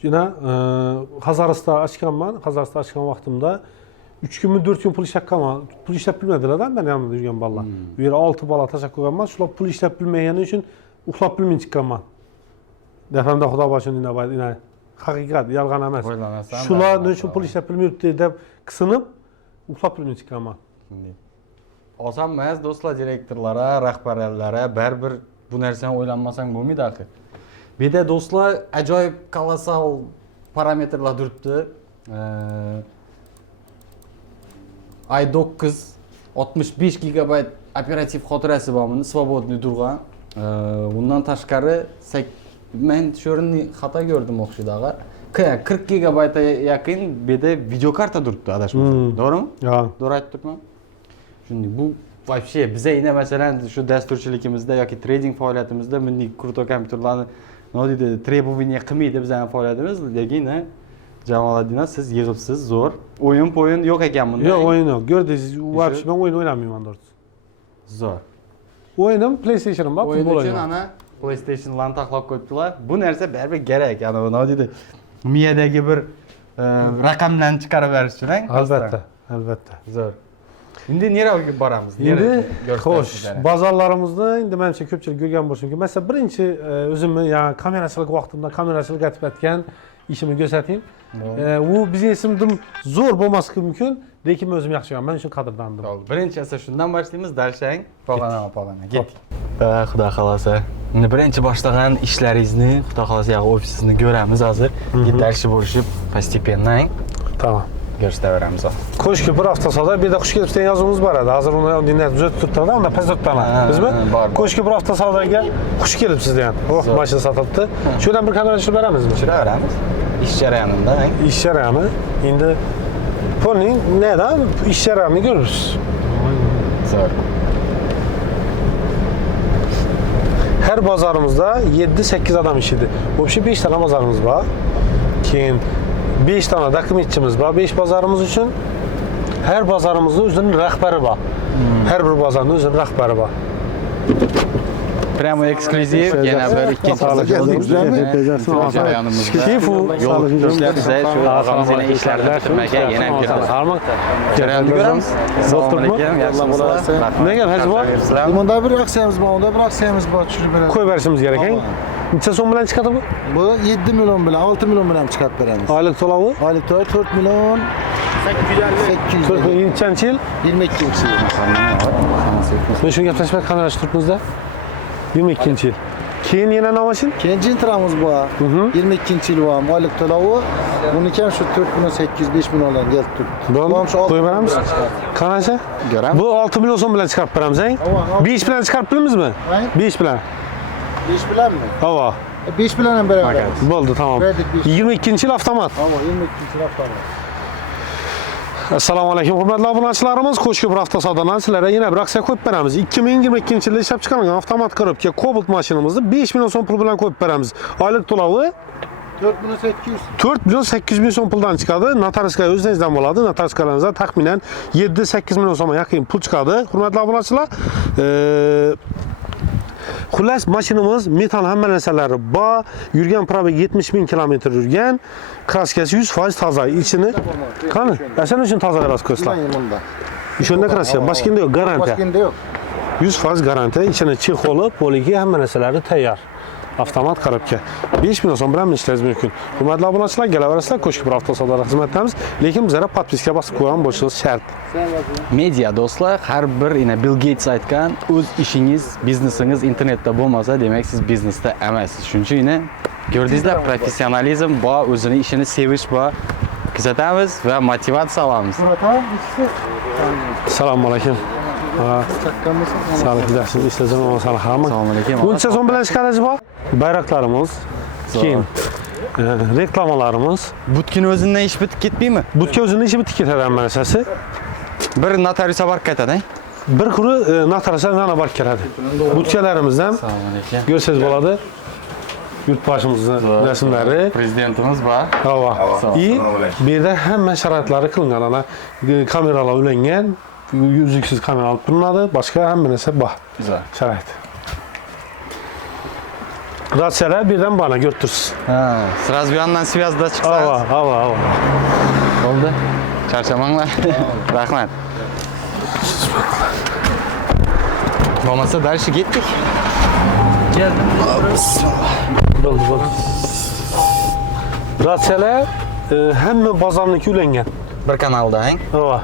Yana Hazarisda ochganman, Hazarisda ochgan vaqtimda 3 kunmi 4 kun pul ishlab qolman. Pul ishlab bilmadilar-da, men yonimda yurgan bolalar. Bu yerga 6 bola tashlab qo'yganman, shular pul ishlab bilmagani uchun uxlab bilmay chiqqanman. Dafamda xudo boshini dinab, haqiqat, yolg'on emas. Shular uchun pul ishlab bilmayapti deb qisinib, uxlab bilmay chiqqanman. Oson emas do'stlar, direktorlara, rahbarlarga baribir bu narsani o'ylanmasang bo'lmaydi axir. Bu yerda do'stlar ajoyib kolossal parametrlar turibdi. i9 65 GB operativ xotirasi bormi, svobodniy turgan. Bundan tashqari men shu yerni xato ko'rdim o'xshaydi. 40 GB yaqin bu yerda videokarta turibdi, adashmasam. To'g'rimi? Ha. To'g'ri aytib turibman. Shunday bu вообще biza ina masalan shu dasturchiligimizda yoki trading faoliyatimizda bunday kruto kompyuterlarni nima deydi, требование qilmaydi bizning faoliyatimiz, lekin Jamoliddin siz yig'ibsiz zo'r. O'yin yo'q ekan bunda. Yo'q, o'yin yo'q. Ko'rdingiz, вообще men o'yin o'ynamayman doğrusu. Zo'r. O'yinim PlayStation'im bor, O'yin futbol uchun o'ynaman. ana PlayStation'larni taxlab qo'yibdilar. Bu narsa baribir kerak. Ana nima deydi, miyadagi bir raqamlarni chiqarib berish uchun. Albatta, albatta. Zo'r. Endi neraga boramiz? Endi xo'sh, bozorlarimizda endi menimcha ko'pchilik ko'rgan bo'lishi mumkin. Masalan, birinchi o'zimni ya'ni kamerachilik vaqtimda kamerachilik etib aytgan ishimni ko'rsatayim. U biznesimdim zo'r bo'lmasligi mumkin, lekin men o'zim yaxshi ko'raman. Men uchun qadrdandim. Birinchi esa shundan boshlaymiz, dalshang, pog'ona. Ketdik. Xudo xolasa. Endi birinchi boshlagan ishlaringizni, xudo xolasa, ofisingizni ko'ramiz hozir. Yetakchi bo'lishib, постепенно. Tamam. Ko'rsataveramiz. Ko'shki bir hafta savdo, bir de xush kelibsiz degan yozuvimiz bor edi. Hozir uni dinlab tuzatib turibdi, unda pazartdan. Bizmi? Ko'shki bir hafta savdoga xush kelibsiz degan. Mashina sotilibdi. Shu bilan bir kamera tushirib beramizmi? Tushiraveramiz. Ish jarayonida. Ish jarayoni. Endi pulning nedan ish jarayonini ko'ramiz. Zo'r. Her bozorimizda 7-8 adam ishlaydi. Вообще 5 tane bozorimiz bor. Keyin 5 tane dokumentçimiz var, 5 bozorimiz uchun. Her bozorimizning o'zining rahbari bor. Her bir bozorning o'zining rahbari bor. Primo eksklyuziv yana bir ikkinchi jarayonimizda. Kifu Yo'llar biza shu og'amizning ishlarini bitirmagan yana ko'ramiz. Jarayonni ko'ramiz. Assalomu alaykum. Yaxshimisizlar? Nega hajim bor? Bunda bir aksiyamiz bor, unda bir aksiyamiz bor, tushirib beramiz. Qo'yib berishimiz kerak ekan. Necha so'm bilan chiqadi bu? Bu 7 million bilan, 6 million bilan chiqarib beramiz. Oylik to'lovi? Oylik to'lovi 4 million 850. Yettinchi yil? 22-yil. Men shunga gaplashib qanday turibmizda? 22-yil. Keyin yana nima mashin? Keyin Jintramiz bor. 22-yil bor. Oylik to'lovi buniki ham shu 4 million 805 milliondan kelib turibdi. Bo'ldi, qo'yib beramiz. Qanacha? Bu 6 million so'm bilan chiqarib beramiz, ha? 5 bilan chiqarib bilamizmi? 5 bilan. 5 bilanmi? Havo. 5 bilan ham beramiz. Bo'ldi, tamam. 22-yil avtomat. Tamam, 22-yil avtomat. Assalomu alaykum, hurmatli obunachilarimiz. Qo'shki bir hafta savdodan sizlarga yana bir aksiya qo'yib beramiz. 2022-yilda ishlab chiqarilgan avtomat korobka Cobalt mashinamizni 5 million so'm pul bilan qo'yib beramiz. Oylik to'lovi 4 million 800. 4 million 800 ming so'm puldan chiqadi. Notariska o'zingizdan bo'ladi. Notariskalaringizdan taxminan 7-8 million so'mga yaqin pul chiqadi. Hurmatli obunachilar, xullas mashinamiz metal hamma narsalari bor. Yurgan probeg 70 ming kilometr yurgan. Kraskasi 100% toza. İçini qani? Asal uchun toza kraskaslar. Bunda. Shunda kraska, boshqanda yo'q, garantiya. Boshqanda yo'q. 100% garantiya. İçini chexoli, poligi hamma narsalari tayyor. Avtomat korobka. 5 million so'm bilan ishlash mumkin. Hurmatli obunachilar, kelaverasizlar, Qo'shki bir hafta savdo xizmatlarimiz, lekin bizlarga podpiska bosib qo'ygan bo'lishingiz shart. Media do'stlar, har bir Bill Gates aytgan, o'z ishingiz, biznesingiz internetda bo'lmasa, demak siz biznesda emassiz. Shuning uchun ko'rdingizlar, professionalizm bor, o'zini ishini sevish bor. Kuzatamiz va motivatsiya olamiz. Assalomu alaykum. Sağlık yaxshi ishlasan, sağlık hamma. Assalomu alaykum. Buncha so'm bilan chiqarish bor. Bayroqlarimiz, keyin reklamalarımız. Butkini o'zidan ish bitib ketmaymi? Butka o'zini ishi bitib ketadi hamma narsasi. Bir notariusga borib ketadi. Bir kuru notarasa yana borib keladi. Butkalarimiz ham Assalomu alaykum. görsangiz bo'ladi. Yurtboshimizning rasmlari. Prezidentimiz bor. Hava. İyi. Bir de hemen şartları kılıngan. Ana kameralar ulangan. Yüzüksüz kamera alıp bulunmadı. Başka hemen ise bah. Güzel. Şarayet. Rasyalar birden bana görtürsün. Ha, sразу bu yandan связda chiqsangiz. Hava. Bo'ldi. Charchamanglar. Rahmat. Bo'lmasa dальше ketdik. Oldu. Rasyalar hemen bazarniki ulangan. Bir kanalda, hang. Hava.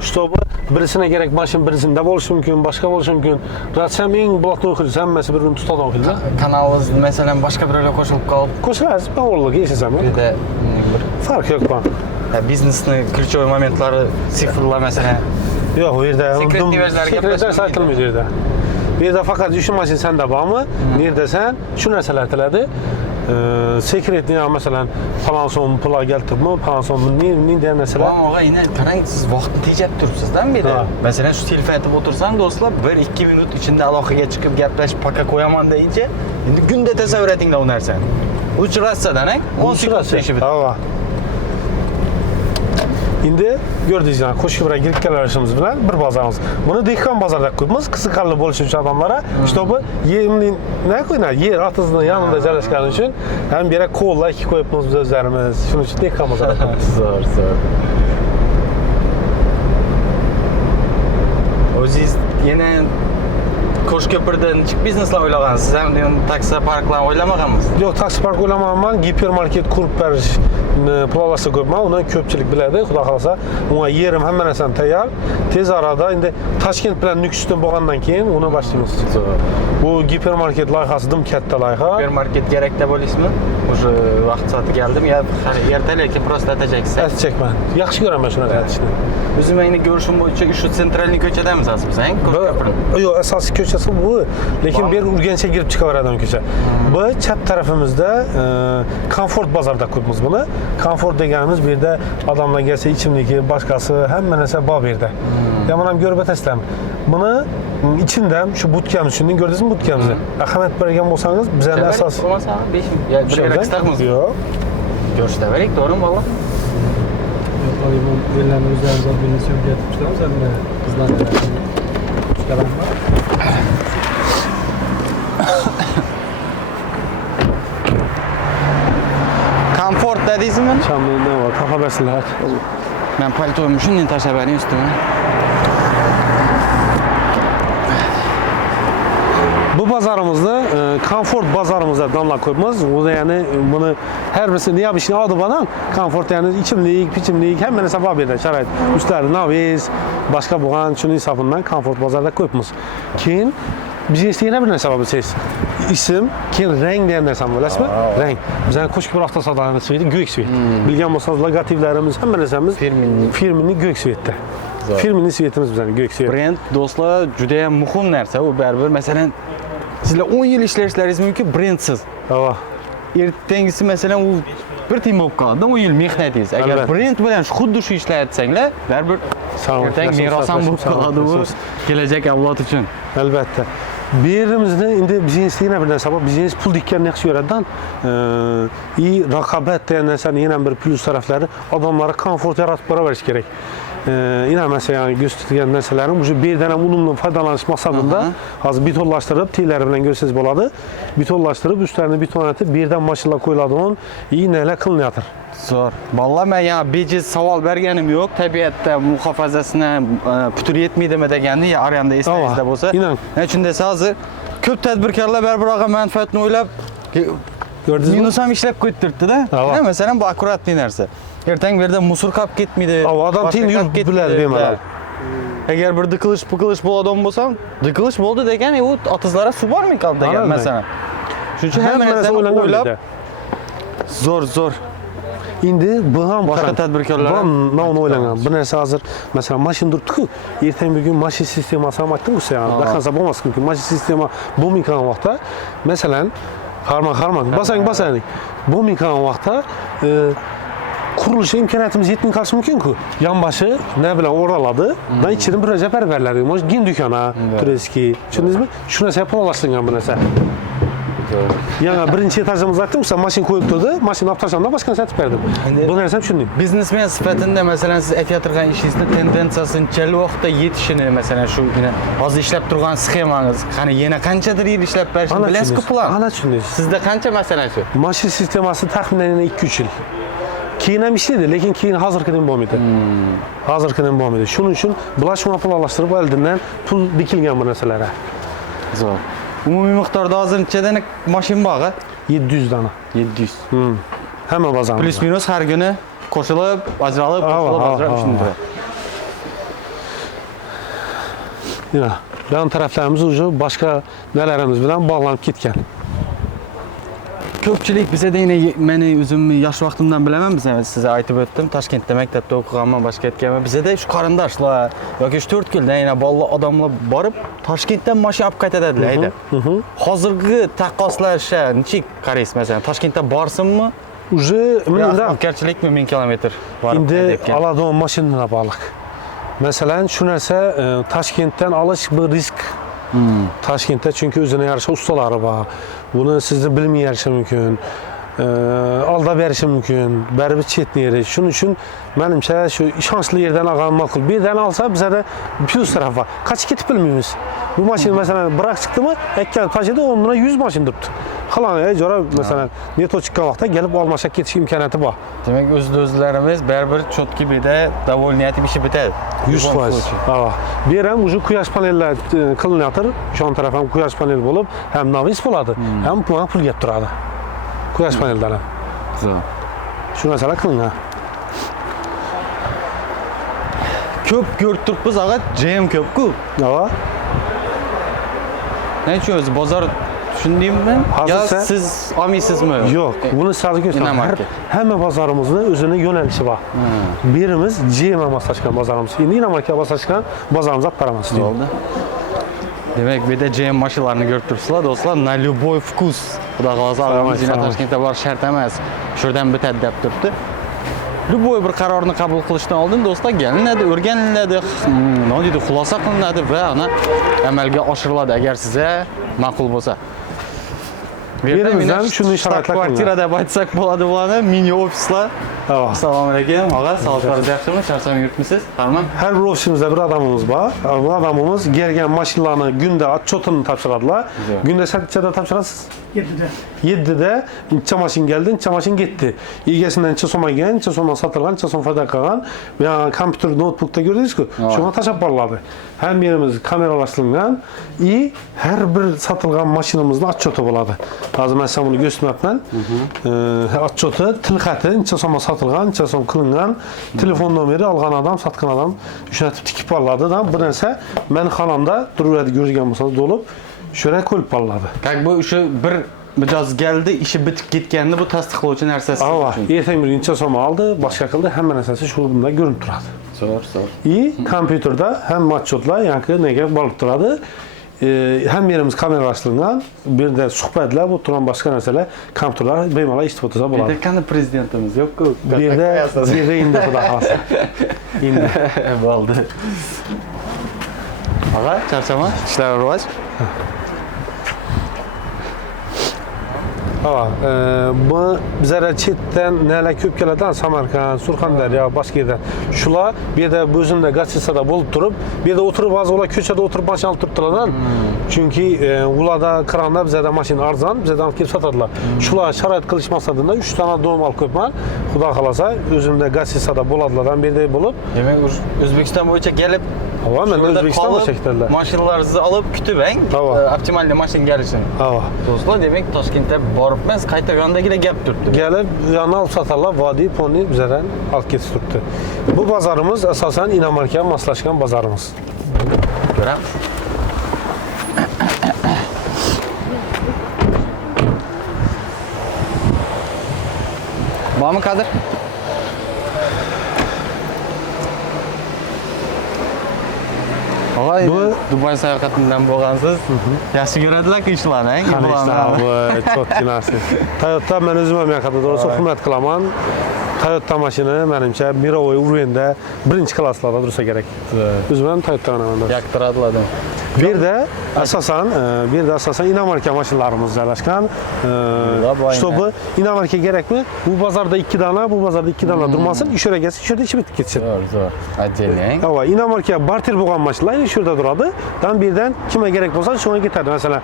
Чтобы birisine gerek başın birisinde bo'lishi mumkin, başka bo'lishi mumkin. Rasyam eng blokni o'qiydi, hammasi bir birini tutadi o'qiydi. Kanalingiz masalan boshqa birlar qo'shilib qolib, Qo'shilasiz, bog'liq yashasam. juda Fark yok bana. biznesni ключевой momentlari, sifrlar masalan. Yok, bu yerda Sekretariyalar sekreter saytılmıyor yerda. Bu yerda faqat shu mashin senda bormi? Nerda sen shu narsalar tiladi. Sekretni ham masalan falon so'm pul keltiribmi, falon so'm ne degan narsalar. Og'a, endi qarang, siz vaqtni tejab turibsiz-da bu yerda. Ha. Masalan, shu telefon aytib o'tirsam, do'stlar, 1-2 minut ichida aloqaga chiqib gaplashib, paka qo'yaman deyincha, endi kunda tasavvur etinglar u narsani. Uchrashsadan, 10 sekundda ishi bitadi. Hava. Endi gördünüz yani qo'shib bilan girib kelishimiz bilan bir bozorimiz. Buni dehqon bozorida qo'yibmiz, qiziqarli bo'lishi uchun odamlarga, чтобы ne qo'yiladi, yer otizning yanında joylashgani uchun ham bir ko'llar ikki qo'yibmiz biz o'zlarimiz. Shuning uchun dehqon bozorida qo'yibmiz. Zo'r. O'zingiz yana Qo'shko'pirdan chiqib bizneslar o'ylagansiz, ham taksi parklarni o'ylamaganmisiz? Yo'q, taksi park o'ylamaman, gipermarket qurib berish planlashsa ko'pman, uni ko'pchilik biladi, xudo xolasa. Unga yerim hamma narsani tayyor. Tez arada endi Toshkent bilan Nukusdan bo'lgandan keyin uni boshlaymiz. Bu gipermarket loyihasi dim katta loyiha. Supermarket kerakda bo'lasizmi? Уже vaqt soati keldimi? Ya ertalabki просто atajaksiz. Aytchakman. Yaxshi ko'raman shu narsa aytishni. O'zim endi ko'rishim bo'yicha shu sentralniy ko'chadamiz aslida, Qo'shko'pir. Yo'q, asosiy ko'chasi bu. Lekin bu yer Urganchga kirib chiqaveradigan ko'cha. Bu chap tarafimizda komfort bozorida ko'ramiz buni. Komfort deganimiz bu yerda odamlar kelsa ichimligi, boshqasi hamma narsa bor bu yerda. Ya mana ham ko'rib o'tasizlar. Buni ichimda shu butkamiz, shundan ko'rdingizmi butkamizni? Ahamiyat bergan bo'lsangiz, bizning asos. Bo'lmasa 5 ya bir ekstarmiz. Yo'q. Ko'rishda berik, to'g'rimi bola? Limon yerlarni o'zlarimiz olib birni syomka etib chiqamiz, endi qizlarni chiqaraman. Komfort dedingizmi? Shamni nima bor? Topabilirsizlar. Men paltoimni shundan tashlab bering ustimga. Bu bozorimizni komfort bozorimizda damlab qo'yibmiz. Bu ya'ni buni har birisi niyabishni oldi bilan komfort ya'ni ichimlik, pichimlik hamma narsa bor bu yerda sharoit. Ustlari naviz, boshqa bo'lgan shuning hisobidan komfort bozorida qo'yibmiz. Keyin biznesda yana bir narsa bor bilsangiz. Ism, keyin rang degan narsa bilasizmi? Rang. Bizning Qo'shko'pir avtosalonida sveti go'k svet. Bilgan bo'lsangiz logotiplarimiz, hamma narsamiz firmaning go'k svetda. Firmaning svetimiz bizning go'k svet. Brend do'stlar juda ham muhim narsa. U baribir masalan sizlar 10 yil ishlashlaringiz mumkin brendsiz. Hava. Ertangisi masalan u bir tiyin bo'lib qoladi. 10 yil mehnatingiz. Agar brend bilan xuddi shu ishlayotsangiz, baribir ertang meros ham bo'lib qoladi bu kelajak avlod uchun. Albatta. Bu yerimizda endi biznesda yana bir narsa bor. Biznes pul dikkanni yaxshi ko'radidan, raqobat degan narsani yana bir plus taraflari odamlarga komfort yaratib boraverish kerak. Yine mesela gösterdiğim narsalarım bu bir yerden unumlu faydalanish maqsadida hozir betonlashtirib, tiyilari bilan ko'rsangiz bo'ladi. Betonlashtirib, üstlerine beton atib, bir yerdan mashinalar qo'yiladigan nelar qilinyapti. Zo'r. Vallahi men ya bejiz savol berganim yo'q. Tabiatda muhofazasini putur yetmaydimi deganni ya arayanda esingizda bo'lsa. Shunda hozir ko'p tadbirkorlar baribir manfaatni o'ylab Gördünüz mü? minus ham ishlab qo'yib turibdi-da. Masalan, bu akkuratli narsa. Ertang bu yerda musor qolib ketmaydi. Adam tiyin yurib biladi bemalol. Agar bir diqilish bo'ladigan bo'lsam, diqilish bo'ldi degan, u otizlarga suv bormi qoldi degan masalan. Shuning uchun hamma narsani o'ylab zo'r. Endi bu ham boshqa tadbirkorlar ham mana o'ylagan. Bir narsa hozir masalan mashin turibdi-ku, ertaga bugun mashin sistemasi ham aytdim-ku sen. Daxansa bo'lmas mumkin. Mashin sistema bo'lmayotgan vaqtda masalan Harman. Basang. Bu minkan vaqtda kuruluşa imkoniyatimiz yetmay qolishi mumkin-ku. Yonbashi ne bilan o'raladi. Ben ichidan bir rejap berberlar. Mo'sh gin do'kona, tureski. Tushundingizmi? Shu narsa planlashtirilgan bu narsa. Yani birinchi etajimizda aytdim, sen mashina qo'yib turdi, mashina olib tashlab boshqani sotib berdim. Bu narsani tushundim. Biznesmen sifatida masalan siz aytib turgan ishingizni tendensiyasini nechalik vaqtda yetishini masalan shu hozir ishlab turgan sxemangiz, qani yana qanchadir yil ishlab berishini bilasiz-ku plan. Ana tushundingiz. Sizda qancha masalan shu? Mashina sistemasi taxminan 2-3 yil. Keyin ham ishlaydi, lekin keyin hozirgidan bo'lmaydi. Hozirgidan bo'lmaydi. Shuning uchun bular shuni planlashtirib oldindan pul dikilgan bu narsalarga. Zo'r. Umumiy miqdorda hozir nechadan mashina bor? 700 dana. 700. Hamma bozor. Plus minus har kuni qo'shilib, ajralib, shunday. Ya, yan taraflarımız ucu başka nelerimiz bilan bog'lanib ketgan. Ko'pchilik bizda yine meni o'zimni yosh vaqtimdan bilaman, biz sizga aytib o'tdim, Toshkentda maktabda o'qiganman, boshqa aytganman. Bizda shu qarindoshlar yoki 4 yildan yana bolalar odamlar borib Toshkentdan mashina olib qaytadilar ayda. Hozirgi taqqoslashga nechik qaraysiz masalan? Toshkentda borsinmi? Уже Menda garchilikmi 1000 kilometr bor. Endi oladigan mashinalar bog'liq. Masalan, shu narsa Toshkentdan olish bir risk. Toshkentda çünkü o'zine yarasha ustalari bor. Buni sizni bilmay yarishi mumkin. Aldab berishi mumkin. Baribir chetni yeri. Shuning uchun menimcha shu ishonchli yerdan olgan ma'qul. Bir yerdan olsa bizda plus taraf bor. Qachib ketib bilmaymiz. Bu mashina masalan biroq chiqdimi, aytgan pajada o'rnida 100 mashina turibdi. Xalon jora masalan neto chiqqan vaqtda kelib olmashab ketish imkoniyati bor. Demak o'zlarimiz baribir chotki beda davolniyati ishi bitadi. 100%. Ha. Bir ham уже quyosh panellar qilinayotir. Shon taraf ham quyosh panel bo'lib, ham novis bo'ladi, ham pul gap turadi. Quyosh panellar. Zo'r. Shu narsalar qilingan. Ko'p ko'rib turibmiz, ag'a, JM ko'p-ku. Ha. Ne uchun o'zi bozor tushundingmi? Yo siz olmaysizmi? Yo'q, buni sizga ko'rsataman. Hamma bozorimizni o'zining yo'nalishi bor. Birimiz JM moslashgan bozorimiz. Endi Dinamarka moslashgan bozorimizni olib boramiz. Bo'ldi. Demak, bu yerda JM mashinalarini ko'rib turibsizlar, do'stlar. Na любой вкус. Xudo xolasa, Almazina Toshkentda bor shart emas. Shurdan bitadi deb turibdi. Любой bir qarorni qabul qilishdan oldin do'stlar gelinadi, o'rganiladi, nima deydi, xulosa qilinadi va uni amalga oshiriladi agar sizga ma'qul bo'lsa. Yerimizdan shunday sharoitlar kvartira deb aytsak bo'ladi bularni, mini ofislar. Assalomu alaykum, og'a, salomatlaringiz yaxshimi? Charchamay yuribmisiz? Tamam. Her bir ofisimizde bir adamımız var. Bu adamımız gelgen maşinlarını günde atçotunu topşırdılar. Günde kaçta topşırasınız? 7'de neçe maşin geldi, neçe maşin gitti. İlgesinden neçe soma geldi, neçe soma satılgan, neçe soma fayda kalan. Yani kompüter, notebook'ta gördünüz ki, şuna taşap barladı. Hem yerimiz kameralaştırılgan, her bir satılgan maşinimizde atçotu buladı. Hazır ben sana bunu göstermem. Atçotu, tilxati, neçe soma satılgan, neçe soma kılıngan, telefon nomeri algan adam, satkan adam, üşenetip tikip barladı da. Bu neyse, ben xanamda duruverdi görgen olsanız dolup, şöyle ko'yib barladı. Как bu o'sha bir mijoz keldi, ishi bitib ketganda bu tasdiqlovchi narsasi. Ava, ertang bir necha so'm oldi, boshqa qildi, hamma narsasi shu bunda ko'rinib turadi. Zo'r. Kompyuterda ham matchotlar yoki nega bo'lib turadi. Ham yerimiz kameralashtirilgan, bir de suhbatlar, bu turan boshqa narsalar kompyuterlar bemalol eshitib o'tirsa bo'ladi. Qanday prezidentimiz yo'q-ku. Bir de endi xudo xolasa. Endi bo'ldi. Og'a, charchama, ishlar rivoj. Ha, bu bizlara chetdan nelar ko'p keladi, Samarqand, Surxondaryo, boshqa yerdan. Shular bu yerda o'zimda gatsisada bo'lib turib, bu yerda o'tirib, hozir ular ko'chada o'tirib mashina olib turibdilar. Chunki ularda kranda bizada mashina arzon, bizada olib kelib sotadilar. Shular sharoit qilish maqsadida 3 dona dom olib qo'yibman. Xudo xolasa, o'zimda gatsisada bo'ladilardan bir yerda bo'lib. Demak, O'zbekiston bo'yicha kelib Hava men O'zbekistonda shekillar. Mashinalarni olib kutib eng optimal mashina kelishini. Do'stlar, demak Toshkentda boribmiz, qayta yondagilar gap turibdi. Kelib, yana olib sotarlar, vodiy, ponni bizdan olib ketib turibdi. Bu bozorimiz asosan Dinamarka moslashgan bozorimiz. Ko'ramiz. Bormi kadr? Valla Bu Dubai səyahətindən bolğansız. Yaxşı görədilər ki, işlərini. bu çok kinası. Toyota mən özüm əməliyyatda doğrusu hürmət qılaman. Toyota maşını mənimcə Mirovoy Urvenda birinci klasslarda dursa gerek. Özümün Toyota anamında. Yaktıradılar. Bir də əsasən İnamarka maşınlarımız yerləşən. İşte bu İnamarka gerekmi? Bu bazarda 2 dana, bu bazarda 2 dana durmasın. İş öyle gelsin, şurada işi bitip gitsin. Zor. Acele. Hava İnamarka barter boğan maşınlar şurada duradı. Dan birden kime gerek olsa şuna giderdi. Mesela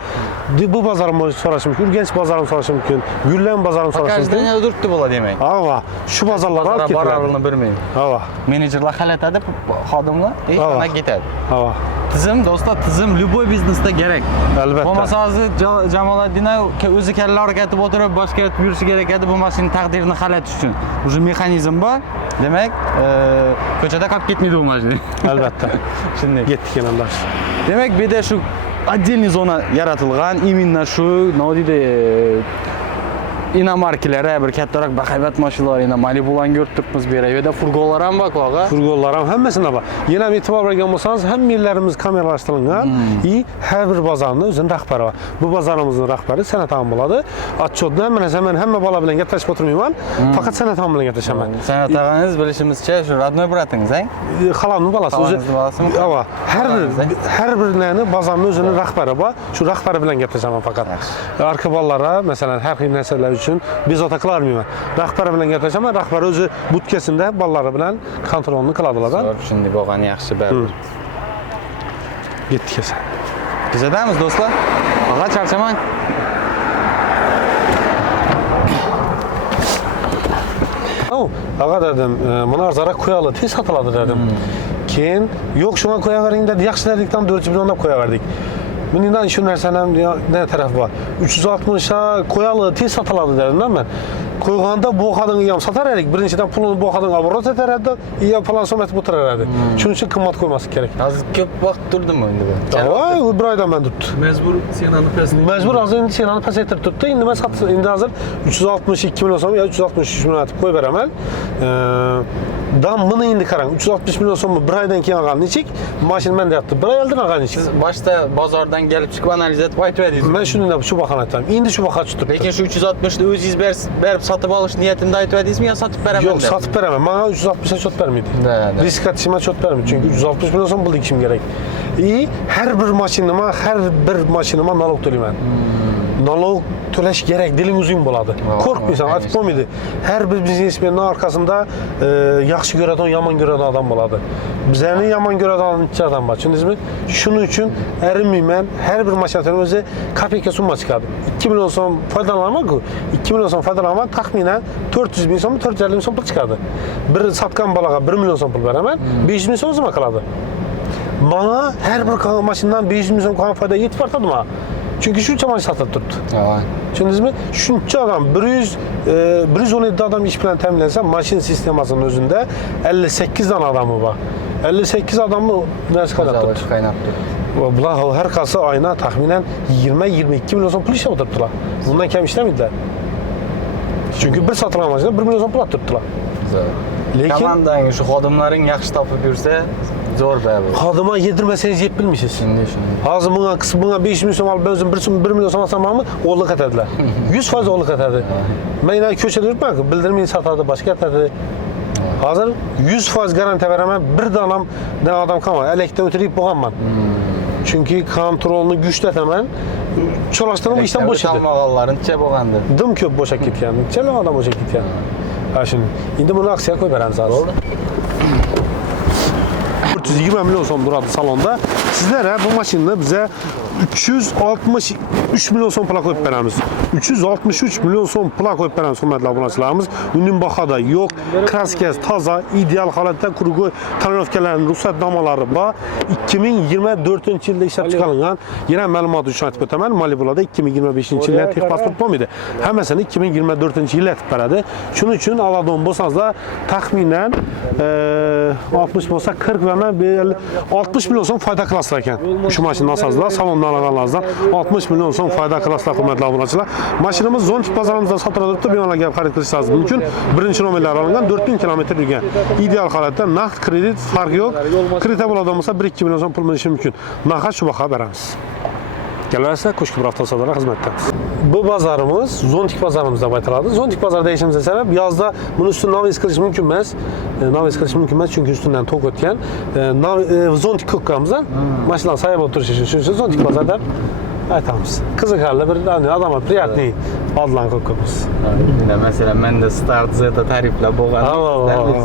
bu bazarımı soruşmuş, Ürgenç bazarımı soruşmuş, Güllen bazarımı soruşmuş. Kaç tane durttu bula demek. Hava şu bazarları alıp Bar getirdi. aralığını bilmeyim. Hava. Menajerler halet edip xodimlar ona gitadi. Hava. Tizim do'stlar, tizim любой biznesda gerek. Albatta. Bo'lmasa hozir Jamoliddinov o'zi kalla harakatib o'tirib boshqa yerga yurishi kerak edi bu mashinaning taqdirini hal etish uchun. Уже mexanizm bor. Demak, ko'chada qolib ketmaydi bu mashina. Albatta. Shunday. Getdik yanlar. Demak, bu yerda shu отдельный zona yaratilgan, именно shu nima deydi, inomarkalara bir kattaroq bahaybat mashinalar, yana Malibu'larni ko'rib turibmiz bu yerda. Bu yerda furgonlar ham bor, qo'g'a. Furgonlar ham hammasına bak. Yine e'tibor bergan bo'lsangiz, ham yerlerimiz kameralaştırılgan. Her bir bazarın özünün rahbari var. Bu bazarımızın rahbari Sanat ağam bo'ladi. Atçotda men hamma bola bilan gaplashib o'tirmayman. Faqat Sanat ağam bilan gaplashaman. Sanat ağanız bilishimizcha shu родной bratingiz, ha? Xalamning bolasi o'zi. Ava, her birlerini bazarın özünün rahbari var. Şu rahbari bilan gaplashaman faqat. Arka bolalara, mesela her xil narsalar üçün bezovta qilolmayman. Rahbari bilan gaplashaman. Rahbari o'zi butkasında bolalar bilan kontrolni qiladilar. Shunday bo'lgani yaxshi baribir. Getdik esa. Kuzatamiz do'stlar. Faqat charchamang. Ağa dedim, buna arzara koyalı, tez satıladı dedim. Keyin, yok şuna koyavering dedi, yaxshi dedikten 400 milyondan koyaverdik. Bundan şu nersenem ne taraf var? 360'a koyalı, tez satıladı dedim ben. Koyganda bu kadın yam satar edik. Birinciden pulunu bu kadın aborot eder edi. İyi falan somet bu tara edi. Şunun için kımmat koyması gerek. Hozir ko'p vaqt turdim endi bu. Vay, bir aydan ben tuttu. Mecbur senani pastini. Mecbur hazır indi senani pas ettirip tuttu. Indi ben satı, indi hazır 362 milyon so'm ya 363 milyon atıp koy veremel. Dan bunu indi karan 360 milyon so'm bir aydan keyin algan nechik? Maşin ben de yaptı. Bir ay oldin algan nechik? Siz boshda bozordan kelib chiqib analiz etib aytib edingiz. Ben şunu şu bakan aytayım. Indi şu bakan tuttu. Lekin shu 360 ni o'zingiz berib sotib olish niyatimda aytib edingizmi yo sotib beraman Yok deb? satıp veremem. Bana 360'a çot vermedi. Da. Risk atışıma çot vermedi. Çünkü 360 milyon so'm bulduk işim gerek. İyi, her bir maşinıma nalog tölemen. Nalog töleş gerek, dilim uzun boladı. Korkmaysan, atıp olmaydı. Her bir biznesmenin arkasında yaxşı görədən, yaman görədən adam boladı. Bizəni yaman görədən adam var. Çünkü şunun için ərinməyən her bir maşinatörün özü kapika summa çıkardı. 2 milyon so'm faydalanmak, 2 milyon so'm faydalanmak taxminen 400 bin so'm, 450 bin so'm pul çıkardı. Bir satkan balağa 1 milyon so'm pul veremem, 500 bin so'm zıma kaladı. Bana her bir maşından 500 bin so'm kalan fayda yetip artadı mı? Çünkü şu çamaşır satıp tuttu. Düşündünüz mü? Şunca adam, 117 adam iş bilen teminlense maşin sistemasının özünde 58 tane adamı var. 58 adamı neresi kadar tuttu? Bunlar her kası ayına tahminen 20-22 milyon so'm pul işe oturttular. Bundan kem işlemediler. Çünkü bir satılan maşına 1 milyon so'm pul tuttular. Lekin komandangiz şu xodimlaring yaxshi topib yursa zo'r baribir. Xodima yedirmeseniz yep bilmişiz. Shunday. Hazır buna 5 milyon so'm alıp ben özüm 1 milyon so'm alsam mı? Oğluk etediler. 100% oğluk etedi. Ben yine köşede yürütmem ki bildirmeyi satardı, başka etedi. Hazır 100% garanti veremem. Bir de adam kalmadı. Elekte ötüreyip boğanmam. Çünkü kontrolünü güçletemem. Çolaştığım işten boş idi. Çalmağalların çe boğandı. Dım köp boşa gitken. Çelem adam boşa gitken. Ha şimdi. Şimdi bunu aksiyaya koy veren zaten. Oldu. 420 milyon so'm duradı salonda. Sizlere bu maşinni bize 363 milyon so'm pula koyup beramiz. 363 milyon so'm pula koyup beramiz hurmatli obunachilarimiz. Uning bahada yo'q, kraskasi toza, ideal holatda quruq tonirovkalarning ruxsatnomalari bor. 2024-yilda ishlab chiqarilgan. Yana ma'lumot uchun aytib o'taman, Malibu'da 2025-yilda texnik pasport bo'lmaydi. Hammasini 2024-yilda aytib beradi. Shuning uchun oladigan bo'lsangizlar, taxminan 60 bo'lsa 40 va 60 milyon so'm foyda qiladi. klaslar ekan. Şu maşinani asasida salondan alganlaringizdan 60 milyon so'm foyda qilasizlar hurmatli obunachilar. Mashinamiz Zontik bozorimizda sotiladibdi. Bemalol xarid qilishingiz mumkin. Birinchi nomerlar olingan 4000 kilometr yurgan. Ideal holatda naqd kredit farqi yo'q. Kredit bo'ladigan bo'lsa 1-2 million so'm pul berishi mumkin. Naqd shu bahoga beramiz. Kelaversa Qo'shko'pir avtosavdolar xizmatidamiz. Bu bozorimiz Zontik bozorimiz deb aytiladi. Zontik bozor deyishimizga sabab yozda buni ustini navis qilish mumkin emas. Navis qilish mumkin emas chunki ustidan tok o'tgan. Zontik ko'kamiz. Mashinalar sayab o'tirish uchun Zontik bozor deb aytamiz. Qiziqarli bir odamlar приятный odlan ko'kamiz. Masalan, menda Start Z tariflar bo'lgan.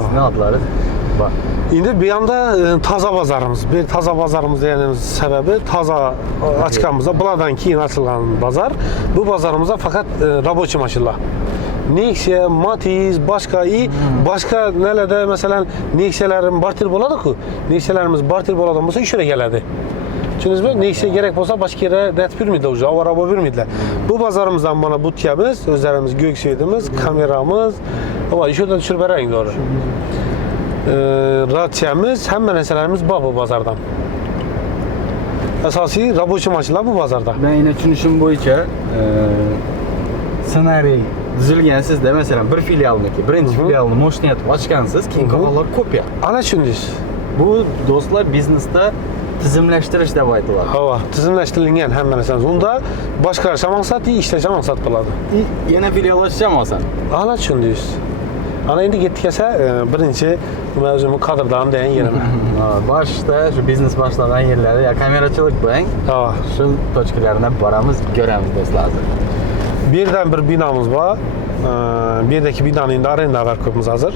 Sizning adlari bor. Endi bu yanda toza bozorimiz. Bu toza bozorimiz deganimiz sababi toza ochganimizda bulardan keyin ochilgan bozor. Bu bozorimizda faqat рабочий mashinalar. Nexia, Matiz, boshqa nelarda masalan Nexia'larim barter bo'ladi-ku. Nexia'larimiz barter bo'ladigan bo'lsa ish yerga keladi. Tushundingizmi? Nexia kerak bo'lsa boshqa yerga datib yurmaydi o'zi, avvaro bo'lib yurmaydilar. Bu bozorimizdan mana butyamiz, o'zlarimiz go'k suyidimiz, kameramiz, va ish yerdan tushirib beraylik to'g'ri. Ratsiyamiz, hamma narsalarimiz bor bu bozordan. Asosiy рабочий mashinalar bu bozorda. Men yana tushunishim bo'yicha ssenariy tuzilgan sizda masalan bir filialniki, birinchi filialni mo'shniyatib ochgansiz, keyin qolganlar kopiya. Ana tushundingiz. Bu do'stlar biznesda tizimlashtirish deb aytiladi. Ha, tizimlashtirilgan hamma narsamiz. Unda boshqarish maqsad, ishlash maqsad bo'ladi. Yana filial ochsam olsan. Ana tushundingiz. Ana endi ketdik esa birinchi nima o'zimni kadrdan degan yerim. Boshda shu biznes boshlagan yerlarda ya kamerachilik bo'ling. Ha, Shu tochkalarga boramiz, ko'ramiz do'stlar. bu yerdan bir binomiz bor. Bu yerdagi binoni endi arendaga berib qo'yibmiz hozir.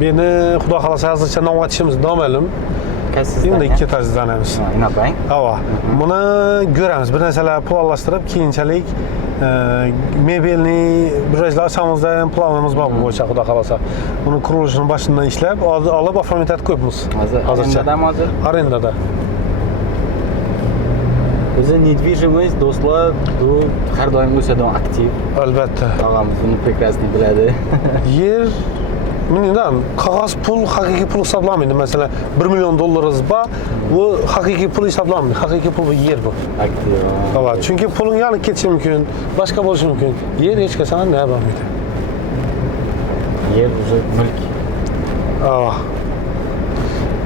Beni xudo xolasa hozircha nom aytishimiz noma'lum. Endi ikki etajdanamiz. Inapang. Ha, buni ko'ramiz. Bir narsalar planlashtirib, keyinchalik mebelni birajlar ochamizda ham planimiz bor bu bo'yicha xudo xolasa. Buni qurilishini boshidan ishlab, olib oformit etib qo'yibmiz. Hozircha Arendada. O'zi недвижимость do'stlar, bu har doim o'sadigan aktiv. Albatta. Og'amiz buni прекрасно biladi. Yer Minidan qog'oz pul haqiqiy pul hisoblanmaydi. Masalan, 1 million dollaringiz bor, bu haqiqiy pul hisoblanmaydi. Haqiqiy pul bu yer bu. Aktiv. Ha, chunki puling yonib ketishi mumkin, boshqa bo'lishi mumkin. Yer hech qachon nima bo'lmaydi. Yer o'zi mulk. Ha.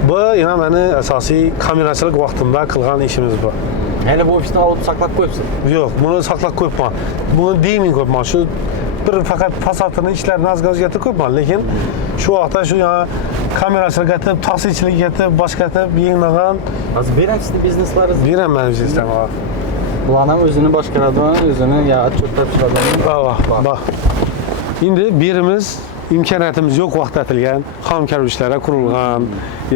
Bu yana meni asosiy kamerachilik vaqtimda qilgan ishimiz bu. Hali bu ofisni olib saqlab qo'yibsiz. Yo'q, buni saqlab qo'yibman. Buni deymin qo'yibman. Shu bir faqat fasadini ishlarini ozga o'zgartirib qo'yibman, lekin shu vaqtda shu yana kamerachilik etib, taksichilik etib, boshqa etib yengmagan. Hozir beramsiz bizneslaringiz. Beraman biznesdan. Bular ham o'zini boshqaradigan, o'zini ya otchot topshiradigan. Bak. Endi birimiz imkoniyatimiz yo'q vaqt atilgan, hamkor ishlarga qurilgan.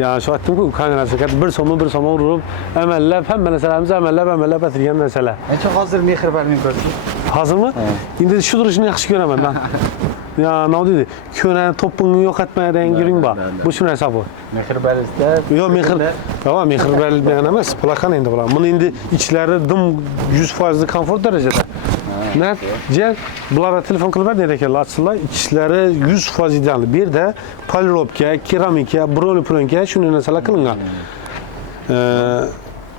Yani şu aytdim-ku, kamerachilik bir so'mni urib, amallab, hamma narsalarimiz amallab atilgan narsalar. Necha hozir mehr bermay ko'rsiz? Hozirmi? Endi shu turishni yaxshi ko'raman men. Ya nima deydi? Ko'rani to'pingni yo'qotmaydigan giring bor. Bu shu narsa bu. Mehr berisda. Yo'q, mehr berilmagan emas. Plakan endi bular. Buni endi ichlari dim 100% komfort darajada. Net, bulara telefon qilib berdi ekanlar, açsınlar. İçişləri 100% ideal. Bir də poliropka, keramika, broli-pronka shunday narsalar qilingan.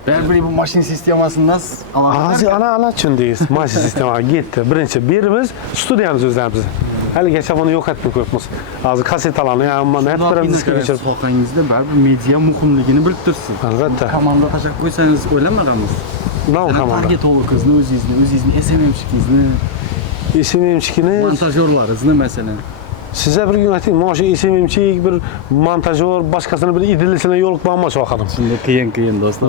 Ben bu maşin sistemasından Ana tushundingiz. Maşin sistemaga ketdi. Birinchi birimiz studiyamiz o'zlarimiz. Haligacha buni yo'q etib qo'yibmiz. Hozir kasetalarni hamma net birimiz kirishib. Sohangizda baribir media muhimligini bilib tursiz. Albatta. Komanda tashab qo'ysangiz o'ylamadingiz. Nima komanda? Target o'qizni o'zingizni SMM'chikingizni, SMM'chikini, montajyorlaringizni masalan. Size bir gün aytayım, mana shu SMMchik, bir montajyor, boshqasini bir idilisini yo'liqmanman shu vaqtim. Shunda qiyin do'stlar.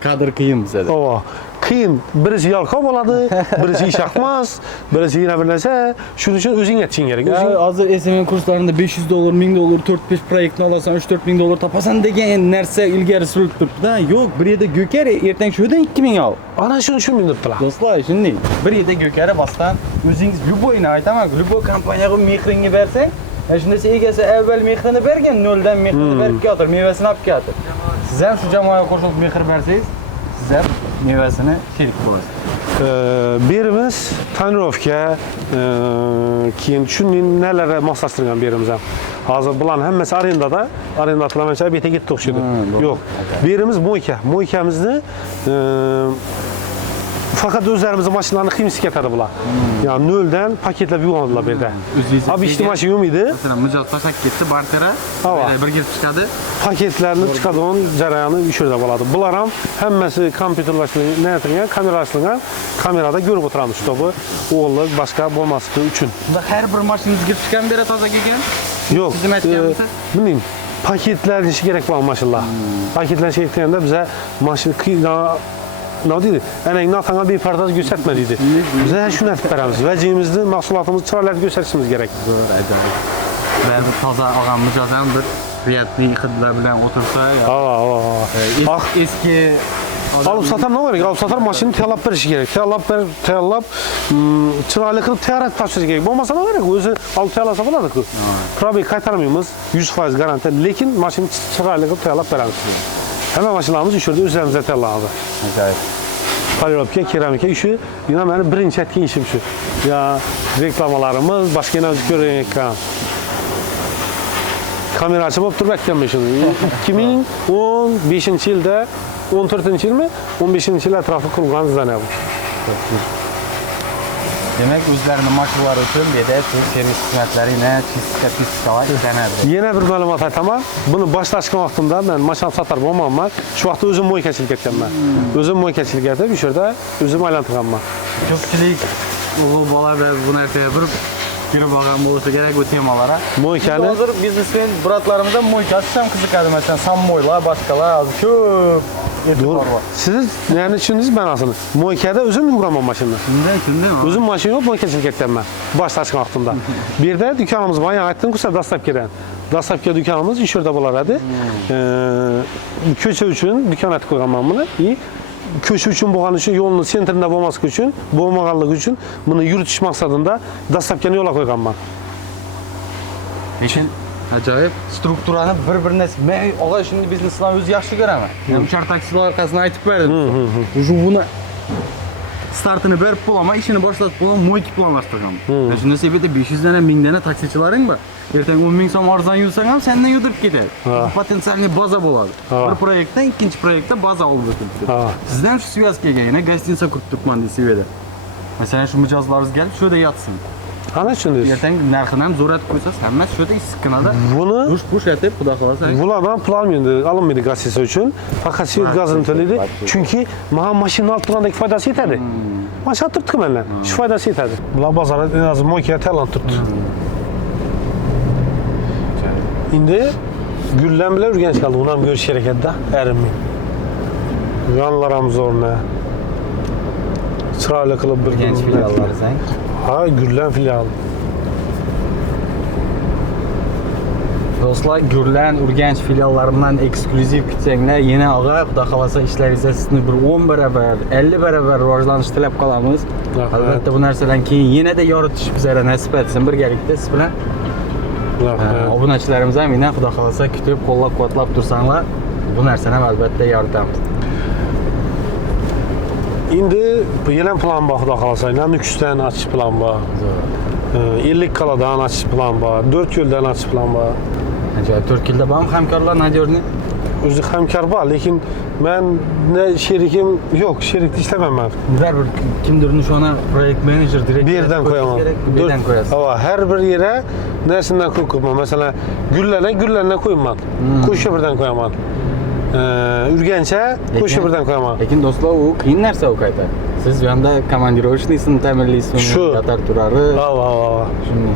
Kadr qiyin bizada. Ova. Qiyin. Birisi yalqov bo'ladi, birisi ishaqmas, birisi yana bir narsa. Shuning uchun o'zing aytishing kerak. Hozir SMM kurslarida 500 dollar, 1000 dollar, 4-5 proyektni olasan, 3-4 ming dollar topasan degan narsa ilgari surilib turibdi-da. Yo'q, bir yerda go'kar, ertang shu yerdan 2000 ol. Ana shuni tushunmayaptilar. Do'stlar, shunday. Bir yerda go'kari bosdan o'zingiz любойni aytaman, любой kompaniyaga mehringni bersang, shunda egasi avval mehrini bergan, noldan mehrini berib keltir, mevasini olib keltir. Siz ham shu jamoaga qo'shilib mehr bersangiz, siz ham mevasini sherik bo'lasiz. Birimiz tonirovka, keyin shunday nalarga moslashtirgan birimiz ham. Hazır bulan hemmesi arendada. Arenda atılamayınca bete gitti okşudu. Yok. Birimiz moyka. Moykamizni fakat özlerimizin maşınlarını kıyımsız getirdi bular. Yani nölden paketlep yuvarladılar bir de. Abi işte maşın yok muydu? Mesela Mücaz Paşak gitti Bartera. Hava. Bir girip çıkadı. Paketlerini çıkardı onun carayanı üşürde buladı. Bular ham hemmesi kompüterlaştırılgan, ne etingen, kameralaştırılgan, kamerada görüp oturan topu. Oğullu başka bulması için. Bunda her bir maşınız girip çıkan biri taza gelgen. Yok. Bizim etkenimizde. Bilmiyorum. Paketler işi gerek var maşallah. Paketler şey ettiğinde bize maşın ne dedi? Yani natanga bir parçası göstermediydi. Bize şunu etip veremiz. Vecihimizde mahsulatımızı çırayla gösterişimiz gerek. Zor, acayip. Ben bir taza ağam Mücaz'dan bir riyetli yıkıdılar bilen otursa ya. Eski Alıp satar ne gerek? Alıp satar maşını teyallap verişi gerek. Teyallap çırayla kılıp teyarat taşışı gerek. Olmasa ne gerek? Özü alıp teyallasa buladı ki. Krabi kaytarmıyoruz. 100% garanti. Lekin maşını çırayla kılıp teyallap veremiz. Hemen maşınlarımız üşürdü. Üzerimize teyallabı. acayip. Paliropka, keramika işi yine benim birinci etkin işim şu. Ya reklamalarımız, başka yine görüyoruz. Kamera açıp olup dur beklenmişim. 2015 yılda, 14 yıl mı? 15 yıl etrafı kurulgan zannediyor. Demek özlerinin maşınları için bir de servis hizmetleri ne statistikalar izlenirdi. Yine bir malumat aytama. Bunu başlaşkan vaxtında ben maşın satar bulmam var. Şu vaxtda özüm moykaçilik etken ben. Özüm moykaçilik etip bir şurada özüm aylantıgan ben. Köpçülük, oğul bala ve bunu erteye bir girip bakan olursa gerek bu temalara. Moykani Hazır biznesmen bratlarımızdan moyka sam kızıkadı mesela sam moyla başkalar az köp. Doğru. Siz ne düşündünüz ben aslında? Moykada özüm yurgamam maşınla. Şimdi mi? Özüm maşın yok, moykaçilik etken ben. Başlaşkan vaxtında. Bir de dükkanımız var. Yani aytdın kusa Dastapke'den. Dastapke dükkanımız iş orada bulardı. Köçe üçün dükkan et koygan ben bunu. Köşe üçün boğan için yolunun sentrinde olması için, boğmaganlık için bunu yürütüş maksadında Dastapke'ni yola koygan ben. Lekin acayip strukturanı bir-birine men oğa şimdi biznesdan o'zi yaxshi ko'raman. Men uchar taksilar orqasidan aytib berdim. Уже buni startini berib bo'laman, ishini boshlatib bo'laman, mo'yki planlashtirgan. Shunda sebepda 500 dana, 1000 dana taksichilaring bor. Ertaga 10 ming so'm arzon yursang ham sendan yudirib ketadi. Potensialniy baza bo'ladi. Bir proyektdan ikkinchi proyektga baza olib o'tadi. Sizdan shu связкаga yana gostinsa qurib turibman desivedi. Masalan, shu mijozlaringiz kelib, shu yerda yotsin. Ana düşündünüz? Ertaga narxini ham zo'ratib qo'ysangiz, hammasi shu yerda issiqqinada Bunu Buş etip xudo xolasa. bulardan planlanmıyordu, alınmıyordu gazetesi için. Fakat sivil gazını төлedi. Çünkü maha maşının alt durandaki faydası yetedi. Maşa tuttuk benimle. Şu faydası yetedi. Bunlar pazara en az moykaya talant tuttu. Şimdi Güllen bile Ürgenç kaldı. Bundan görüş harekette erinmeyin. Yanlarımız orada. Çırayla kılıp bir Genç filialları sen. Ha Güllen filialı. Dostlar, Gürlen, Urgenç filiallarından ekskluziv kütsənglər yeni ağa, xudo xolasa işlərinizdə sizni bir 10 bərabər, 50 bərabər rivojlanish tilab qolamiz. Albatta bu narsadan keyin yana da yoritish bizlarga nasib etsin birgalikda siz bilan. Obunachilarimiz ham yana xudo xolasa kutib, qo'llab-quvvatlab tursanglar, bu narsani ham albatta yoritamiz. Endi bu yeni plan var xudo xolasa. Nukusdan açış plan var. 50 kaladan açış plan var. 4 yoldan açış plan var. Acayip Türkiye'de benim hamkarlar Nadir'ni. Özü hamkar var, lekin ben ne şerikim yok, şerikte işlemem ben. Bir kimdir şu ana project manager direkt Bir yerden koyamam. Birden koyarsın. Ama her bir yere neresinden koyamam. Mesela güllerine koyamam. Kuşköprüden koyamam. Ürgenç'e Kuşköprüden koyamam. Lekin dostlar o kıyın narsa o kaytar. Siz yanda komandirovочныйсini ta'minlaysiz, Şu. qatar turari. Ava. Shunday.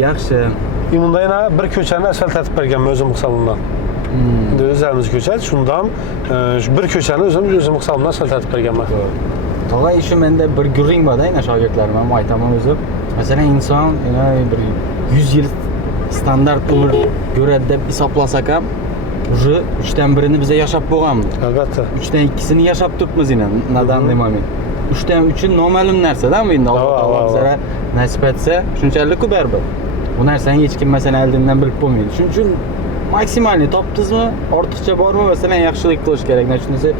Yaxshi. Bunda yana bir köçəni asfalt etib berganman özüm mıqsalımdan. Özlərimiz köçət, şundan bir köçəni özüm mıqsalımdan asfalt etib berganman. Toğa işi mende bir gürring var da yine şagirdlerim ama aytamam özüm. Mesela insan yine bir 100 yıl standart ömür görədi deb hesaplasak ham, уже 3'ten birini bize yaşap boğamdı. Əlbəttə. 3'ten 2'sini yaşap tutmaz yine nadan demami. 3'ten 3'ün normalim narsa da mı yine Allah bizlere nasip etse şunçalık ku berbat. Bu narsani hech kim mesela eldinden bilib bo'lmaydi. Shuning uchun maksimalni topdingizmi, ortiqcha bormi mesela yaxshilik qilish kerak. Shunisi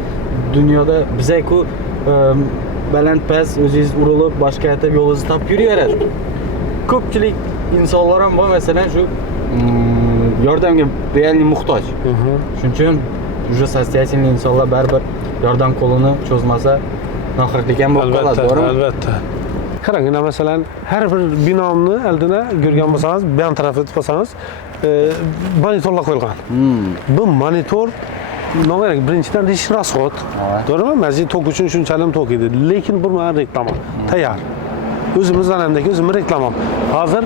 dunyoda biza-ku baland past o'zingiz urilib boshqa aytib yo'lingizni topib yuraveradi. Ko'pchilik insonlar ham bor, masalan shu yordamga realniy muhtoj. Shuning uchun уже состоятельный insonlar baribir yordam qo'lini cho'zmasa nohaqlik ham bo'lib qoladi, to'g'rimi? Albatta. Qarang, masalan, har bir binomni oldina ko'rgan bo'lsangiz, bu yon tarafga o'tib olsangiz, monitorlar qo'yilgan. Bu monitor nomerek birinchidan ish rasxod. To'g'rimi? Mazid tok uchun shunchalik tok edi, lekin bu mana reklama. Tayyor. O'zimizdan hamdagi o'zim reklamam. Hozir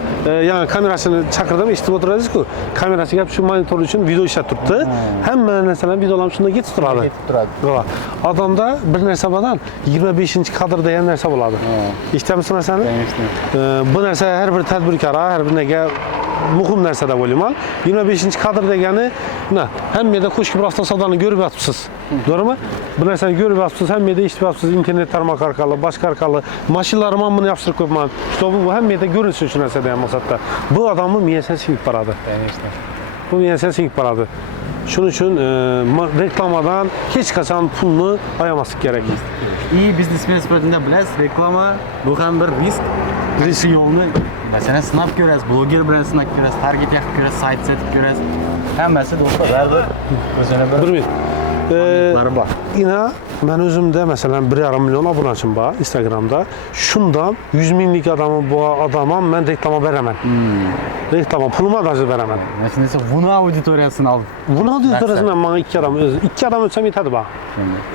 yana kamerasini chaqirdim, eshitib o'tirasiz-ku. Kamerasiga shu monitor uchun video ishlab turibdi. Hamma narsalar videolar shunda ketib turadi. Odamda bir narsa bilan 25-kadr degan narsa bo'ladi. Eshityapsiz narsani? Bu narsa har bir tadbirkor, har bir nega muhim narsa deb o'ylayman. 25-kadr degani, hammada qo'shib rostdan savdoni ko'rib yotibsiz. To'g'rimi? Bu narsani ko'rib yotibsiz, hammada eshitib yotibsiz, internet tarmoq orqali, boshqa orqali, mashinalarni ham buni yapıştırib qo'yman. Bu hammada ko'rinsin shu narsa degan maqsadda. Bu odamni miyasiga singib boradi. Bu miyasiga singib boradi. Shuning uchun reklamadan hech qachon pulni ayamaslik kerak. İyi biznesmen sifatida bilasiz, reklama bu ham bir risk yo'lni. Masalan, sinab ko'rasiz, bloger bilan sinab ko'rasiz, target yaqib ko'rasiz, sayt setib ko'rasiz. Hammasi do'stlar, baribir o'zini bir bor. Ina men o'zimda masalan 1,5 million obunachim bor Instagramda. Shundan 100 minglik odamga men reklama beraman. Reklama pulimi даже beraman. Masalan, buni auditoriyasini olib. Buni auditoriyasini men 2 odam o'tsam yetadi ba.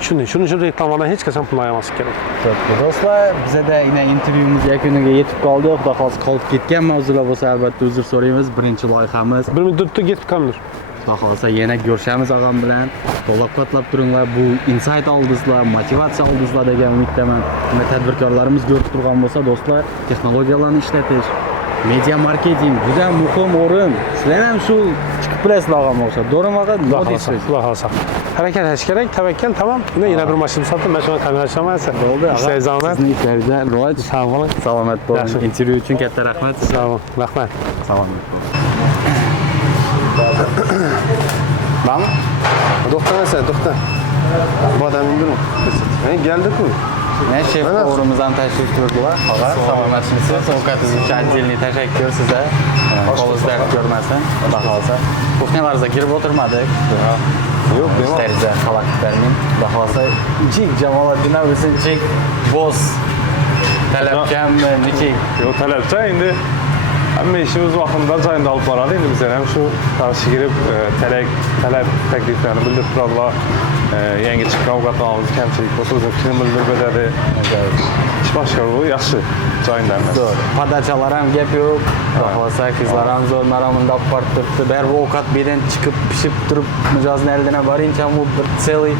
Shuning uchun reklamadan hech qachon pul olmaslik kerak. Do'stlar, bizda ina intervyumiz yakuniga yetib qoldi. Xudo xohlasa qolib ketgan mavzular bo'lsa, albatta uzr so'raymiz. Birinchi loyihamiz. Bir muddatda ketib qoldir. Xudo xohlasa yana ko'rishamiz og'am bilan. Qo'llab-quvvatlab turinglar. Bu insight oldingizlar, motivatsiya oldingizlar degan umiddaman. Bunda tadbirkorlarimiz ko'rib turgan bo'lsa, do'stlar, texnologiyalarni ishlatish, media marketing juda muhim o'rin. Sizlar ham shu chiqib bilasizlar og'am o'xshab. To'g'rimi og'a? Xudo xohlasa. Harakat qilish kerak, tavakkal, tamom. Yana bir mashina sotdim, mana shuni kamera ishlamayapsiz. Bo'ldi. Sizlarga Sizning ishlaringizdan rivoj. Salomat bo'ling. Intervyu uchun katta rahmat. Sog' bo'ling. Rahmat. Salomat bo'ling. Bami? To'xtamasang, to'xta. Bu odam indirma. Keldi-ku. Men shef o'g'rimizdan tashrif buyurdilar. Og'a, salomatmisiz? Ovqatingiz uchun отдельный tashakkur sizga. Qo'lingizda ko'rmasin. Xudo xolasa. Kuxnalaringizga kirib o'tirmadik. Yo'q, bemalol. Xalaqit bermang. Xudo xolasa, Nechik Jamoliddin o'zinchik boss. Talabchanmi, nechik? Yo'q, talabchan endi hamma ishni o'z vaqtida joyida olib boradi. Endi bizlar ham shu qarshi kirib, talab takliflarini bildirib turadilar. Yangi chiqqan ovqatlarimiz kamchilik bo'lsa, o'zini fikrini bildirib beradi. Ish boshqaruvi yaxshi joyida emas. Zo'r. Podachalar ham gap yo'q. Xohlasa qizlar ham zo'r maromunda olib borib turibdi. Baribir ovqat berdan chiqib pishib turib mijozni eldan borincha bu bir целый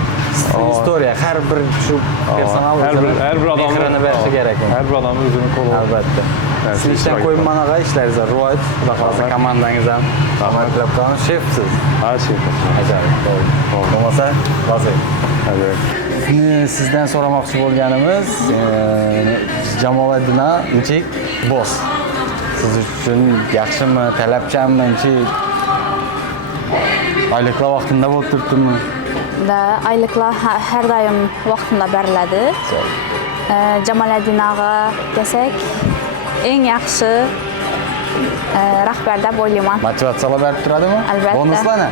istoriya. Har bir shu personal har bir odamning mehrini berishi kerak. Har bir odamning o'zini qo'li. Albatta. Siz ishdan qo'yman og'a, ishlaringiz rivoj. Xudo xolasa komandangiz ham rahmatlab qolin. Shefsiz. Ha, shef. Ajoyib. Bo'lmasa, rozi. Sizdan so'ramoqchi bo'lganimiz Jamoliddin nechik boss. Siz uchun yaxshimi, talabchanmi, nechik? Oyliklar vaqtida bo'lib turibdimi? Oyliklar har doim vaqtida beriladi. Jamoliddin og'a desak, eng yaxshi rahbar deb o'ylayman. Motivatsiyalar berib turadimi? Albatta. Bonuslarni?